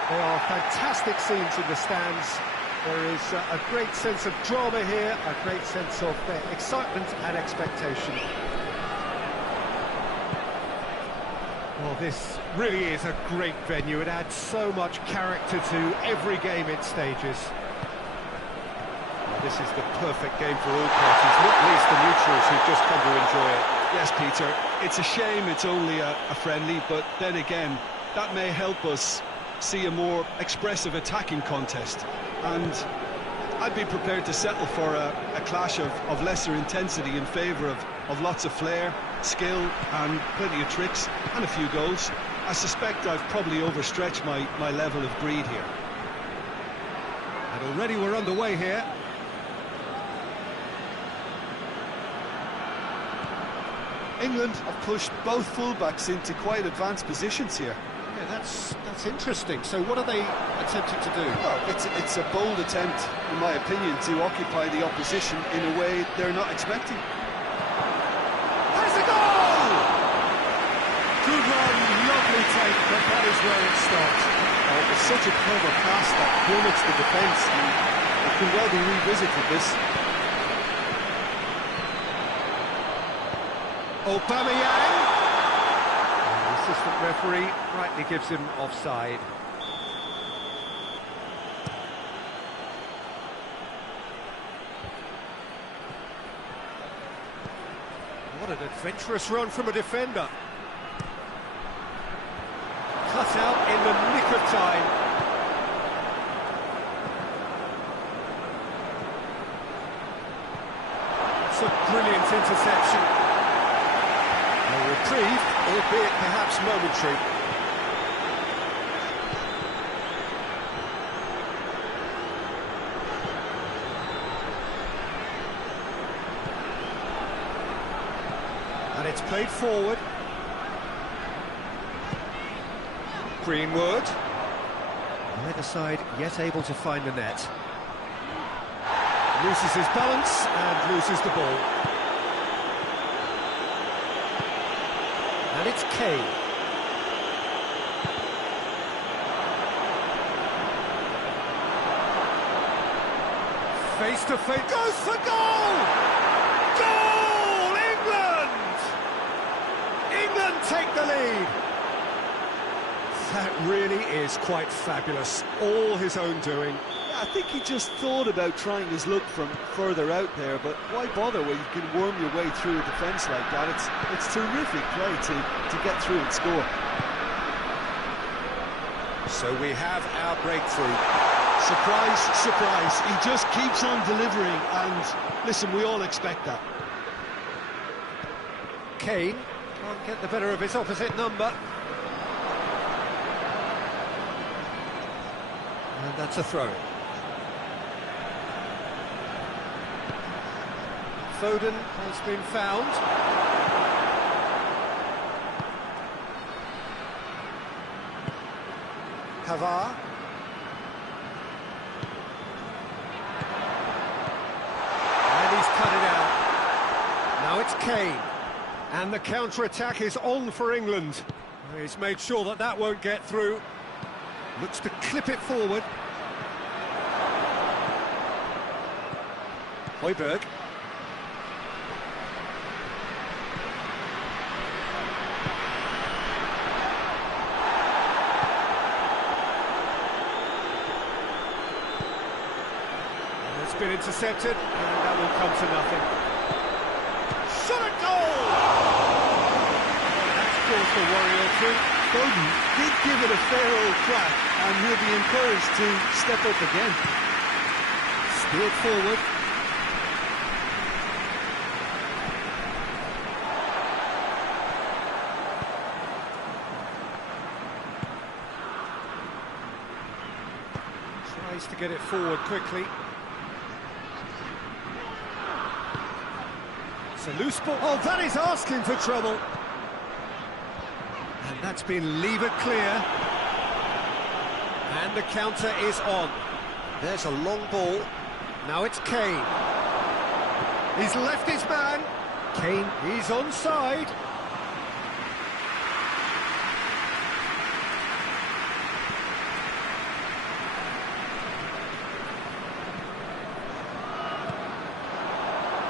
They are fantastic scenes in the stands. There is a great sense of drama here, a great sense of excitement and expectation. Well, this really is a great venue. It adds so much character to every game it stages. This is the perfect game for all parties, not least the neutrals who've just come to enjoy it. Yes, Peter, it's a shame it's only a friendly, but then again, that may help us see a more expressive attacking contest. And I'd be prepared to settle for a clash of lesser intensity in favour of lots of flair, skill and plenty of tricks and a few goals. I suspect I've probably overstretched my level of greed here. And already we're underway here. England have pushed both fullbacks into quite advanced positions here. Yeah, that's interesting. So what are they attempting to do? Well, it's a bold attempt, in my opinion, to occupy the opposition in a way they're not expecting. Has a goal! Good run, lovely take, but that is where it stops. Oh, it was such a clever pass that plummets the defence, and it could well be revisited, this. Aubameyang! The assistant referee rightly gives him offside. What an adventurous run from a defender. Cut out in the nick of time. It's a brilliant interception. A reprieve, albeit perhaps momentary. And it's played forward. Greenwood. Neither side yet able to find the net. Loses his balance and loses the ball. And it's Kane. Face to face, goes for goal! Goal! England! England take the lead. That really is quite fabulous. All his own doing. I think he just thought about trying his luck from further out there, but why bother when you can worm your way through a defence like that? It's terrific play to get through and score. So we have our breakthrough. Surprise, surprise, he just keeps on delivering, and listen, we all expect that. Kane can't get the better of his opposite number. And that's a throw. Foden has been found. Pavard. And he's cut it out. Now it's Kane. And the counter-attack is on for England. He's made sure that that won't get through. Looks to clip it forward. Højbjerg. It's been intercepted, and that will come to nothing. Shot at goal! That's caused a worry or two. Foden did give it a fair old crack, and he'll be encouraged to step up again. Steered forward. Tries to get it forward quickly. It's a loose ball. Oh, that is asking for trouble. And that's been levered clear. And the counter is on. There's a long ball. Now it's Kane. He's left his man. Kane, he's onside.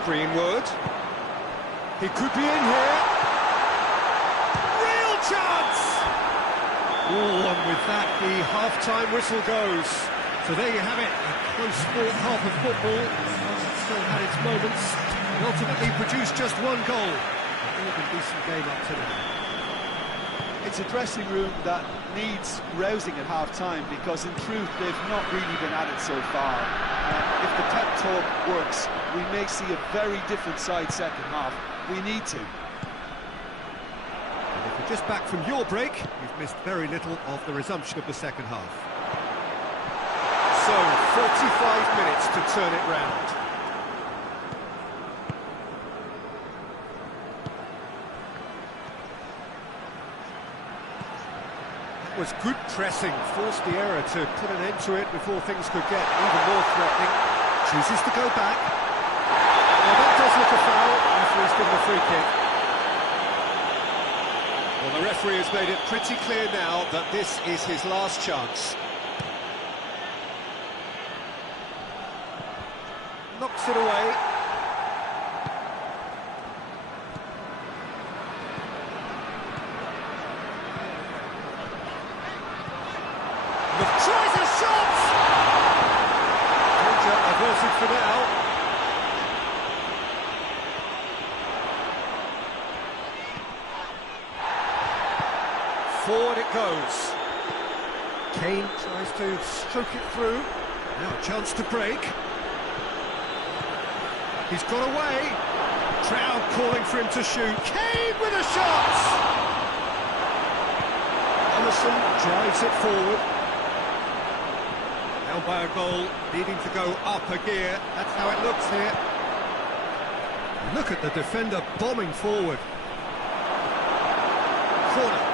Greenwood. He could be in here. Real chance! Oh, and with that, the half-time whistle goes. So there you have it, a close-fought half of football. It still had its moments, and ultimately produced just one goal. An even decent game up to now. It's a dressing room that needs rousing at half-time, because in truth they've not really been at it so far. If the pep talk works, we may see a very different side second half. We need to. And if you're just back from your break, you've missed very little of the resumption of the second half. So, 45 minutes to turn it round. That was good pressing, forced the error to put an end to it before things could get even more threatening. Chooses to go back. Well, that does look a foul. Referee's given a free kick. Well, the referee has made it pretty clear now that this is his last chance. Knocks it away. Tries a shot! Danger averted for now. Forward it goes. Kane tries to stroke it through. Now a chance to break. He's got away. Crowd calling for him to shoot. Kane with a shot! Emerson drives it forward. Down by a goal, needing to go up a gear. That's how it looks here. Look at the defender bombing forward. Corner.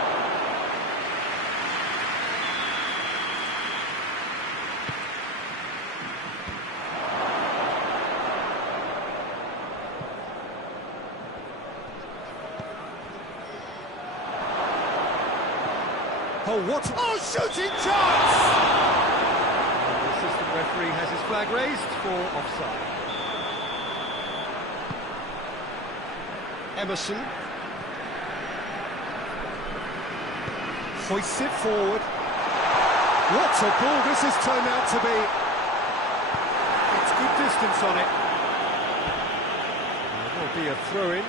Oh, what? Oh, shooting chance! And the assistant referee has his flag raised for offside. Emerson hoists it forward. What a ball this has turned out to be. It's good distance on it. There'll be a throw-in.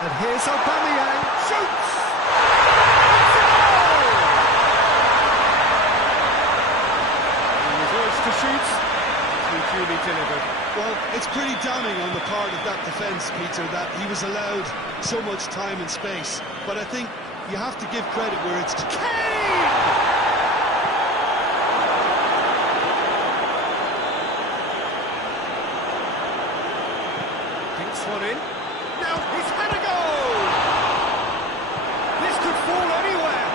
And here's Aubameyang, shoots! It's a goal! He was urged to shoot, too duly delivered. Well, it's pretty damning on the part of that defence, Peter, that he was allowed so much time and space. But I think you have to give credit where it's to Kane! Thinks one in. Now he's had a goal! This could fall anywhere!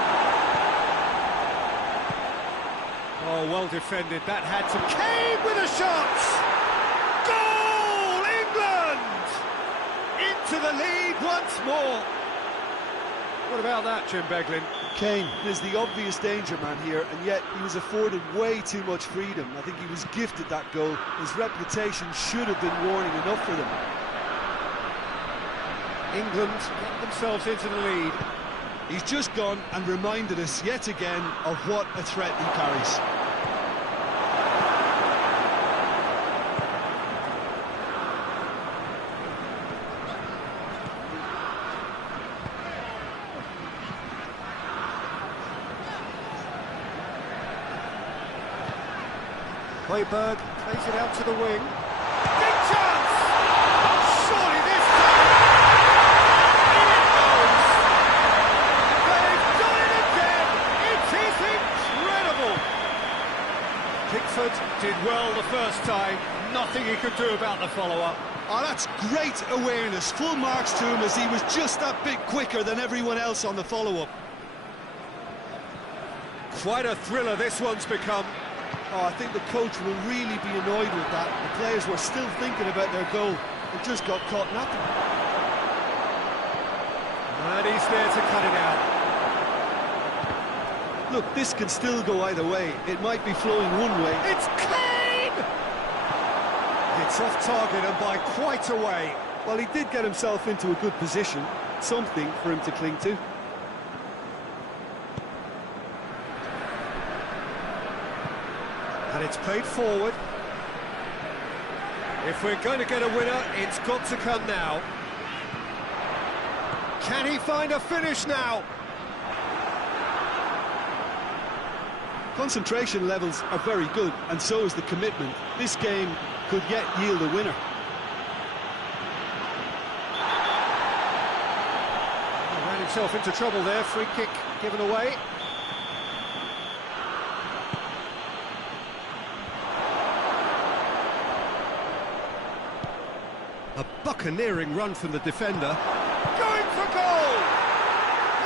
Oh, well defended. That had some... Kane with a shot! Goal! England! Into the lead once more. What about that, Jim Beglin? Kane is the obvious danger man here, and yet he was afforded way too much freedom. I think he was gifted that goal. His reputation should have been warning enough for them. England get themselves into the lead. He's just gone and reminded us yet again of what a threat he carries. Højbjerg plays it out to the wing. Big chance! Surely this time nothing he could do about the follow-up. Oh, that's great awareness. Full marks to him as he was just that bit quicker than everyone else on the follow-up. Quite a thriller this one's become. Oh, I think the coach will really be annoyed with that. The players were still thinking about their goal and just got caught napping. And he's there to cut it out. Look, this can still go either way. It might be flowing one way. It's clean! It's off target and by quite a way. Well, he did get himself into a good position. Something for him to cling to. And it's played forward. If we're going to get a winner, it's got to come now. Can he find a finish now? Concentration levels are very good, and so is the commitment. This game could yet yield a winner. He ran himself into trouble there. Free kick given away. A buccaneering run from the defender. Going for goal!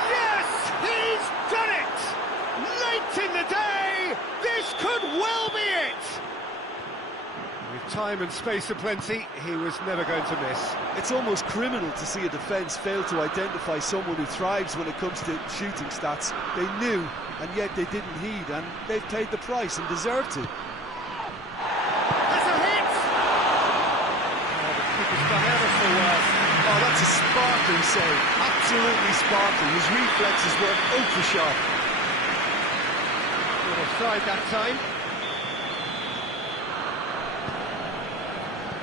Yes, he's done it! Late in the day, this could well be it! With time and space aplenty, he was never going to miss. It's almost criminal to see a defence fail to identify someone who thrives when it comes to shooting stats. They knew, and yet they didn't heed, and they've paid the price and deserve to. That's a hit! Oh, the keeper's done ever so well. Oh, that's a sparkling save. Absolutely sparkling. His reflexes were ultra-sharp. Good offside that time.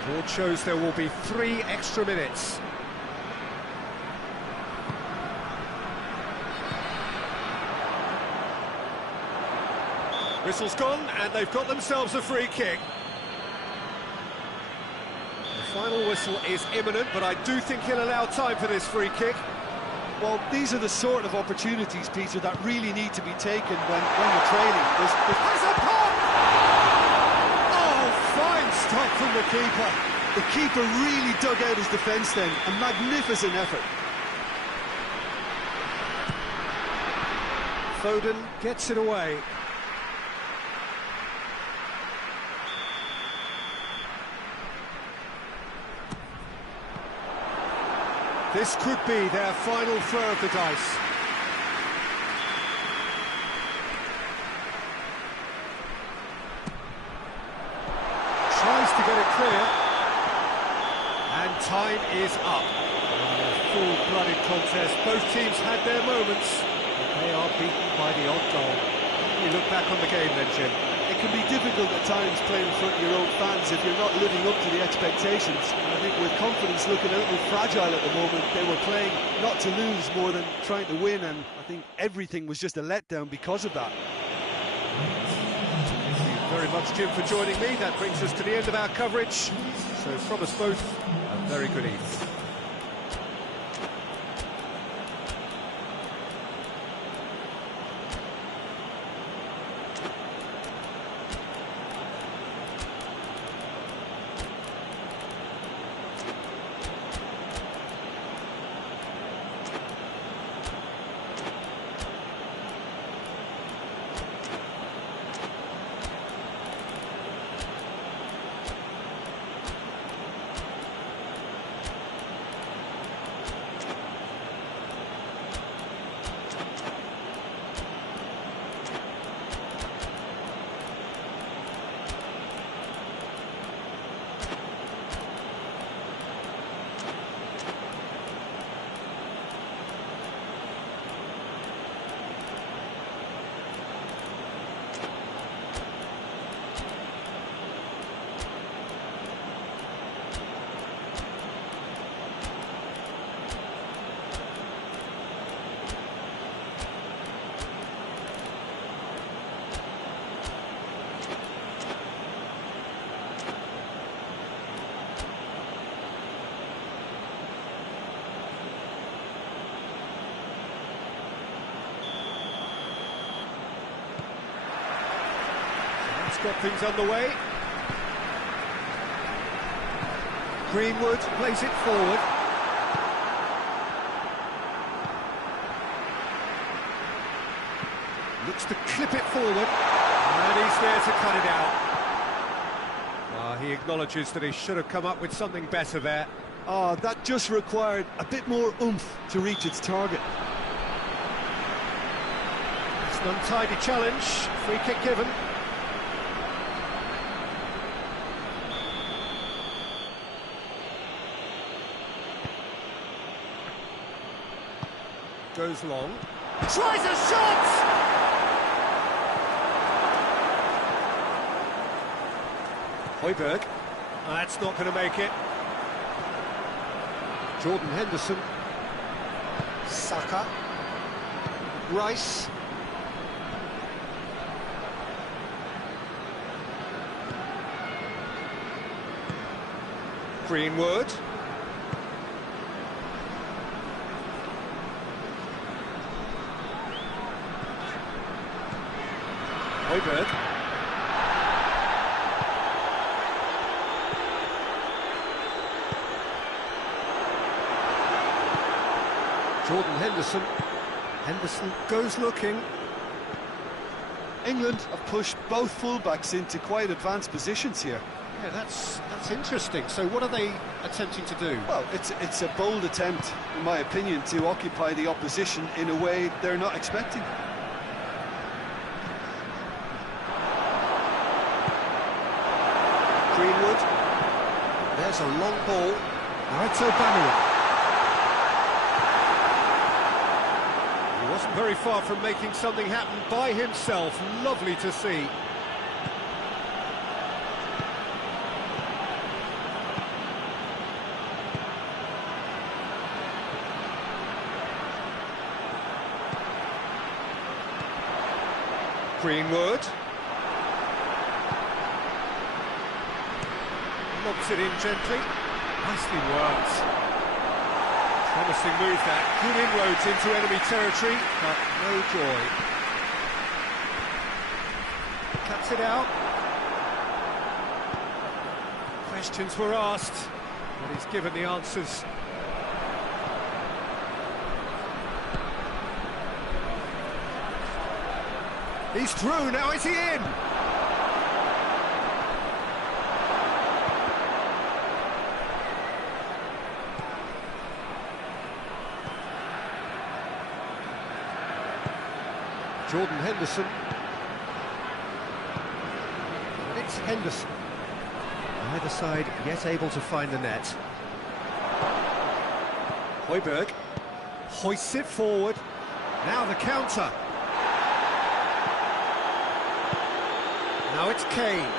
Board shows there will be 3 extra minutes. Whistle's gone, and they've got themselves a free kick. The final whistle is imminent, but I do think he'll allow time for this free kick. Well, these are the sort of opportunities, Peter, that really need to be taken when you're trailing. Has a pop! Oh, fine stop from the keeper. The keeper really dug out his defence then. A magnificent effort. Foden gets it away. This could be their final throw of the dice. Tries to get it clear. And time is up. Full-blooded contest. Both teams had their moments, but they are beaten by the odd goal. You look back on the game then, Jim. It can be difficult at times playing in front of your own fans if you're not living up to the expectations. And I think with confidence looking a little fragile at the moment, they were playing not to lose more than trying to win, and I think everything was just a letdown because of that. Thank you very much, Jim, for joining me. That brings us to the end of our coverage. So from us both, a very good evening. Got things underway. Greenwood plays it forward. Looks to clip it forward. And he's there to cut it out. He acknowledges that he should have come up with something better there. That just required a bit more oomph to reach its target. It's an untidy challenge. Free kick given. Goes long. Tries a shot! Højbjerg. That's not going to make it. Jordan Henderson. Saka. Rice. Greenwood. Højbjerg. Jordan Henderson. Henderson goes looking. England have pushed both fullbacks into quite advanced positions here. Yeah, that's interesting. So what are they attempting to do? Well, it's a bold attempt, in my opinion, to occupy the opposition in a way they're not expecting. Greenwood. There's a long ball. Now it's Aubameyang. He wasn't very far from making something happen by himself. Lovely to see. Greenwood. Lobs it in gently. Nicely worked. Promising move that. Good inroads into enemy territory, but no joy. Cuts it out. Questions were asked, but he's given the answers. He's through, now is he in? Jordan Henderson. And it's Henderson. Either side yet able to find the net. Højbjerg hoists it forward. Now the counter. Now it's Kane.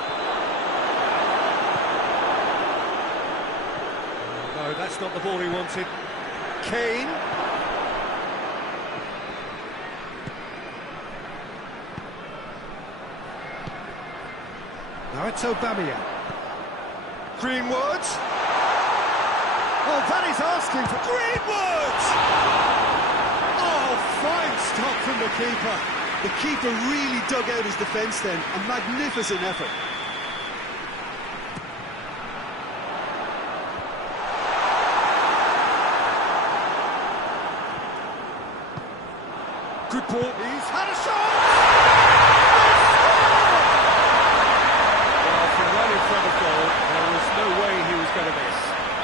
Oh, no, that's not the ball he wanted. Kane. Now it's Aubameyang. Greenwood. Oh, that is asking for Greenwood! Oh, fine stop from the keeper. The keeper really dug out his defence then. A magnificent effort. Good ball. He's had a shot! Well, from right in front of goal, there was no way he was going to miss.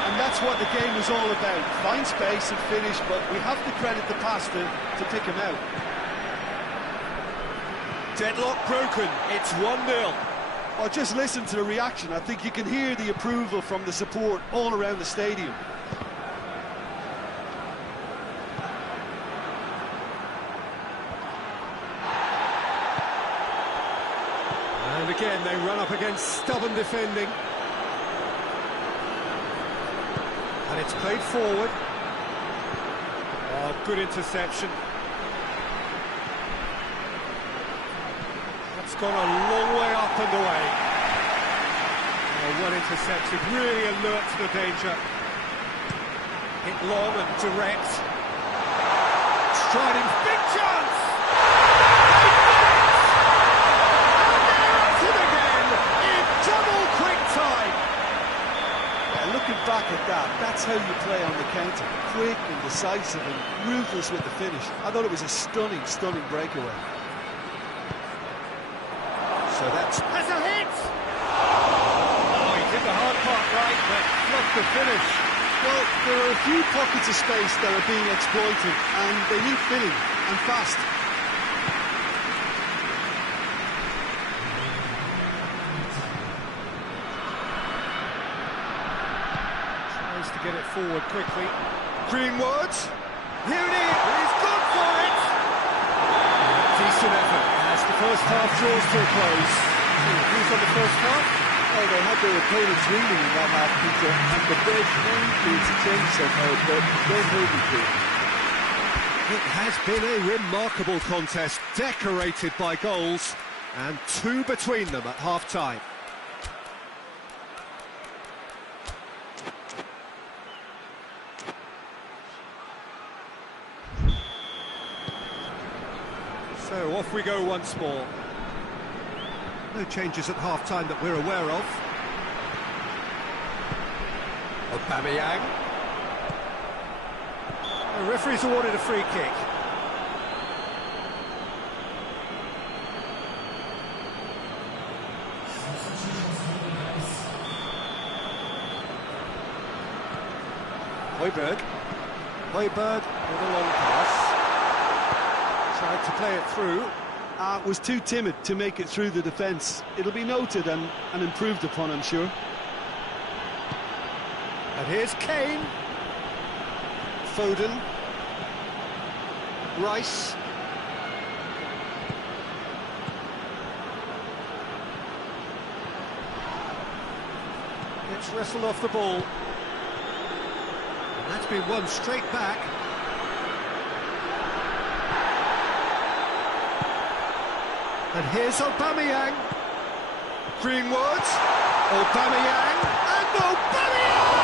And that's what the game was all about. Find space and finish, but we have to credit the passer to pick him out. Deadlock broken, it's 1-0. Oh, just listen to the reaction. I think you can hear the approval from the support all around the stadium. And again, they run up against stubborn defending. And it's played forward. Oh, good interception. It's gone a long way up and away. Oh, well intercepted, really alert to the danger. Hit long and direct. Striding, big chance! And they're at it again in double quick time. Yeah, looking back at that. That's how you play on the counter. Quick and decisive and ruthless with the finish. I thought it was a stunning, stunning breakaway. So that's... Has a hit! Oh, he did the hard part right, but fluffed the finish. Well, there are a few pockets of space that are being exploited, and they need filling, and fast. Tries to get it forward quickly. Greenwood! Here it is! He's gone for it! Decent effort as the first half draws to a close. Who's on the first half? Oh, they had their opponents reading in that half, Peter, and the break may need to change somehow, but don't hold me to it. It has been a remarkable contest, decorated by goals, and 2 between them at half-time. So off we go once more. No changes at half-time that we're aware of. Aubameyang. The referee's awarded a free kick. Højbjerg with a long pass. Tried to play it through. Was too timid to make it through the defence. It'll be noted and improved upon, I'm sure. And here's Kane. Foden. Rice. Gets wrestled off the ball. And that's been won straight back. And here's Aubameyang. Greenwood. Aubameyang. And Aubameyang!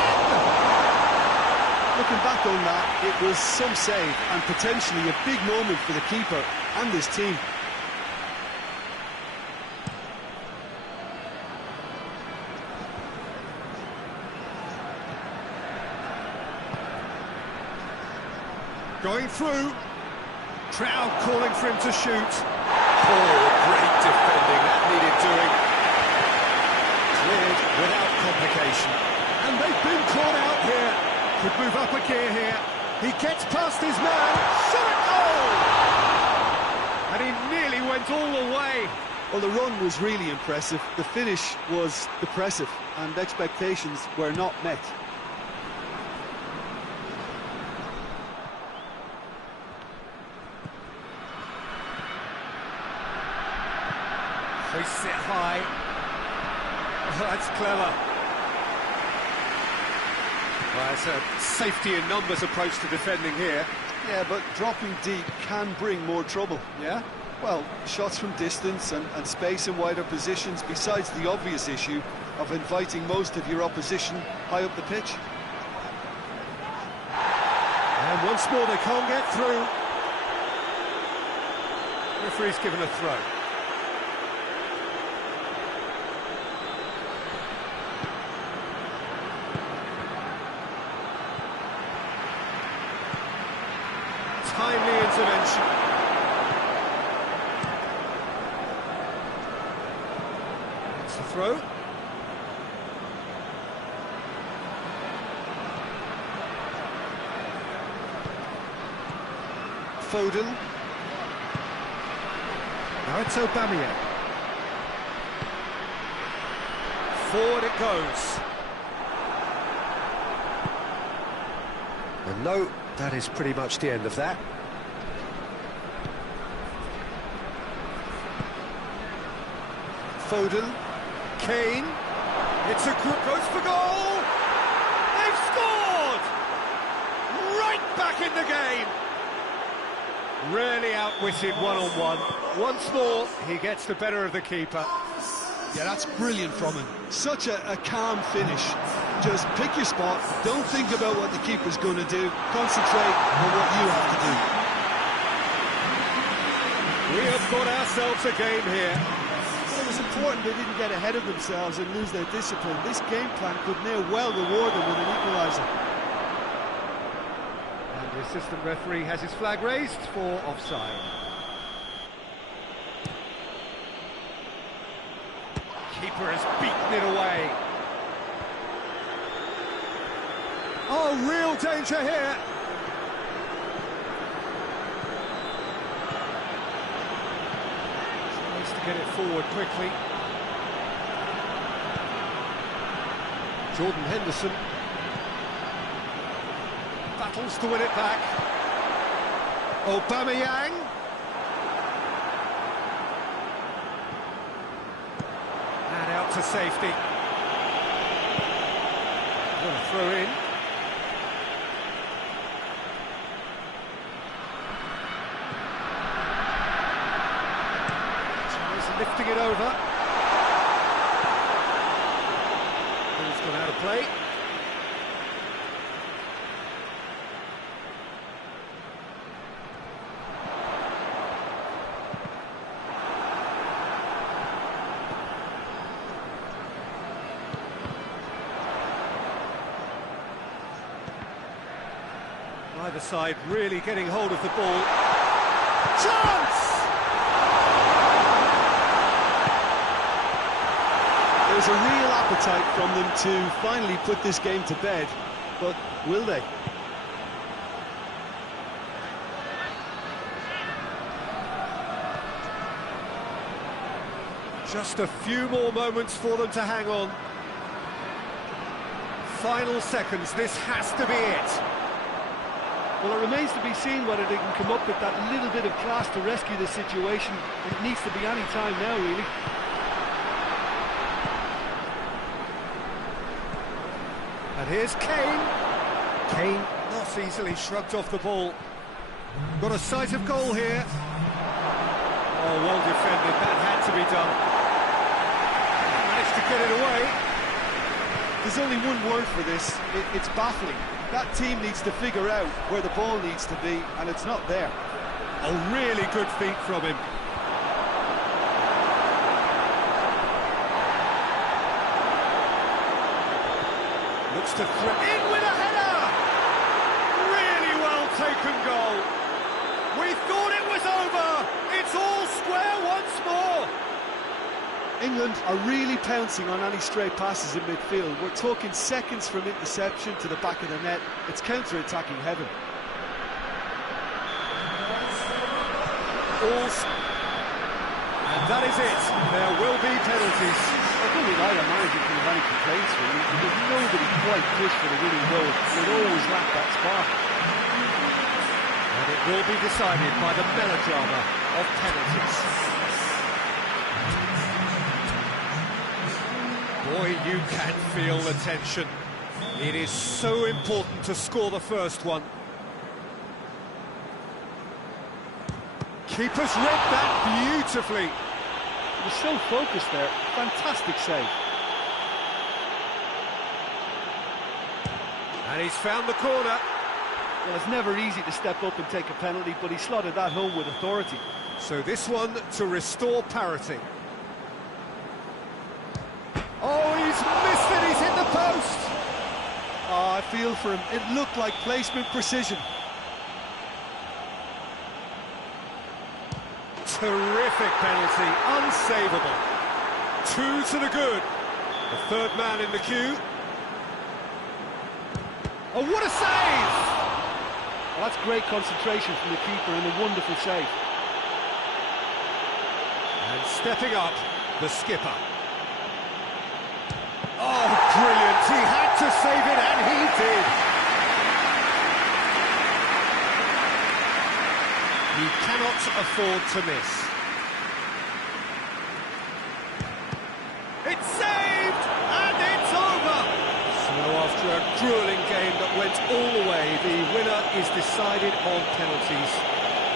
Looking back on that, it was some save and potentially a big moment for the keeper and his team. Going through. Crowd calling for him to shoot. Oh, great defending, that needed doing. Cleared without complication. And they've been caught out here. Could move up a gear here. He gets past his man. Shot a goal! And he nearly went all the way. Well, the run was really impressive. The finish was depressive, and expectations were not met. Hoists it high. Oh, that's clever. Well, it's a safety in numbers approach to defending here. Yeah, but dropping deep can bring more trouble. Yeah? Well, shots from distance and space in wider positions, besides the obvious issue of inviting most of your opposition high up the pitch. And once more they can't get through. Referee's given a throw. Timely intervention. It's the throw. Foden. Now it's Aubameyang. Forward it goes. And no, that is pretty much the end of that. Foden. Kane. It's a group, goes for goal! They've scored! Right back in the game! Really outwitted one-on-one. Once more, he gets the better of the keeper. Yeah, that's brilliant from him. Such a calm finish. Just pick your spot, don't think about what the keeper's going to do, concentrate on what you have to do. We have got ourselves a game here. Well, it was important they didn't get ahead of themselves and lose their discipline. This game plan could now well reward them with an equaliser. And the assistant referee has his flag raised for offside. Keeper has beaten it away. Oh, real danger here. Tries to get it forward quickly. Jordan Henderson battles to win it back. Aubameyang. And out to safety. What a throw in. Lifting it over. Ball's gone out of play. Either side really getting hold of the ball. Chance! There's a real appetite from them to finally put this game to bed, but will they? Just a few more moments for them to hang on. Final seconds, this has to be it. Well, it remains to be seen whether they can come up with that little bit of class to rescue the situation. It needs to be any time now, really. And here's Kane. Kane not easily shrugged off the ball. Got a sight of goal here. Oh, well defended. That had to be done. Managed to get it away. There's only one word for this. It's baffling. That team needs to figure out where the ball needs to be, and it's not there. A really good feat from him. Looks to in with a header! Really well taken goal. We thought it was over. It's all square once more. England are really pouncing on any stray passes in midfield. We're talking seconds from interception to the back of the net. It's counter-attacking heaven. And that is it. There will be penalties. I don't think either manager can have any complaints, really, because nobody quite pushed for the winning goal. It always lacked that spark. And it will be decided by the melodrama of penalties. Boy, you can feel the tension. It is so important to score the first one. Keeper's read that beautifully. He was so focused there. Fantastic save. And he's found the corner. Well, it's never easy to step up and take a penalty, but he slotted that home with authority. So this one to restore parity. Oh, he's missed it, he's hit the post! Oh, I feel for him. It looked like placement precision. Terrific penalty, unsavable. 2 to the good. The third man in the queue. Oh, what a save! Well, that's great concentration from the keeper and a wonderful save. And stepping up, the skipper. Oh, brilliant! He had to save it, and he did. He cannot afford to miss. It's saved, and it's over. So after a grueling game that went all the way, the winner is decided on penalties.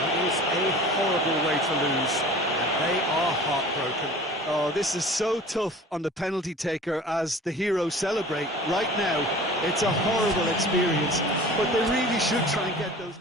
It is a horrible way to lose, and they are heartbroken. Oh, this is so tough on the penalty taker as the heroes celebrate. Right now, it's a horrible experience, but they really should try and get those...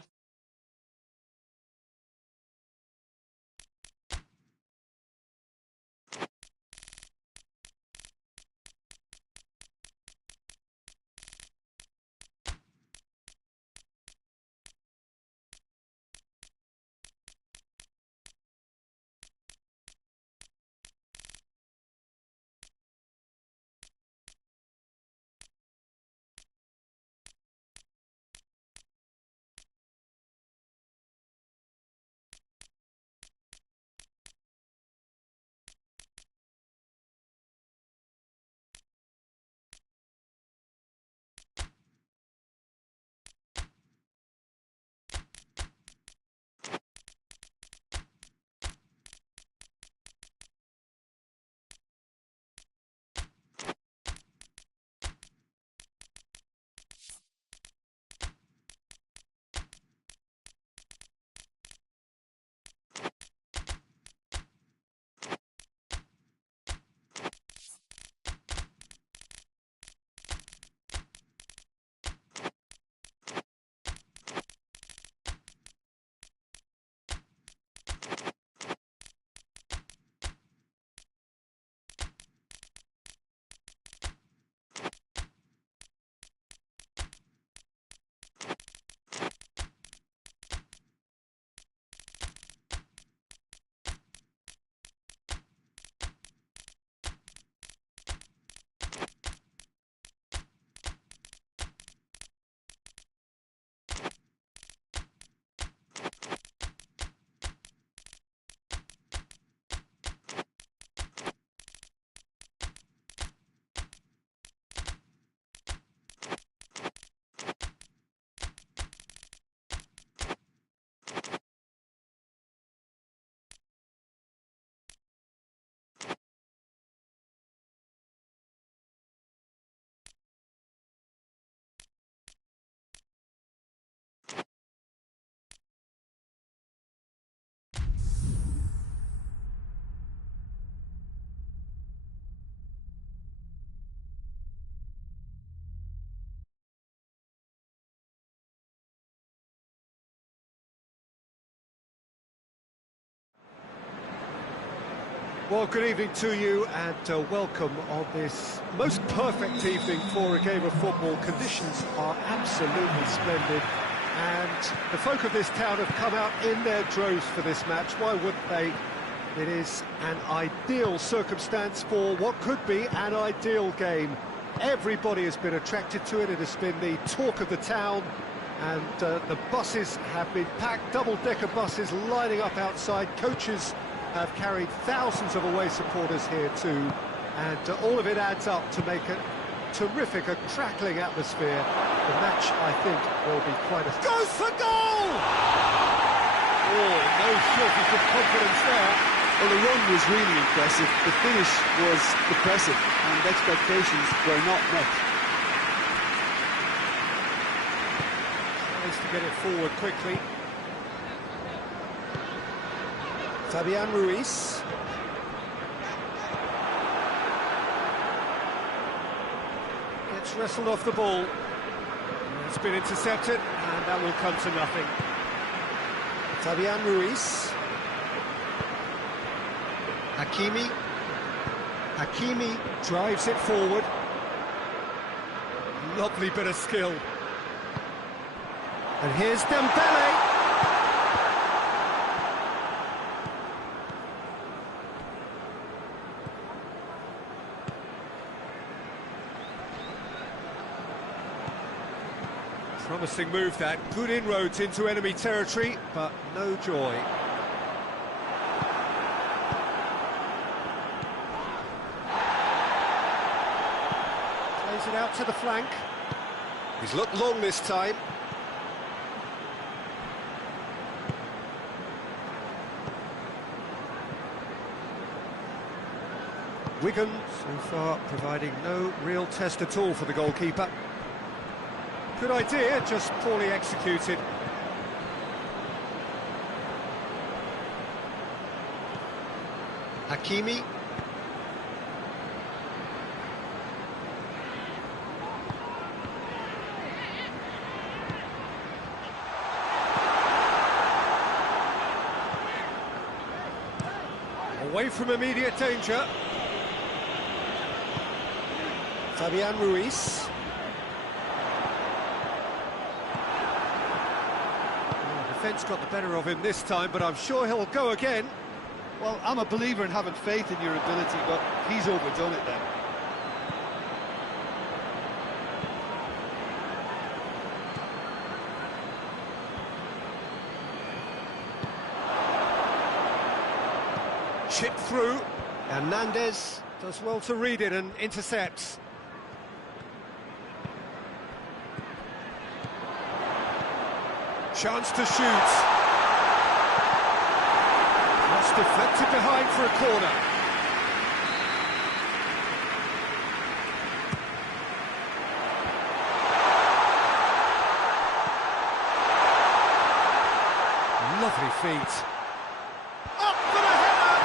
Well, good evening to you and welcome on this most perfect evening for a game of football. Conditions are absolutely splendid and the folk of this town have come out in their droves for this match. Why wouldn't they? It is an ideal circumstance for what could be an ideal game. Everybody has been attracted to it. It has been the talk of the town and the buses have been packed, double-decker buses lining up outside. Coaches have carried thousands of away supporters here too, and all of it adds up to make a terrific, a crackling atmosphere. The match, I think, will be quite a... Goes for goal! Oh, no shortage of confidence there. Well, the run was really impressive, the finish was impressive, and expectations were not met. Tries to get it forward quickly. Fabian Ruiz. Gets wrestled off the ball. It's been intercepted, and that will come to nothing. Fabian Ruiz. Hakimi drives it forward. Lovely bit of skill. And here's Dembele. Promising move that, good inroads into enemy territory, but no joy. Plays it out to the flank. He's looked long this time. Wigan, so far, providing no real test at all for the goalkeeper. Good idea, just poorly executed. Hakimi. Away from immediate danger. Fabian Ruiz. Defence got the better of him this time, but I'm sure he'll go again. Well, I'm a believer in having faith in your ability, but he's overdone it then. Chip through. Hernandez does well to read it and intercepts. Chance to shoot. Cross deflected behind for a corner. Lovely feet. Up for the header!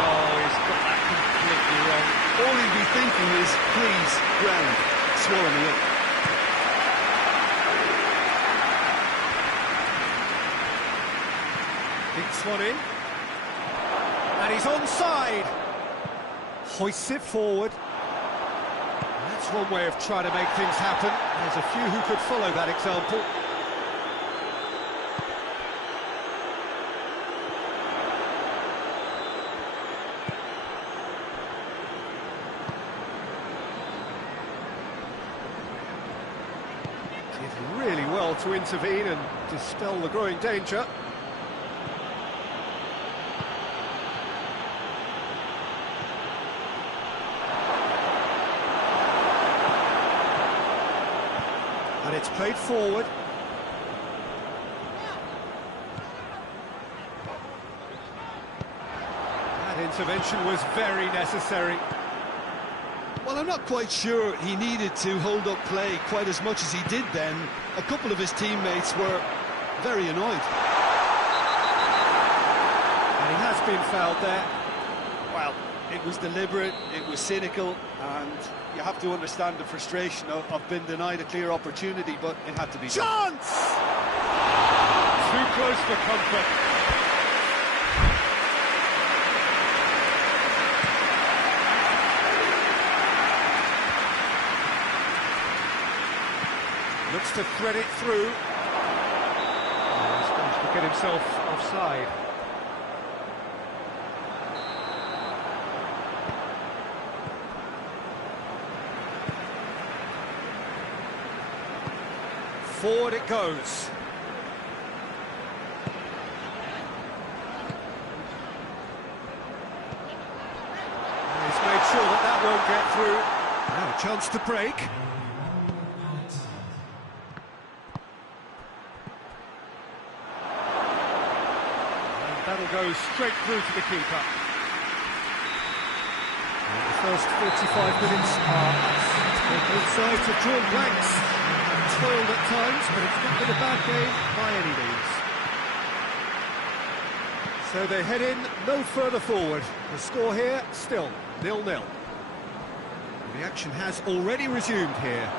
Oh, he's got that completely wrong. All he'd be thinking is, please, ground, swallow me up. Dinks one in, and he's onside. Hoists it forward. That's one way of trying to make things happen. There's a few who could follow that example. Did really well to intervene and dispel the growing danger. And it's played forward. That intervention was very necessary. Well, I'm not quite sure he needed to hold up play quite as much as he did then. A couple of his teammates were very annoyed. And he has been fouled there. Well, it was deliberate, it was cynical, and you have to understand the frustration of being denied a clear opportunity, but it had to be done. Chance! Too close for comfort. Looks to thread it through. He's managed to get himself offside. Forward it goes. And he's made sure that that won't get through. Now a chance to break. And that'll go straight through to the keeper. And the first 45 minutes are both sides have drawn blanks. Toiled at times, but it's not been a bad game by any means. So they head in no further forward. The score here, still 0-0. The action has already resumed here.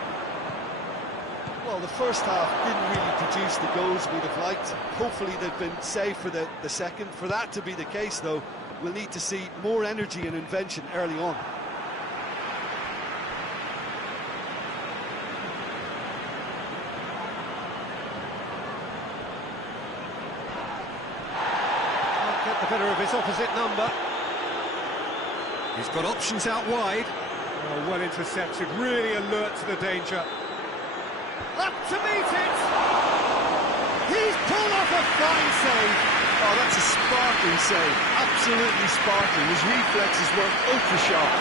Well, the first half didn't really produce the goals we'd have liked. Hopefully they've been saved for the second. For that to be the case, though, we'll need to see more energy and invention early on. Get the better of his opposite number. He's got options out wide. Oh, well intercepted, really alert to the danger. Up to meet it! He's pulled off a fine save. Oh, that's a sparkling save. Absolutely sparkling. His reflexes were ultra-sharp.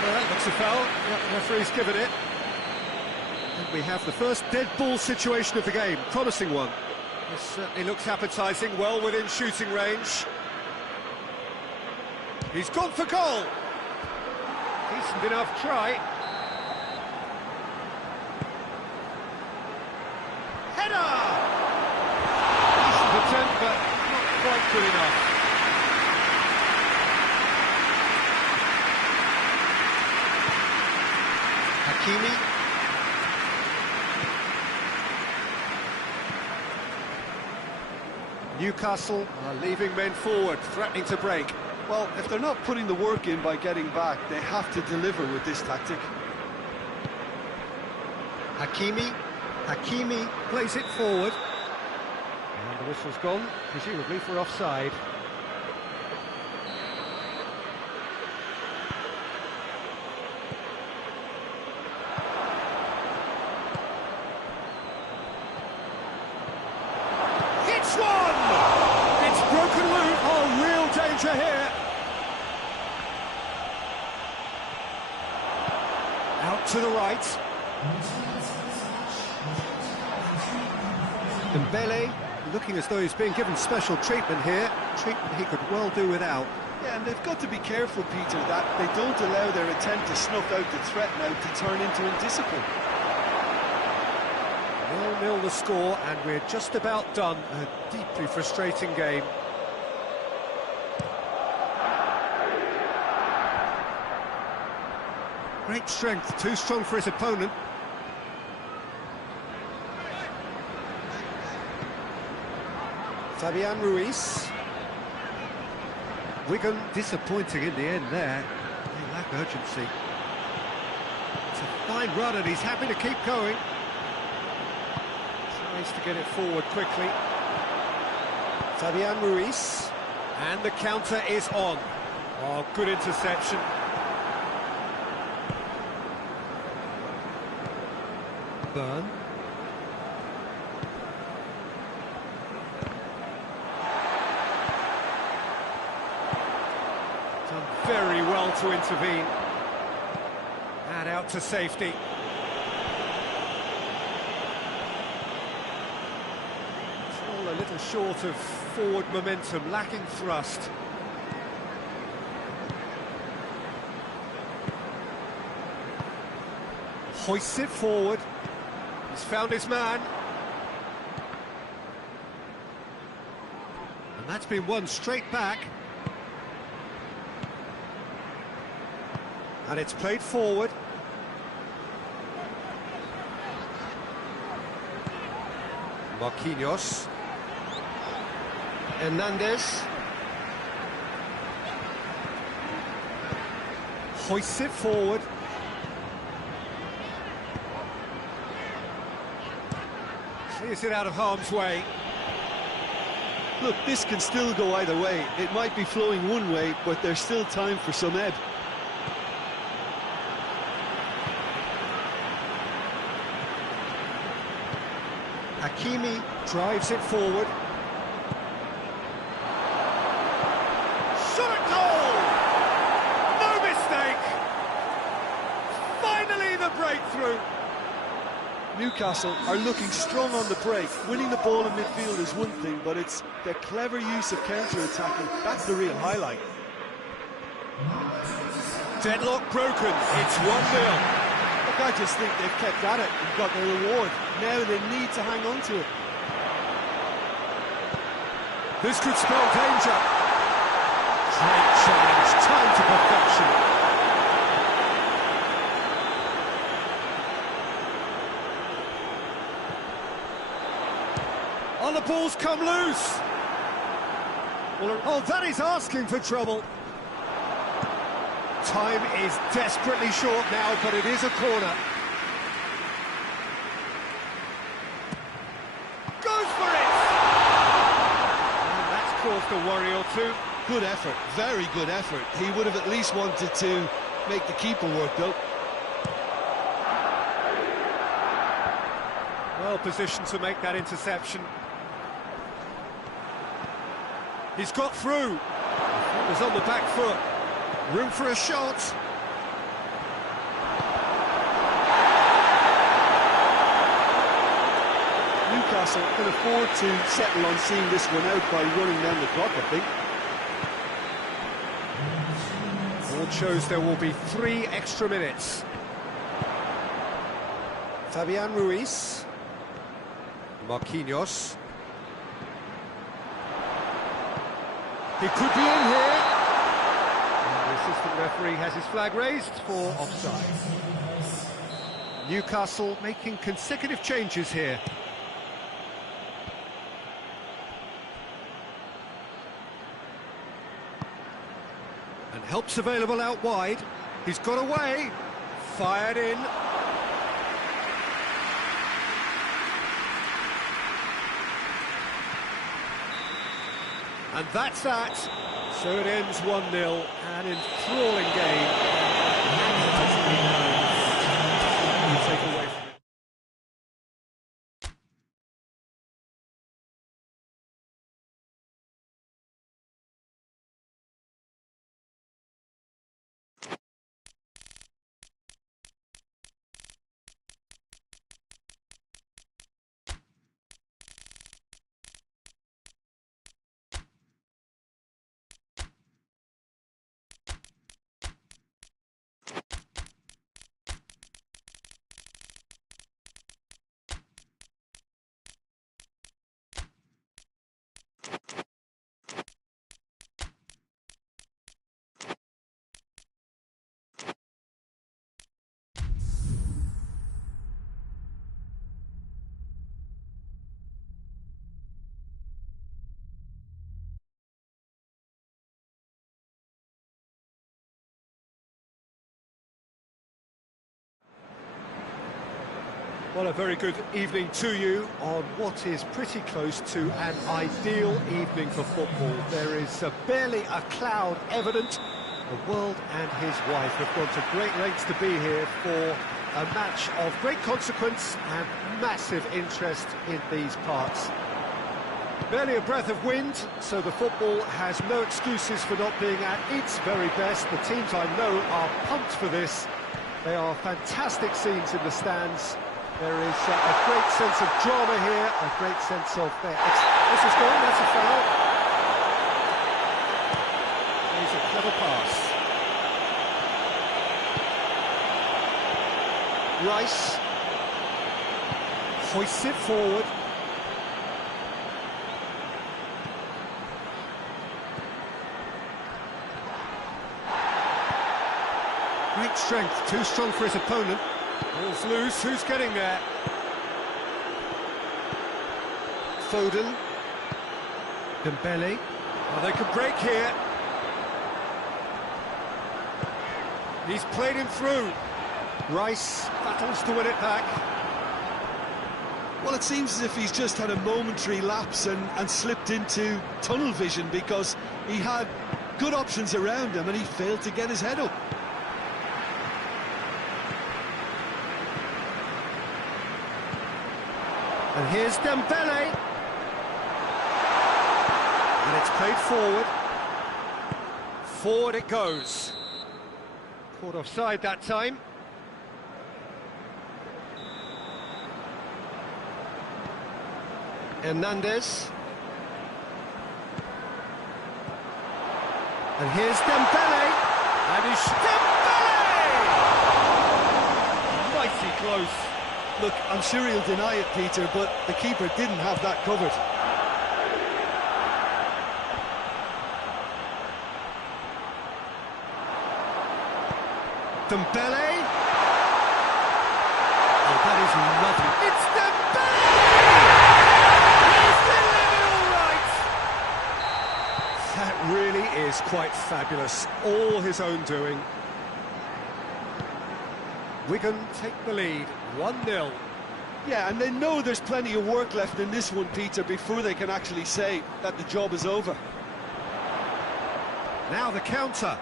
Well, that looks a foul. Yep, the referee's given it. And we have the first dead ball situation of the game. Promising one. This certainly looks appetising, well within shooting range. He's gone for goal. Decent enough try. Header! Decent attempt, but not quite good enough. Hakimi. Newcastle are leaving men forward, threatening to break. Well, if they're not putting the work in by getting back, they have to deliver with this tactic. Hakimi plays it forward. And the whistle's gone, presumably for offside. It's one! It's broken loose. Oh, real danger here. Out to the right. Dembele looking as though he's being given special treatment here. Treatment he could well do without. Yeah, and they've got to be careful, Peter, that they don't allow their attempt to snuff out the threat now to turn into indiscipline. 0-0 the score, and we're just about done. A deeply frustrating game. Great strength, too strong for his opponent. Fabian Ruiz. Wigan disappointing in the end there. They lack urgency. It's a fine run and he's happy to keep going. Tries to get it forward quickly. Fabian Ruiz. And the counter is on. Oh, good interception. Burn. Done very well to intervene. And out to safety. It's all a little short of forward momentum, lacking thrust. Hoists it forward. He's found his man. And that's been won straight back. And it's played forward. Marquinhos. Hernandez. Hoists it forward. Clears it out of harm's way. Look, this can still go either way. It might be flowing one way, but there's still time for some ebb. Hakimi drives it forward. Shot at goal! No mistake! Finally the breakthrough! Newcastle are looking strong on the break. Winning the ball in midfield is one thing, but it's their clever use of counter-attacking. That's the real highlight. Deadlock broken. It's 1-0. Look, I just think they've kept at it and got their reward. Now they need to hang on to it. This could spell danger. Great challenge, time to perfection. Oh, the ball's come loose. Oh, that is asking for trouble. Time is desperately short now, but it is a corner. Goes for it! And that's caused a worry or two. Good effort, very good effort. He would have at least wanted to make the keeper work, though. Well positioned to make that interception. He's got through. He's on the back foot. Room for a shot. Newcastle can afford to settle on seeing this one out by running down the clock, I think. All shows there will be 3 extra minutes. Fabian Ruiz. Marquinhos. He could be in here. And the assistant referee has his flag raised for offside. Newcastle making consecutive changes here. And help's available out wide. He's got away. Fired in. And that's that. So it ends 1-0, an enthralling game. Take away from it. Well, a very good evening to you on what is pretty close to an ideal evening for football. There is barely a cloud evident. The world and his wife have gone to great lengths to be here for a match of great consequence and massive interest in these parts. Barely a breath of wind, so the football has no excuses for not being at its very best. The teams I know are pumped for this. They are fantastic scenes in the stands. There is a great sense of drama here, a great sense of... this is gone, that's a foul. Here's a clever pass. Rice hoists it forward. Great strength, too strong for his opponent. Ball's loose, who's getting there? Foden. Dembele. Oh, they could break here. He's played him through. Rice battles to win it back. Well, it seems as if he's just had a momentary lapse and slipped into tunnel vision, because he had good options around him and he failed to get his head up. And here's Dembele. And it's played forward. Forward it goes. Caught offside that time. Hernandez. And here's Dembele. And he's Dembele! Mighty close. Look, I'm sure he'll deny it, Peter, but the keeper didn't have that covered. Dembele. Oh, that is lovely. It's Dembele! He's delivered all right! That really is quite fabulous. All his own doing. Wigan take the lead, 1-0. Yeah, and they know there's plenty of work left in this one, Peter, before they can actually say that the job is over. Now the counter.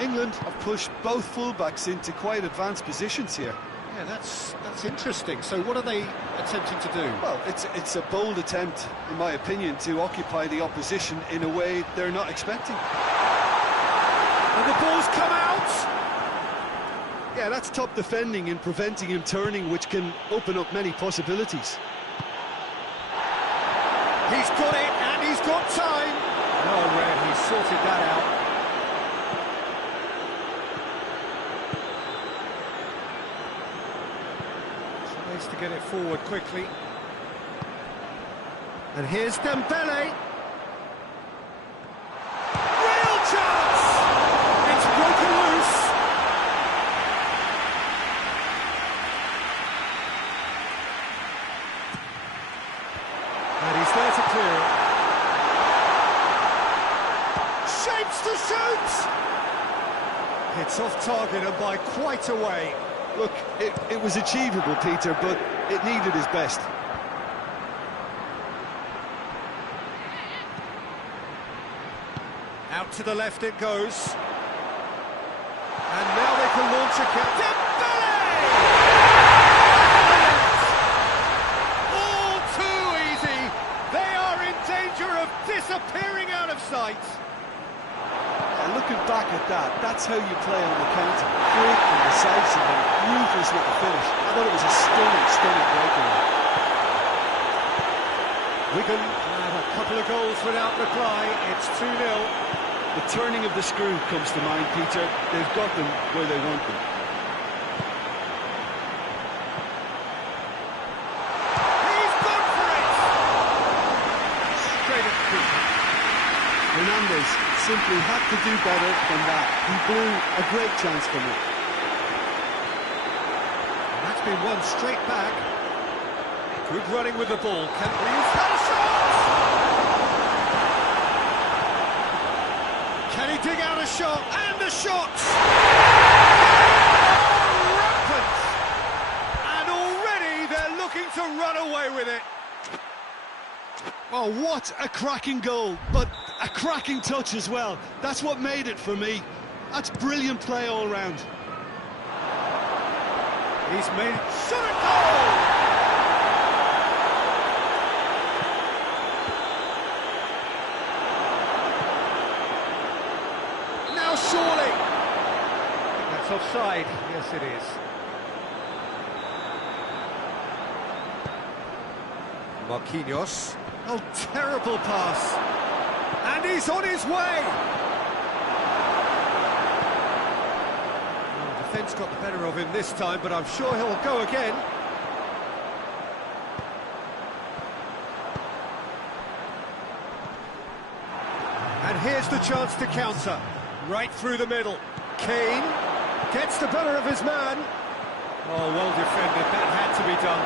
England have pushed both fullbacks into quite advanced positions here. Yeah, that's interesting. So what are they attempting to do? Well, it's a bold attempt, in my opinion, to occupy the opposition in a way they're not expecting. And the ball's come out! Yeah, that's top defending and preventing him turning, which can open up many possibilities. He's got it, and he's got time! Oh, Red, he sorted that out. Tries to get it forward quickly. And here's Dembele. Real chance! It's broken loose. And he's there to clear it. Shapes to shoot! It's off target and by quite a way. Look, it was achievable, Peter, but it needed his best. Out to the left it goes. And now they can launch a counter. Dembele! All too easy. They are in danger of disappearing out of sight. Looking back at that, that's how you play on the counter. Quick and decisive and ruthless with the finish. I thought it was a stunning breakaway. Wigan have a couple of goals without reply. It's 2-0. The turning of the screw comes to mind, Peter. They've got them where they want them. He's gone for it! Straight at the keeper. Hernandez simply had to do better than that. He blew a great chance from it. And that's been won straight back. Good running with the ball. Can he's had a shot! Can he dig out a shot? And a shot! Rampant! And already they're looking to run away with it. Oh, what a cracking goal, but a cracking touch as well. That's what made it for me. That's brilliant play all round. He's made it. Shot at goal! Now surely. I think that's offside. Yes, it is. Marquinhos. Oh, terrible pass. And he's on his way! Well, the defence got the better of him this time, but I'm sure he'll go again. And here's the chance to counter. Right through the middle. Kane gets the better of his man. Oh, well defended. That had to be done.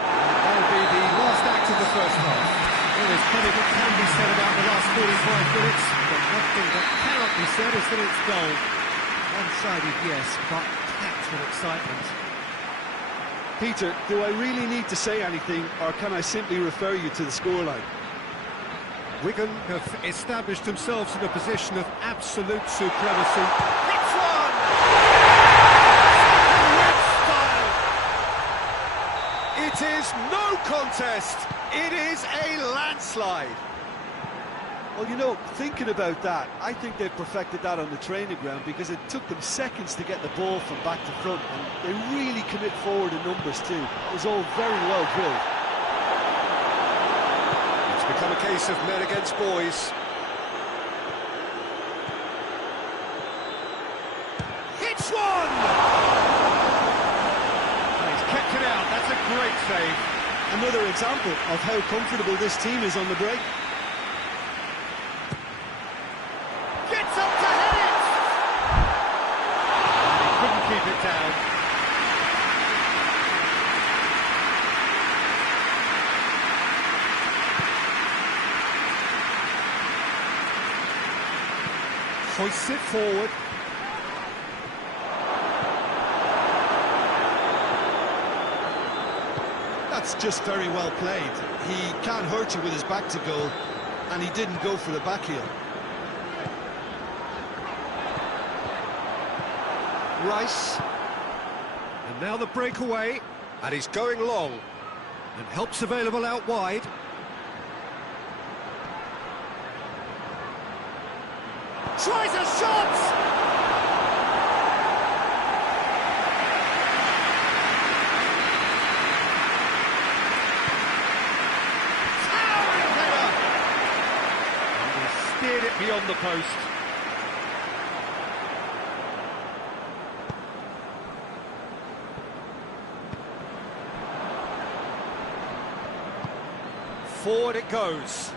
That'll be the last act of the first half. Well, there's plenty that can be said about the last 45 minutes, but one thing that cannot be said is that it's goal. One-sided, yes, but packed with excitement. Peter, do I really need to say anything, or can I simply refer you to the scoreline? Wigan have established themselves in a position of absolute supremacy. Hits one! With style! It is no contest. It is a landslide. Well, you know, thinking about that, I think they've perfected that on the training ground because it took them seconds to get the ball from back to front, and they really commit forward in numbers too. It was all very well drilled. It's become a case of men against boys. Hits one! And he's kept it out. That's a great save. Another example of how comfortable this team is on the break. Gets up to head it! He couldn't keep it down. Hoists it forward. That's just very well played. He can't hurt you with his back to goal, and he didn't go for the back heel. Rice. And now the breakaway. And he's going long. And help's available out wide. Tries a shot! Towering header! And he steered it beyond the post. Forward it goes.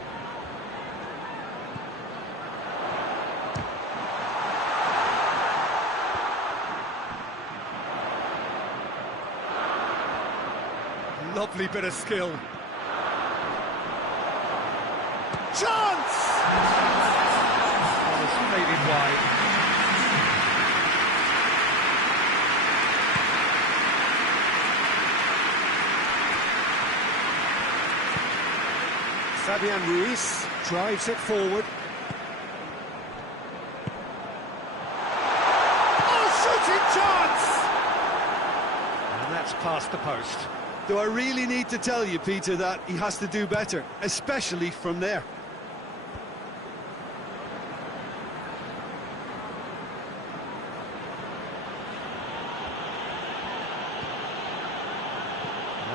Lovely bit of skill. Chance! Oh, it's faded wide. Fabian Ruiz drives it forward. Oh, shooting chance! And that's past the post. Do I really need to tell you, Peter, that he has to do better, especially from there?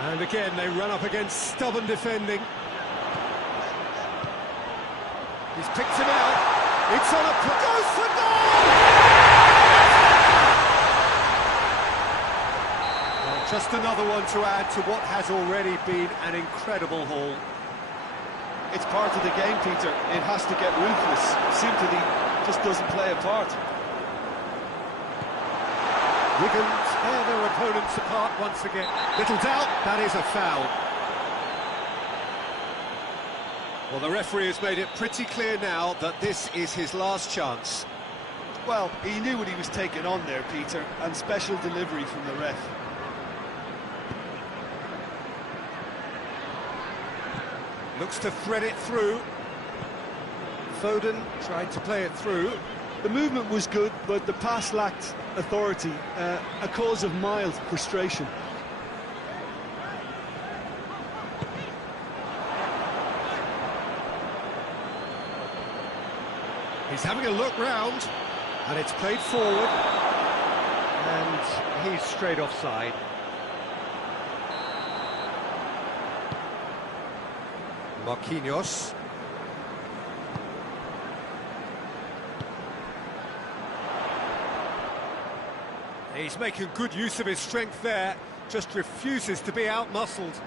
And again, they run up against stubborn defending. He's picked him out. It's on a... Goes for goal! Well, just another one to add to what has already been an incredible haul. It's part of the game, Peter. It has to get ruthless. Sympathy just doesn't play a part. Wigan tear their opponents apart once again. Little doubt, that is a foul. Well, the referee has made it pretty clear now that this is his last chance. Well, he knew what he was taking on there, Peter, and special delivery from the ref. Looks to thread it through. Foden tried to play it through. The movement was good, but the pass lacked authority, a cause of mild frustration. He's having a look round, and it's played forward, and he's straight offside. Marquinhos. He's making good use of his strength there, just refuses to be out-muscled.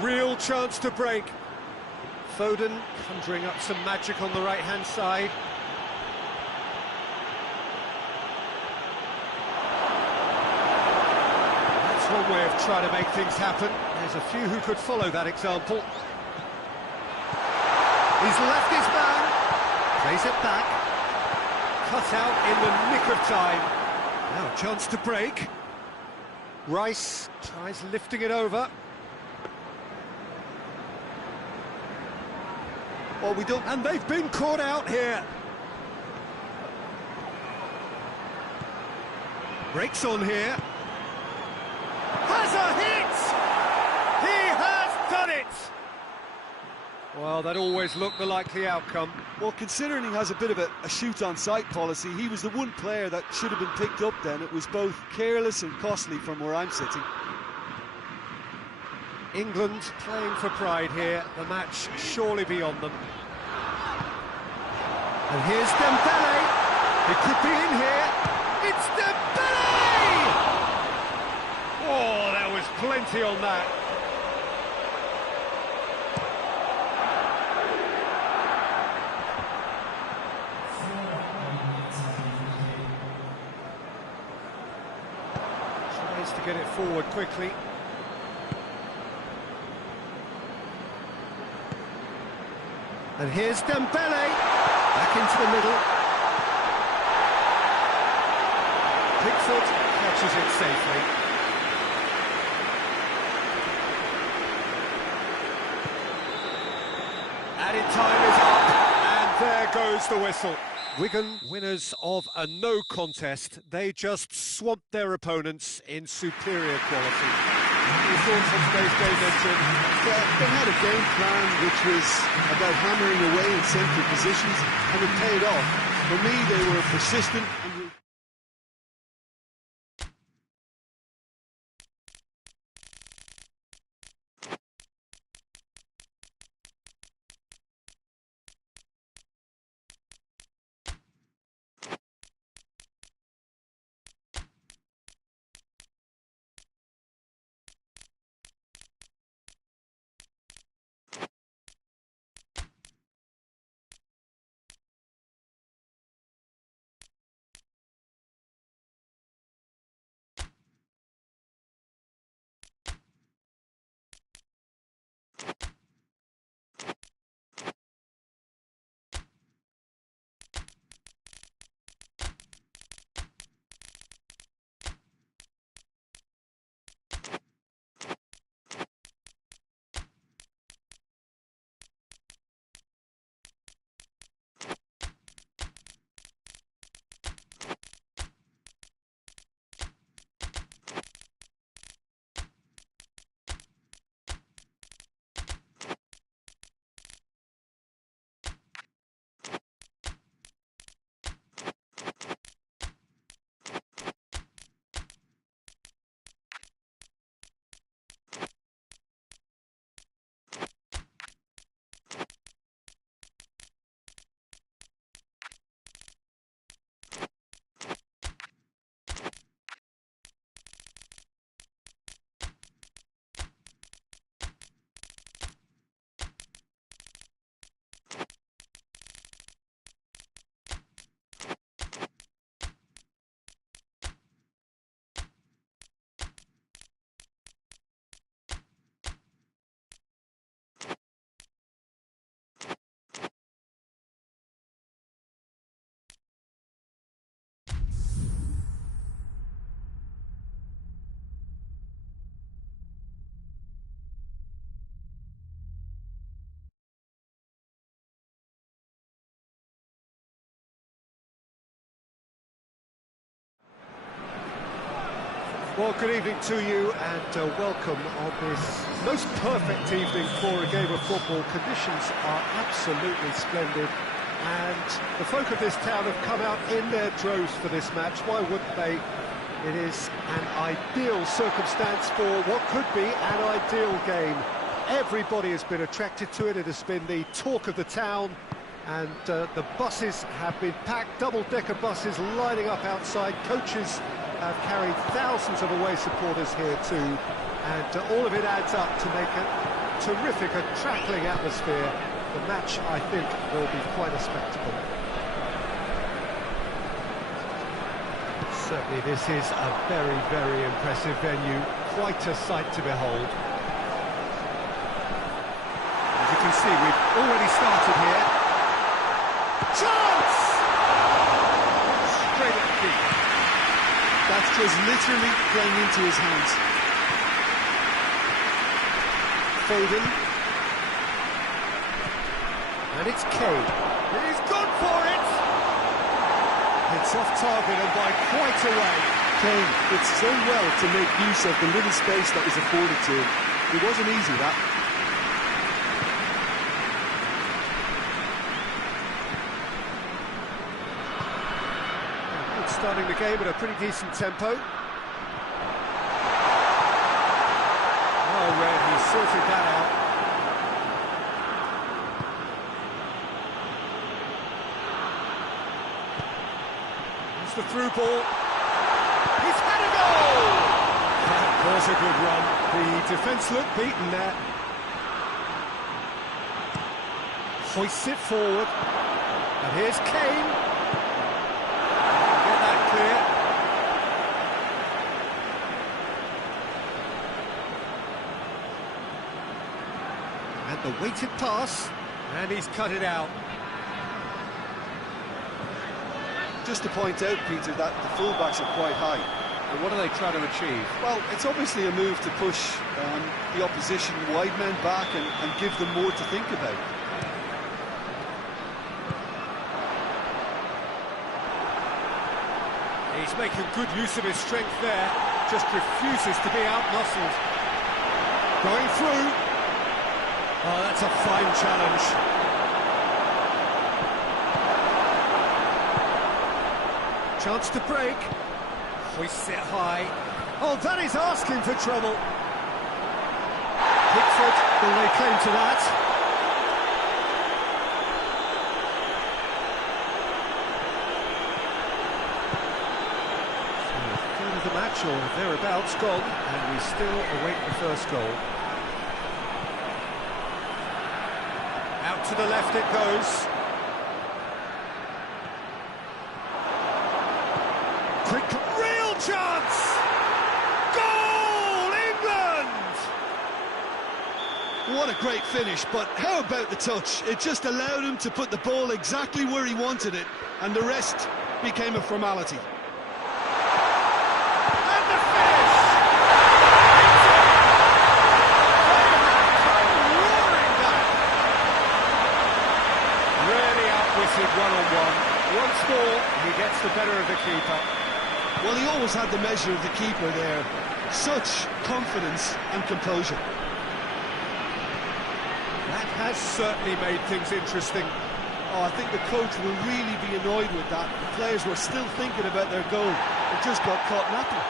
A real chance to break. Foden conjuring up some magic on the right-hand side. That's one way of trying to make things happen. There's a few who could follow that example. He's left his man, plays it back, cut out in the nick of time. Now a chance to break. Rice tries lifting it over. Well, we don't... And they've been caught out here. Breaks on here. Has a hit! He has done it! Well, that always looked the likely outcome. Well, considering he has a bit of a shoot-on-sight policy, he was the one player that should have been picked up then. It was both careless and costly from where I'm sitting. England playing for pride here, the match surely beyond them. And here's Dembele. It could be in here. It's Dembele! Oh, there was plenty on that. Tries to get it forward quickly. And here's Dembele, back into the middle. Pickford catches it safely. Added time is up, and there goes the whistle. Wigan, winners of a no contest, they just swamped their opponents in superior quality. Your thoughts on today's game then, Jim? Yeah, they had a game plan which was about hammering away in central positions, and it paid off. For me, they were persistent and... Well, good evening to you and welcome on this most perfect evening for a game of football. Conditions are absolutely splendid and the folk of this town have come out in their droves for this match. Why wouldn't they? It is an ideal circumstance for what could be an ideal game. Everybody has been attracted to it. It has been the talk of the town. And the buses have been packed, double-decker buses lining up outside. Coaches have carried thousands of away supporters here too, and all of it adds up to make a terrific, crackling atmosphere. The match, I think, will be quite a spectacle. Certainly this is a very, very impressive venue, quite a sight to behold. As you can can see we've already started here. Chance! Straight at the keeper. That's just literally playing into his hands. Foden. And it's Kane. He's gone for it! It's off target and by quite a way. Kane did so well to make use of the little space that was afforded to him. It wasn't easy, that. Good starting the game at a pretty decent tempo. Oh, Red, he sorted that out. It's the through ball. He's had a goal! That was a good run. The defence looked beaten there. Hoists it forward. And here's Kane. Get that clear. And the weighted pass. And he's cut it out. Just to point out, Peter, that the fullbacks are quite high. And what are they trying to achieve? Well, it's obviously a move to push the opposition wide men back and give them more to think about. He's making good use of his strength there, just refuses to be out-muscled. Going through. Oh, that's a fine challenge. Chance to break. Hoists it high. Oh, that is asking for trouble. Pickford will lay claim to that. Third of the match, or thereabouts, gone, and we still await the first goal. Out to the left it goes. Quick, real chance! Goal, England! What a great finish, but how about the touch? It just allowed him to put the ball exactly where he wanted it, and the rest became a formality. And the finish! Roaring back! Really outwitted one-on-one. Once more, he gets the better of the keeper. Well, he always had the measure of the keeper there. Such confidence and composure. That has certainly made things interesting. Oh, I think the coach will really be annoyed with that. The players were still thinking about their goal. They just got caught napping.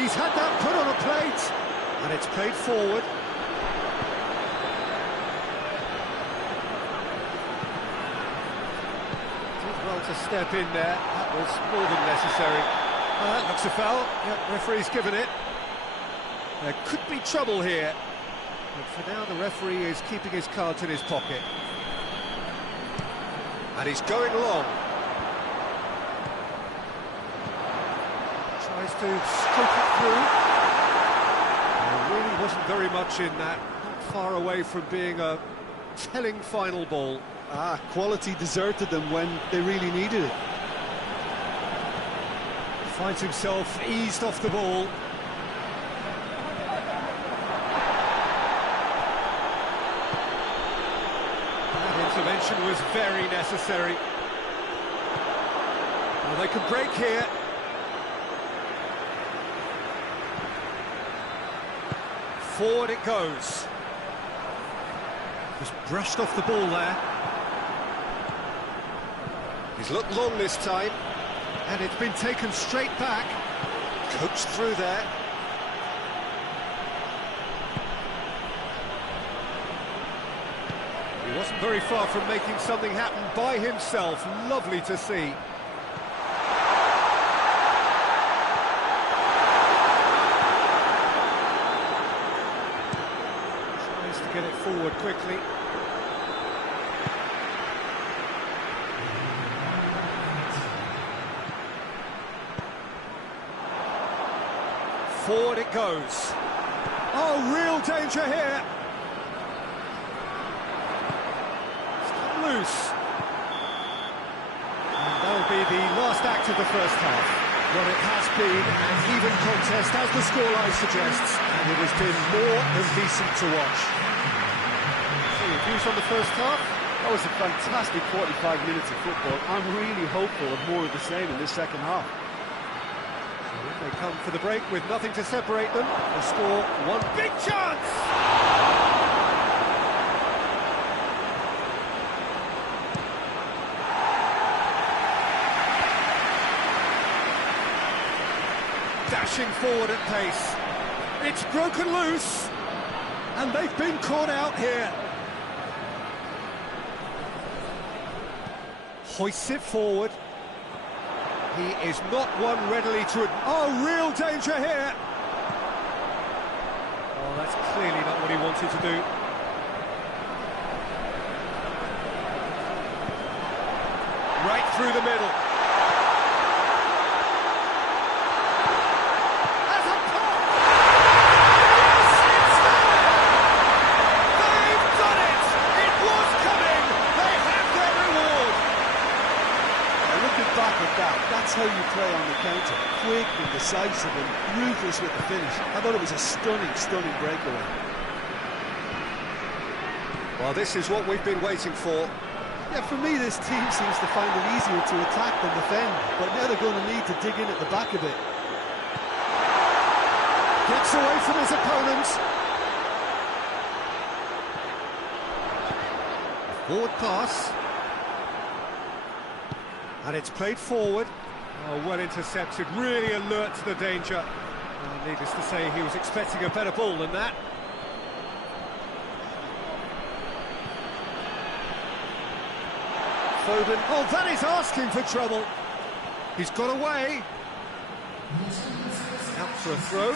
He's had that put on a plate, and it's played forward. Did well to step in there. That was more than necessary. That looks a foul. Yep, referee's given it. There could be trouble here. But for now, the referee is keeping his cards in his pocket. And he's going long. Tries to stroke it through. There really wasn't very much in that. Not far away from being a telling final ball. Quality deserted them when they really needed it. Finds himself eased off the ball. Intervention was very necessary. Well, they can break here. Forward it goes. Just brushed off the ball there. He's looked long this time, and it's been taken straight back. Coached through there. He wasn't very far from making something happen by himself. Lovely to see. Tries to get it forward quickly. Forward it goes. Oh, real danger here. loose. And that'll be the last act of the first half. Well, it has been an even contest, as the scoreline suggests, and it has been more than decent to watch. So, your views on the first half? That was a fantastic 45 minutes of football. I'm really hopeful of more of the same in this second half. So they come for the break with nothing to separate them. The score, one big chance! Dashing forward at pace. It's broken loose, and they've been caught out here. Hoists it forward. He is not one readily to... Oh, real danger here! Oh, that's clearly not what he wanted to do. Right through the middle. That's how you play on the counter. Quick and decisive and ruthless with the finish. I thought it was a stunning, stunning breakaway. Well, this is what we've been waiting for. Yeah, for me, this team seems to find it easier to attack than defend, but now they're going to need to dig in at the back of it. Gets away from his opponent. Forward pass. And it's played forward. Oh, well intercepted, really alert to the danger. Well, needless to say, he was expecting a better ball than that. Foden, oh, that is asking for trouble. He's got away. Out for a throw.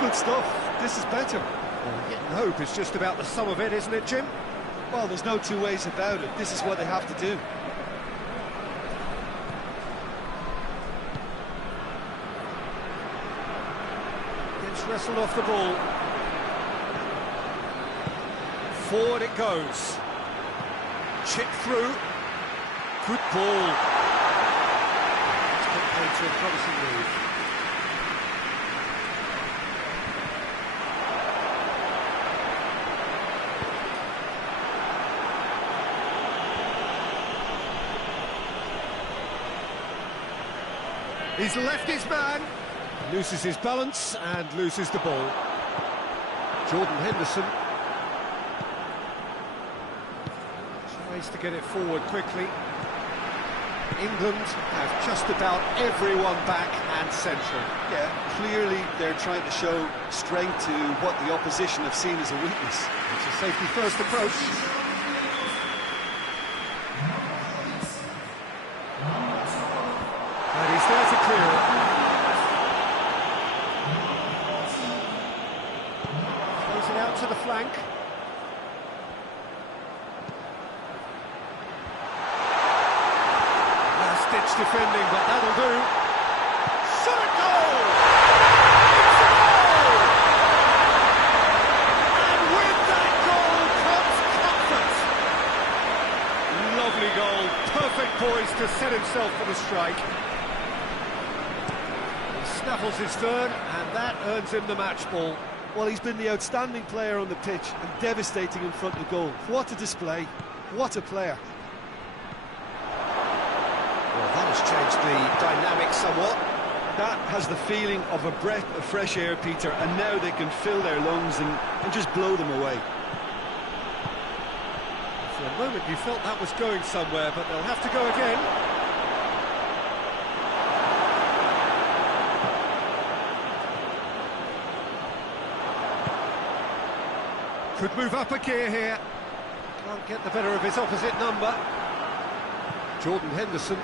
Good stuff. This is better. Well, getting hope is just about the sum of it, isn't it, Jim? Well, there's no two ways about it. This is what they have to do. Gets wrestled off the ball. Forward it goes. Chip through. Good ball. It's put paid to a promising move. He's left his man, loses his balance and loses the ball. Jordan Henderson tries to get it forward quickly. England have just about everyone back and central. Yeah, clearly they're trying to show strength to what the opposition have seen as a weakness. It's a safety-first approach. And he's there to clear it. Throws it out to the flank. Last-ditch defending, but that'll do. Shot at goal! It's a goal! And with that goal comes comfort. Lovely goal, perfect poise to set himself for the strike. Snaffles his third, and that earns him the match ball. Well, he's been the outstanding player on the pitch and devastating in front of goal. What a display, what a player. Well, that has changed the dynamic somewhat. That has the feeling of a breath of fresh air, Peter, and now they can fill their lungs and just blow them away. For a moment you felt that was going somewhere, but they'll have to go again. Could move up a gear here. Can't get the better of his opposite number. Jordan Henderson.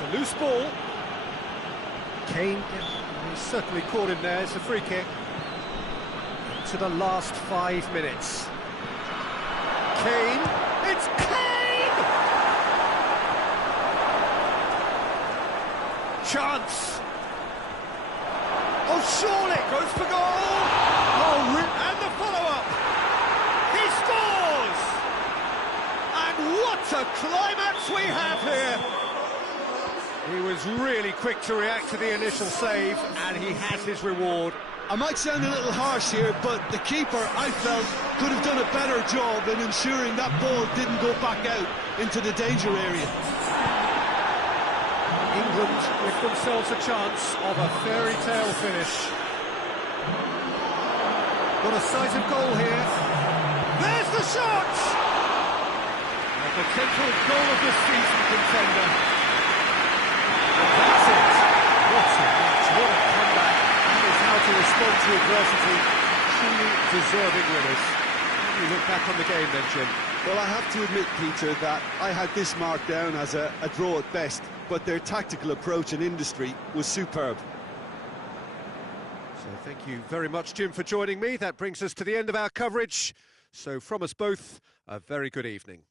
It's a loose ball. Kane, he's certainly caught him there. It's a free kick. To the last 5 minutes. Kane, it's Kane! Chance. Oh, surely goes for goal. Oh, and the follow-up. He scores! And what a climax we have here. He was really quick to react to the initial save, and he has his reward. I might sound a little harsh here, but the keeper, I felt, could have done a better job in ensuring that ball didn't go back out into the danger area. England with themselves a chance of a fairy tale finish. Got a sighted goal here. There's the shot! A potential goal of the season contender. And that's it. What a match, what a comeback. That is how to respond to adversity. Truly deserving winners. How do you look back on the game then, Jim? Well, I have to admit, Peter, that I had this marked down as a draw at best, but their tactical approach and industry was superb. So thank you very much, Jim, for joining me. That brings us to the end of our coverage. So from us both, a very good evening.